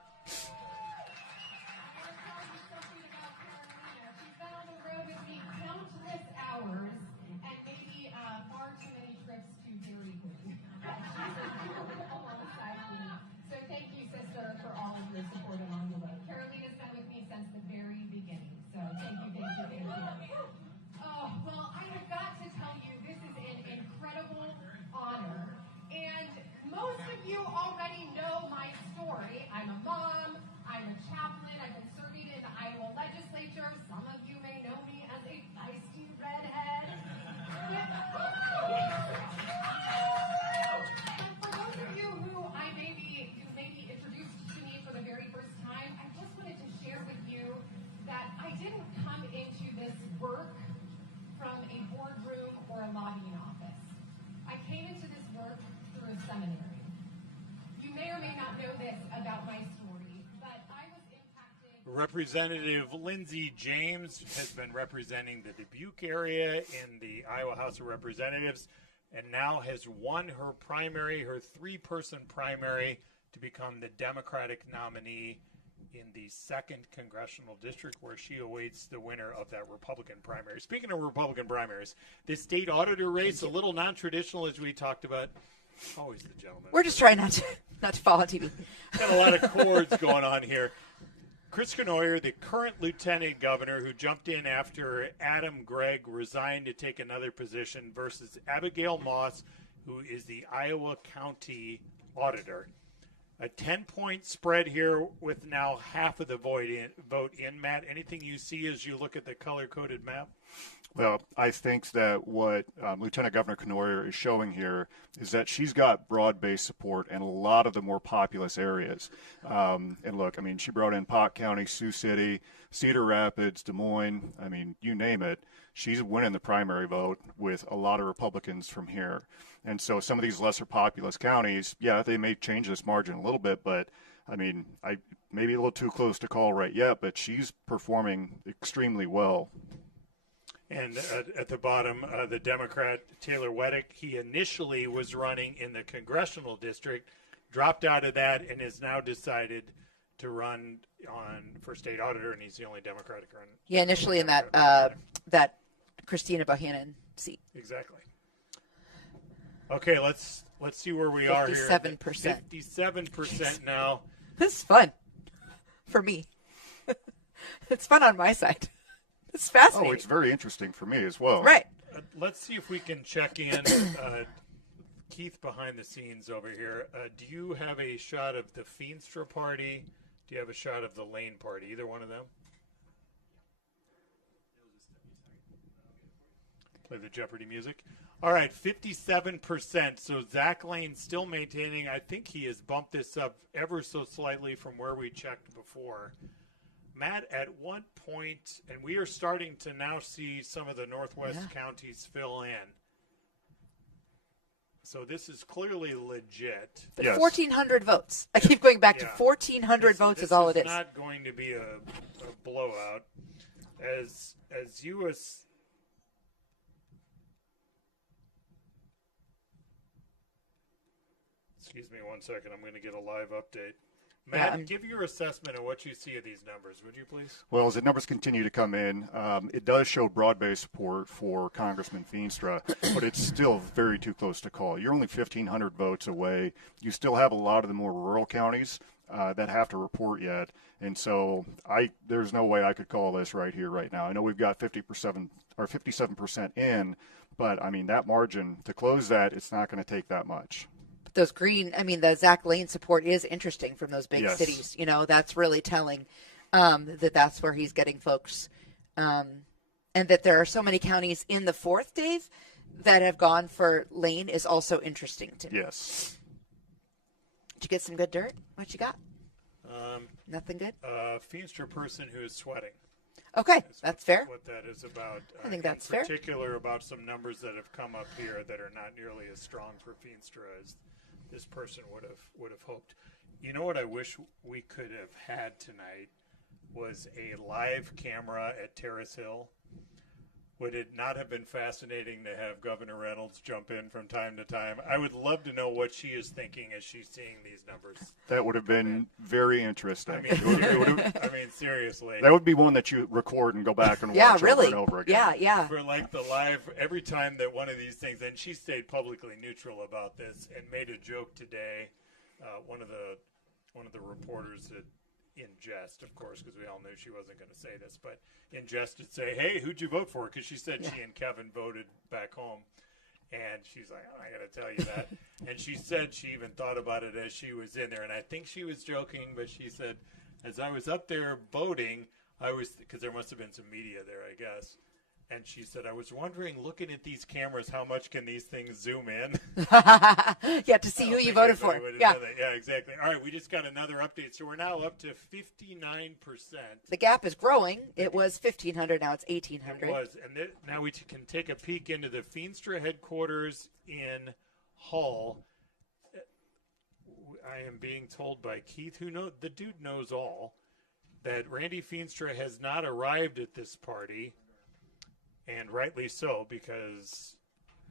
Lobbying office. I came into this work through a seminary. You may or may not know this about my story, but I was impacted. Representative Lindsay James has been representing the Dubuque area in the Iowa House of Representatives and now has won her primary, her three-person primary, to become the Democratic nominee in the 2nd Congressional District, where she awaits the winner of that Republican primary. Speaking of Republican primaries, the state auditor race, a little non-traditional as we talked about. Always the gentleman. We're just trying not to fall on TV. Got a lot of chords going on here. Chris Knoyer, the current lieutenant governor who jumped in after Adam Gregg resigned to take another position, versus Abigail Moss, who is the Iowa County auditor. A 10-point spread here with now half of the vote in. Matt, anything you see as you look at the color-coded map? Well, I think that what Lieutenant Governor Knoyer is showing here is that she's got broad-based support in a lot of the more populous areas. And look, I mean, she brought in Pot County, Sioux City, Cedar Rapids, Des Moines. I mean, you name it. She's winning the primary vote with a lot of Republicans from here. And so some of these lesser populous counties, yeah, they may change this margin a little bit, but I mean, maybe a little too close to call right yet, but she's performing extremely well. And at the bottom, the Democrat Taylor Weddick, he initially was running in the congressional district, dropped out of that, and has now decided to run for state auditor, and he's the only Democratic run. Yeah, initially in that Christina Bohannon seat. Exactly. Okay, let's see where we are here. 57%. 57% now. This is fun for me. It's fun on my side. It's fascinating. Oh, it's very interesting for me as well. Right. Let's see if we can check in. Keith behind the scenes over here. Do you have a shot of the Feenstra party? Do you have a shot of the Lane party? Either one of them? Play the Jeopardy music. All right, 57%. So Zach Lane still maintaining. I think he has bumped this up ever so slightly from where we checked before. Matt, at one point, and we are starting to now see some of the Northwest counties fill in. So this is clelearly legit. But 1,400 votes. I keep going back to 1,400 votes is all it is. This is not going to be a blowout. As U.S. Excuse me one second. I'm going to get a live update. Matt, give your assessment of what you see of these numbers, would you please? Well, as the numbers continue to come in, it does show broad-based support for Congressman Feenstra, but it's still very too close to call. You're only 1,500 votes away. You still have a lot of the more rural counties that have to report yet, and so there's no way I could call this right here, right now. I know we've got 57% in, but I mean that margin to close that, it's not going to take that much. Those the Zach Lane support is interesting from those big cities. You know, that's really telling that's where he's getting folks. And that there are so many counties in the fourth, Dave, that have gone for Lane is also interesting to me. Yes. Did you get some good dirt? What you got? Nothing good? Feenstra person who is sweating. Okay, that's fair. What that is about. I think that's fair. In particular about some numbers that have come up here that are not nearly as strong for Feenstra as this person would have hoped. You know what I wish we could have had tonight was a live camera at Terrace Hill. Would it not have been fascinating to have Governor Reynolds jump in from time to time? I would love to know what she is thinking as she's seeing these numbers. That would have been very interesting. I mean, seriously. That would be one that you record and go back and watch over and over again. Yeah. For like the live, every time that one of these things, and she stayed publicly neutral about this and made a joke today. One of the reporters that, in jest, of course, because we all knew she wasn't going to say this, but in jest to say, hey, who'd you vote for? Because she said she and Kevin voted back home. And she's like, oh, I got to tell you that. And she said she even thought about it as she was in there. And I think she was joking, but she said, as I was up there voting, because there must have been some media there, I guess. And she said, I was wondering, looking at these cameras, how much can these things zoom in? Yeah, to see who you voted for. Yeah, exactly. All right, we just got another update. So we're now up to 59%. The gap is growing. It was 1,500. Now it's 1,800. It was. And now we can take a peek into the Feenstra headquarters in Hull. I am being told by Keith, the dude knows all, that Randy Feenstra has not arrived at this party. And rightly so, because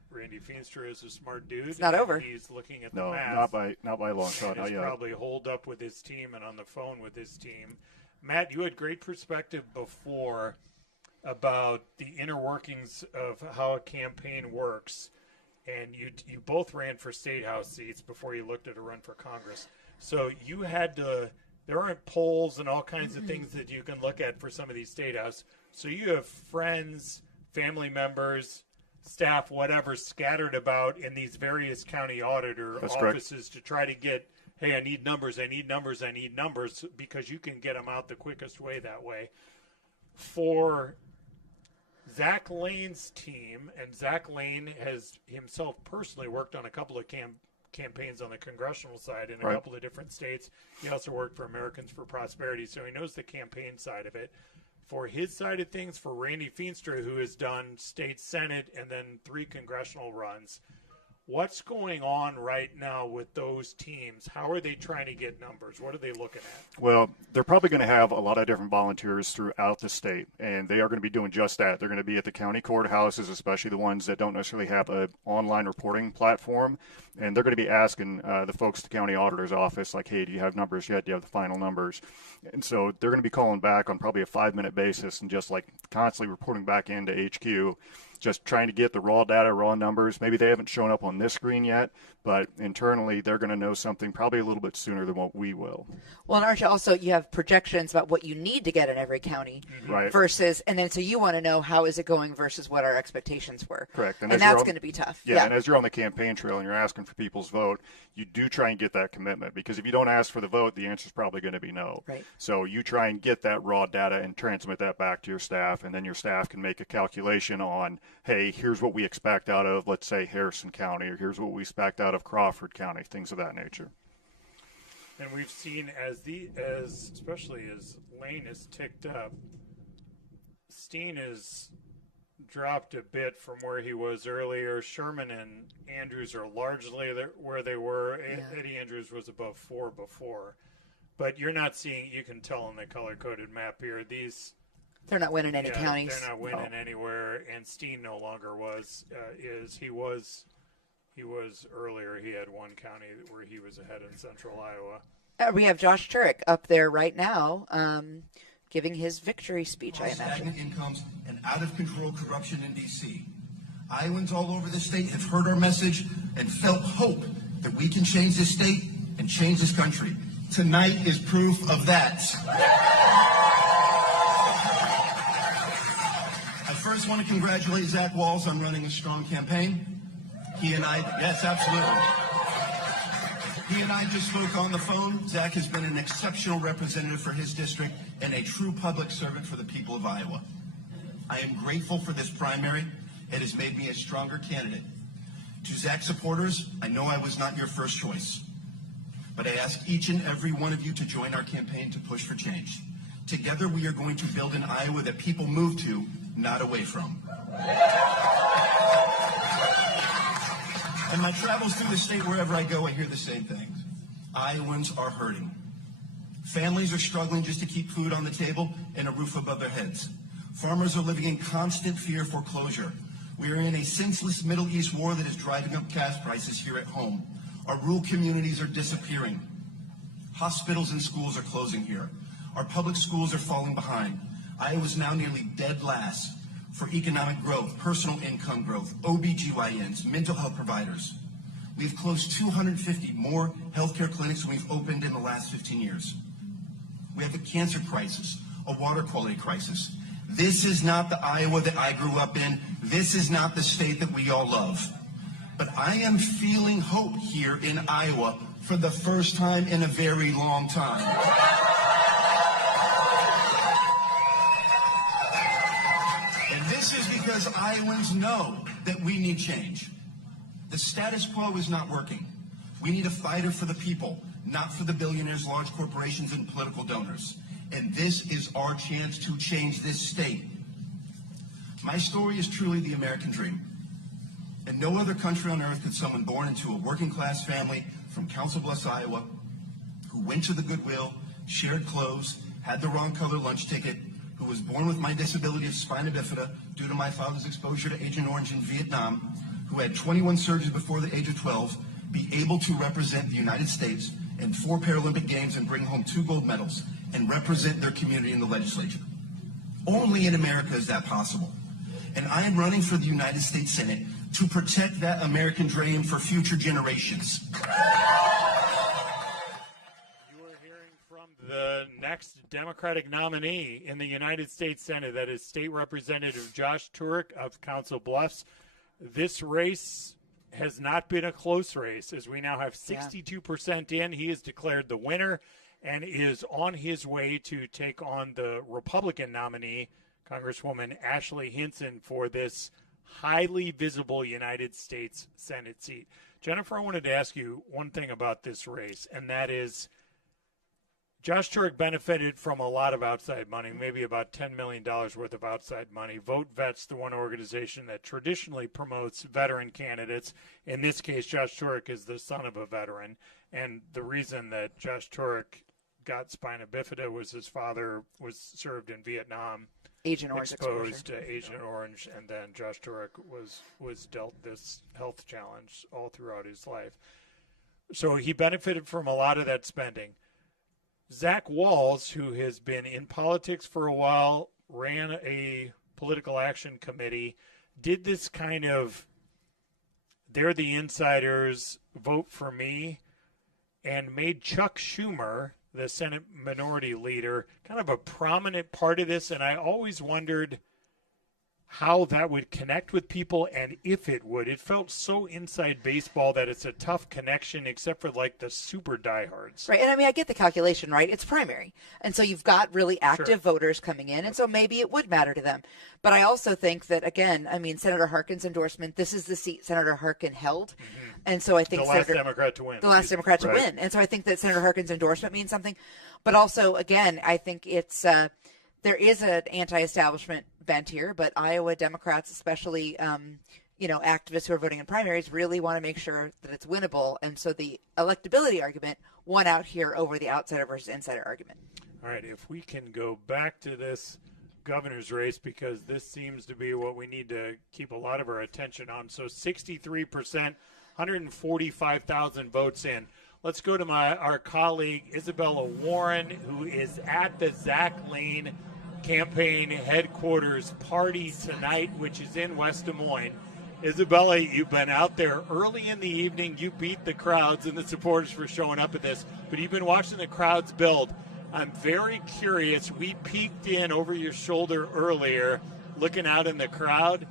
Randy Feenstra is a smart dude. It's not over. He's looking at the No, math. not by a long shot. He's probably holed up with his team and on the phone with his team. Matt, you had great perspective before about the inner workings of how a campaign works, and you both ran for state house seats before you looked at a run for Congress. So you had to. There aren't polls and all kinds of things that you can look at for some of these state house. So you have friends, family members, staff, whatever, scattered about in these various county auditor offices to try to get, hey, I need numbers, because you can get them out the quickest way that way. For Zach Lane's team, and Zach Lane has himself personally worked on a couple of campaigns on the congressional side in a couple of different states. He also worked for Americans for Prosperity, so he knows the campaign side of it. For his side of things, for Randy Feenstra, who has done state senate and then 3 congressional runs, what's going on right now with those teams? How are they trying to get numbers? What are they looking at? Well, they're probably going to have a lot of different volunteers throughout the state, and they are going to be doing just that. They're going to be at the county courthouses, especially the ones that don't necessarily have an online reporting platform, and they're going to be asking the folks at the county auditor's office, like, hey, do you have numbers yet? Do you have the final numbers? And so they're going to be calling back on probably a 5-minute basis and just like constantly reporting back into HQ. just trying to get the raw data, raw numbers. Maybe they haven't shown up on this screen yet, but internally they're going to know something probably a little bit sooner than what we will. Well, and aren't you also, you have projections about what you need to get in every county Right. versus, and then so you want to know how is it going versus what our expectations were. Correct. And that's going to be tough. Yeah, and as you're on the campaign trail and you're asking for people's vote, you do try and get that commitment, because if you don't ask for the vote, the answer is probably going to be no. Right. So you try and get that raw data and transmit that back to your staff, and then your staff can make a calculation on, hey, here's what we expect out of, let's say, Harrison County, or here's what we expect out of Crawford County, things of that nature. And we've seen especially as Lane has ticked up, Steen has dropped a bit from where he was earlier. Sherman and Andrews are largely where they were. Yeah. Eddie Andrews was above 4 before. But you're not seeing, you can tell on the color-coded map here, they're not winning any counties. They're not winning anywhere, and Steen no longer he was earlier. He had one county where he was ahead in central Iowa. We have Josh Turek up there right now, giving his victory speech, I imagine. Stagnant incomes and out-of-control corruption in D.C. Iowans all over the state have heard our message and felt hope that we can change this state and change this country. Tonight is proof of that. I first want to congratulate Zach Walz on running a strong campaign. He and I, yes, absolutely. He and I just spoke on the phone. Zach has been an exceptional representative for his district and a true public servant for the people of Iowa. I am grateful for this primary. It has made me a stronger candidate. To Zach supporters, I know I was not your first choice, but I ask each and every one of you to join our campaign to push for change. Together, we are going to build an Iowa that people move to, not away from. In my travels through the state, wherever I go, I hear the same things. Iowans are hurting. Families are struggling just to keep food on the table and a roof above their heads. Farmers are living in constant fear of foreclosure. We are in a senseless Middle East war that is driving up gas prices here at home. Our rural communities are disappearing. Hospitals and schools are closing here. Our public schools are falling behind. Iowa is now nearly dead last for economic growth, personal income growth, OBGYNs, mental health providers. We've closed 250 more healthcare clinics than we've opened in the last 15 years. We have a cancer crisis, a water quality crisis. This is not the Iowa that I grew up in. This is not the state that we all love. But I am feeling hope here in Iowa for the first time in a very long time. And this is because Iowans know that we need change. The status quo is not working. We need a fighter for the people, not for the billionaires, large corporations, and political donors. And this is our chance to change this state. My story is truly the American dream. In no other country on earth could someone born into a working-class family from Council Bluffs, Iowa, who went to the Goodwill, shared clothes, had the wrong color lunch ticket, who was born with my disability of spina bifida due to my father's exposure to Agent Orange in Vietnam, who had 21 surgeries before the age of 12, be able to represent the United States in 4 Paralympic Games and bring home 2 gold medals and represent their community in the legislature. Only in America is that possible. And I am running for the United States Senate to protect that American dream for future generations. You are hearing from the next Democratic nominee in the United States Senate. That is State Representative Josh Turek of Council Bluffs. This race has not been a close race, as we now have 62% in. He is declared the winner and is on his way to take on the Republican nominee, Congresswoman Ashley Hinson, for this highly visible United States Senate seat. Jennifer, I wanted to ask you one thing about this race, and that is Josh Turek benefited from a lot of outside money, maybe about $10 million worth of outside money. Vote Vet's the one organization that traditionally promotes veteran candidates. In this case, Josh Turek is the son of a veteran, and the reason that Josh Turek got spina bifida was his father was served in Vietnam, Agent Orange exposed to Agent Orange, and then Josh Turek was dealt this health challenge all throughout his life. So he benefited from a lot of that spending. Zach Walz, who has been in politics for a while, ran a political action committee, did this kind of, they're the insiders, vote for me, and made Chuck Schumer, the Senate Minority Leader, kind of a prominent part of this. And I always wondered how that would connect with people and if it would. It felt so inside baseball that it's a tough connection except for like the super diehards. Right. And I mean, I get the calculation, right? It's primary. And so you've got really active voters coming in. And so maybe it would matter to them. But I also think that, again, I mean, Senator Harkin's endorsement, this is the seat Senator Harkin held. And so I think the last Democrat to win. The last Democrat to win. And so I think that Senator Harkin's endorsement means something. But also, again, I think it's there is an anti-establishment bent here, but Iowa Democrats, especially activists who are voting in primaries, really want to make sure that it's winnable. And so the electability argument won out here over the outsider versus insider argument. All right, if we can go back to this governor's race, because this seems to be what we need to keep a lot of our attention on. So 63%, 145,000 votes in. Let's go to our colleague Isabella Warren, who is at the Zach Lane campaign headquarters party tonight, which is in West Des Moines. Isabella, you've been out there early in the evening. You beat the crowds and the supporters for showing up at this, but you've been watching the crowds build. I'm very curious. We peeked in over your shoulder earlier, looking out in the crowd,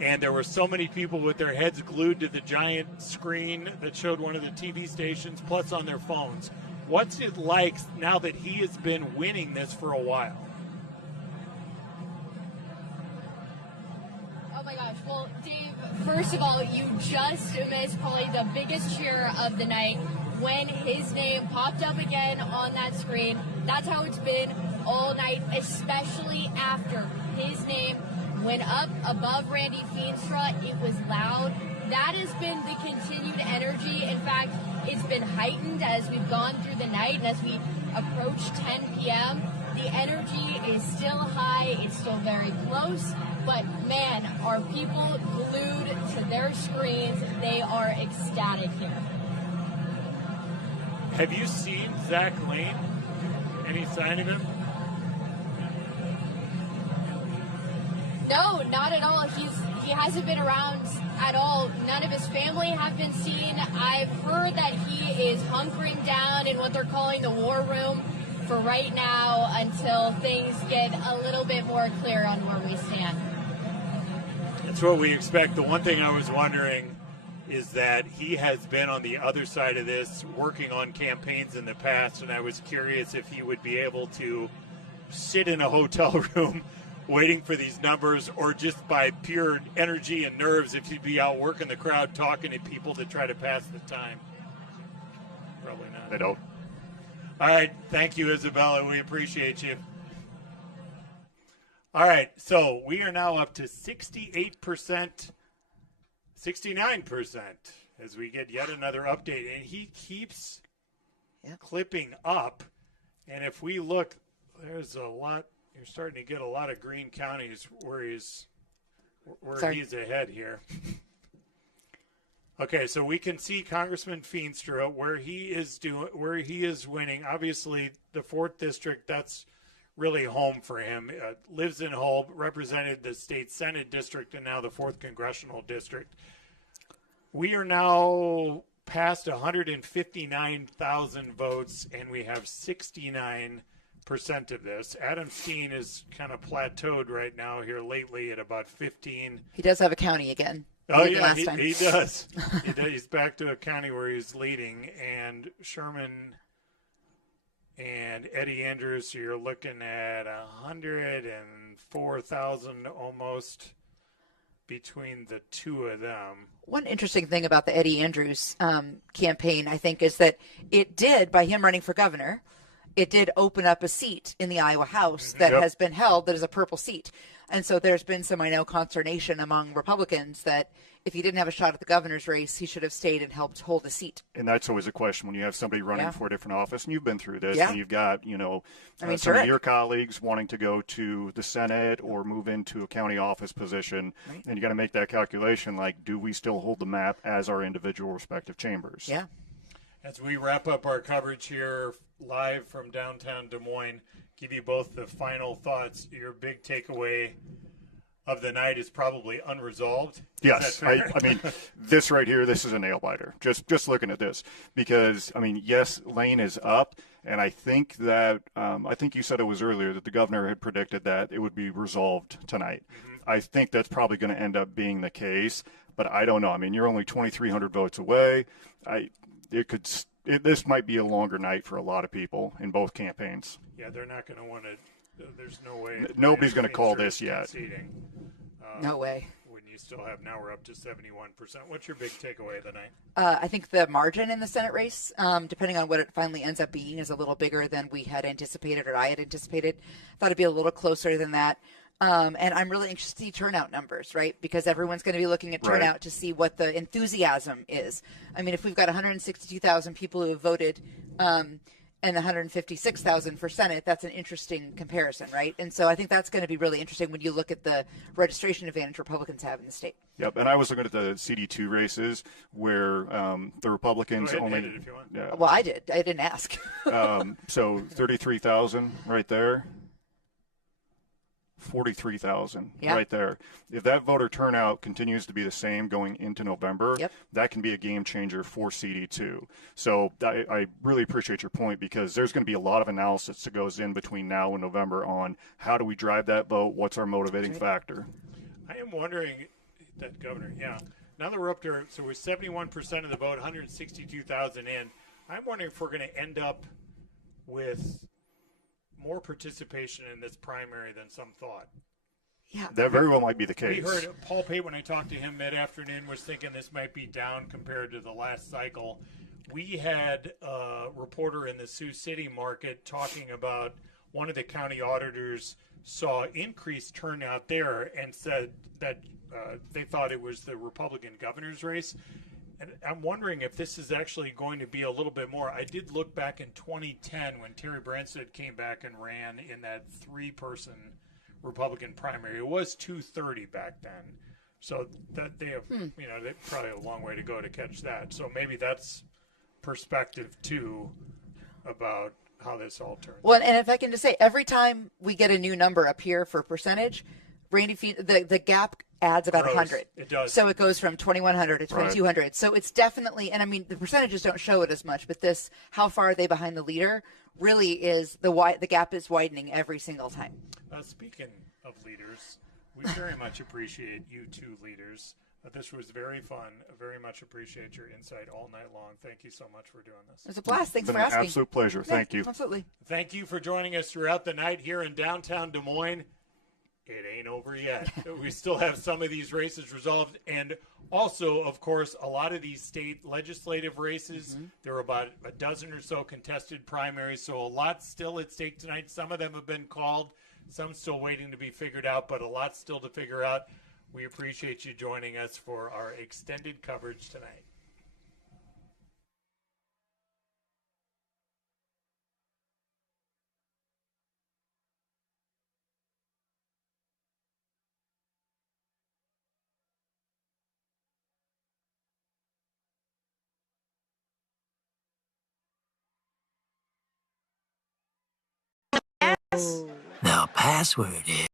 and there were so many people with their heads glued to the giant screen that showed one of the TV stations, plus on their phones. What's it like now that he has been winning this for a while? Oh my gosh. Well, Dave, first of all, you just missed probably the biggest cheer of the night when his name popped up again on that screen. That's how it's been all night, especially after his name went up above Randy Feenstra. It was loud. That has been the continued energy. In fact, it's been heightened as we've gone through the night and as we approach 10 p.m. The energy is still high. It's still very close. But, man, are people glued to their screens? They are ecstatic here. Have you seen Zach Lane? Any sign of him? No, not at all. He hasn't been around at all. None of his family have been seen. I've heard that he is hunkering down in what they're calling the war room for right now until things get a little bit more clear on where we stand. That's what we expect. The one thing I was wondering is that he has been on the other side of this, working on campaigns in the past, and I was curious if he would be able to sit in a hotel room waiting for these numbers, or just by pure energy and nerves, if he'd be out working the crowd, talking to people to try to pass the time. Probably not. They don't. All right. Thank you, Isabella. We appreciate you. All right. So we are now up to 68%, 69% as we get yet another update. And he keeps clipping up. And if we look, there's a lot. You're starting to get a lot of green counties where he's ahead here. Okay, so we can see Congressman Feenstra where he is winning. Obviously, the 4th district, that's really home for him. Lives in Hull, represented the state Senate district, and now the 4th congressional district. We are now past 159,000 votes, and we have 69% of this. Adam Steen is kind of plateaued right now here lately at about 15. He does have a county again. Oh, yeah, he does. He's back to a county where he's leading. And Sherman and Eddie Andrews, so you're looking at 104,000 almost between the two of them. One interesting thing about the Eddie Andrews campaign, I think, is that it did, by him running for governor, it did open up a seat in the Iowa House that has been held that is a purple seat. And so there's been some, I know, consternation among Republicans that if he didn't have a shot at the governor's race, he should have stayed and helped hold a seat. And that's always a question when you have somebody running for a different office, and you've been through this, and you've got, some of your colleagues wanting to go to the Senate or move into a county office position, and you got to make that calculation, like, do we still hold the map as our individual respective chambers? Yeah. As we wrap up our coverage here live from downtown Des Moines, give you both the final thoughts, your big takeaway of the night is probably unresolved. Yes, I mean, this right here, this is a nail biter. Just looking at this, because I mean, yes, Lane is up, and I think that I think you said it was earlier that the governor had predicted that it would be resolved tonight. Mm-hmm. I think that's probably going to end up being the case, but I don't know. I mean, you're only 2,300 votes away. This might be a longer night for a lot of people in both campaigns. Yeah, they're not going to want to. There's no way. Nobody's going to call this yet. No way. When you still have, now we're up to 71%. What's your big takeaway of the night? I think the margin in the Senate race, depending on what it finally ends up being, is a little bigger than we had anticipated or I had anticipated. I thought it'd be a little closer than that. And I'm really anxious to see turnout numbers, right? Because everyone's going to be looking at turnout to see what the enthusiasm is. I mean, if we've got 162,000 people who have voted, and 156,000 for Senate, that's an interesting comparison, right? And so I think that's going to be really interesting when you look at the registration advantage Republicans have in the state. Yep, and I was looking at the CD2 races where the Republicans only. If you want. Yeah. Well, I did. I didn't ask. So 33,000 right there. 43,000 right there. If that voter turnout continues to be the same going into November, that can be a game changer for CD2. So I really appreciate your point, because there's going to be a lot of analysis that goes in between now and November on how do we drive that vote, what's our motivating factor. I am wondering, that governor, now that we're up to, so we're 71% of the vote, 162,000 in. I'm wondering if we're going to end up with more participation in this primary than some thought. Yeah, that very well might be the case. We heard Paul Pate, when I talked to him mid-afternoon, was thinking this might be down compared to the last cycle. We had a reporter in the Sioux City market talking about one of the county auditors saw increased turnout there and said that they thought it was the Republican governor's race. And I'm wondering if this is actually going to be a little bit more. I did look back in 2010 when Terry Branstad came back and ran in that 3-person Republican primary. It was 230 back then. So that they have, they probably have a long way to go to catch that. So maybe that's perspective too about how this all turns. Well, and if I can just say, every time we get a new number up here for percentage, the gap adds about 100. It does. So it goes from 2,100 to 2,200. Right. So it's definitely, and I mean, the percentages don't show it as much, but this, how far are they behind the leader, really is the gap is widening every single time. Speaking of leaders, we very much appreciate you two leaders. This was very fun. Very much appreciate your insight all night long. Thank you so much for doing this. It was a blast. Thanks for asking. It's been an absolute pleasure. Thank you. Absolutely. Thank you for joining us throughout the night here in downtown Des Moines. It ain't over yet. We still have some of these races resolved. And also, of course, a lot of these state legislative races, there are about a dozen or so contested primaries. So a lot still at stake tonight. Some of them have been called, some still waiting to be figured out, but a lot still to figure out. We appreciate you joining us for our extended coverage tonight. The password is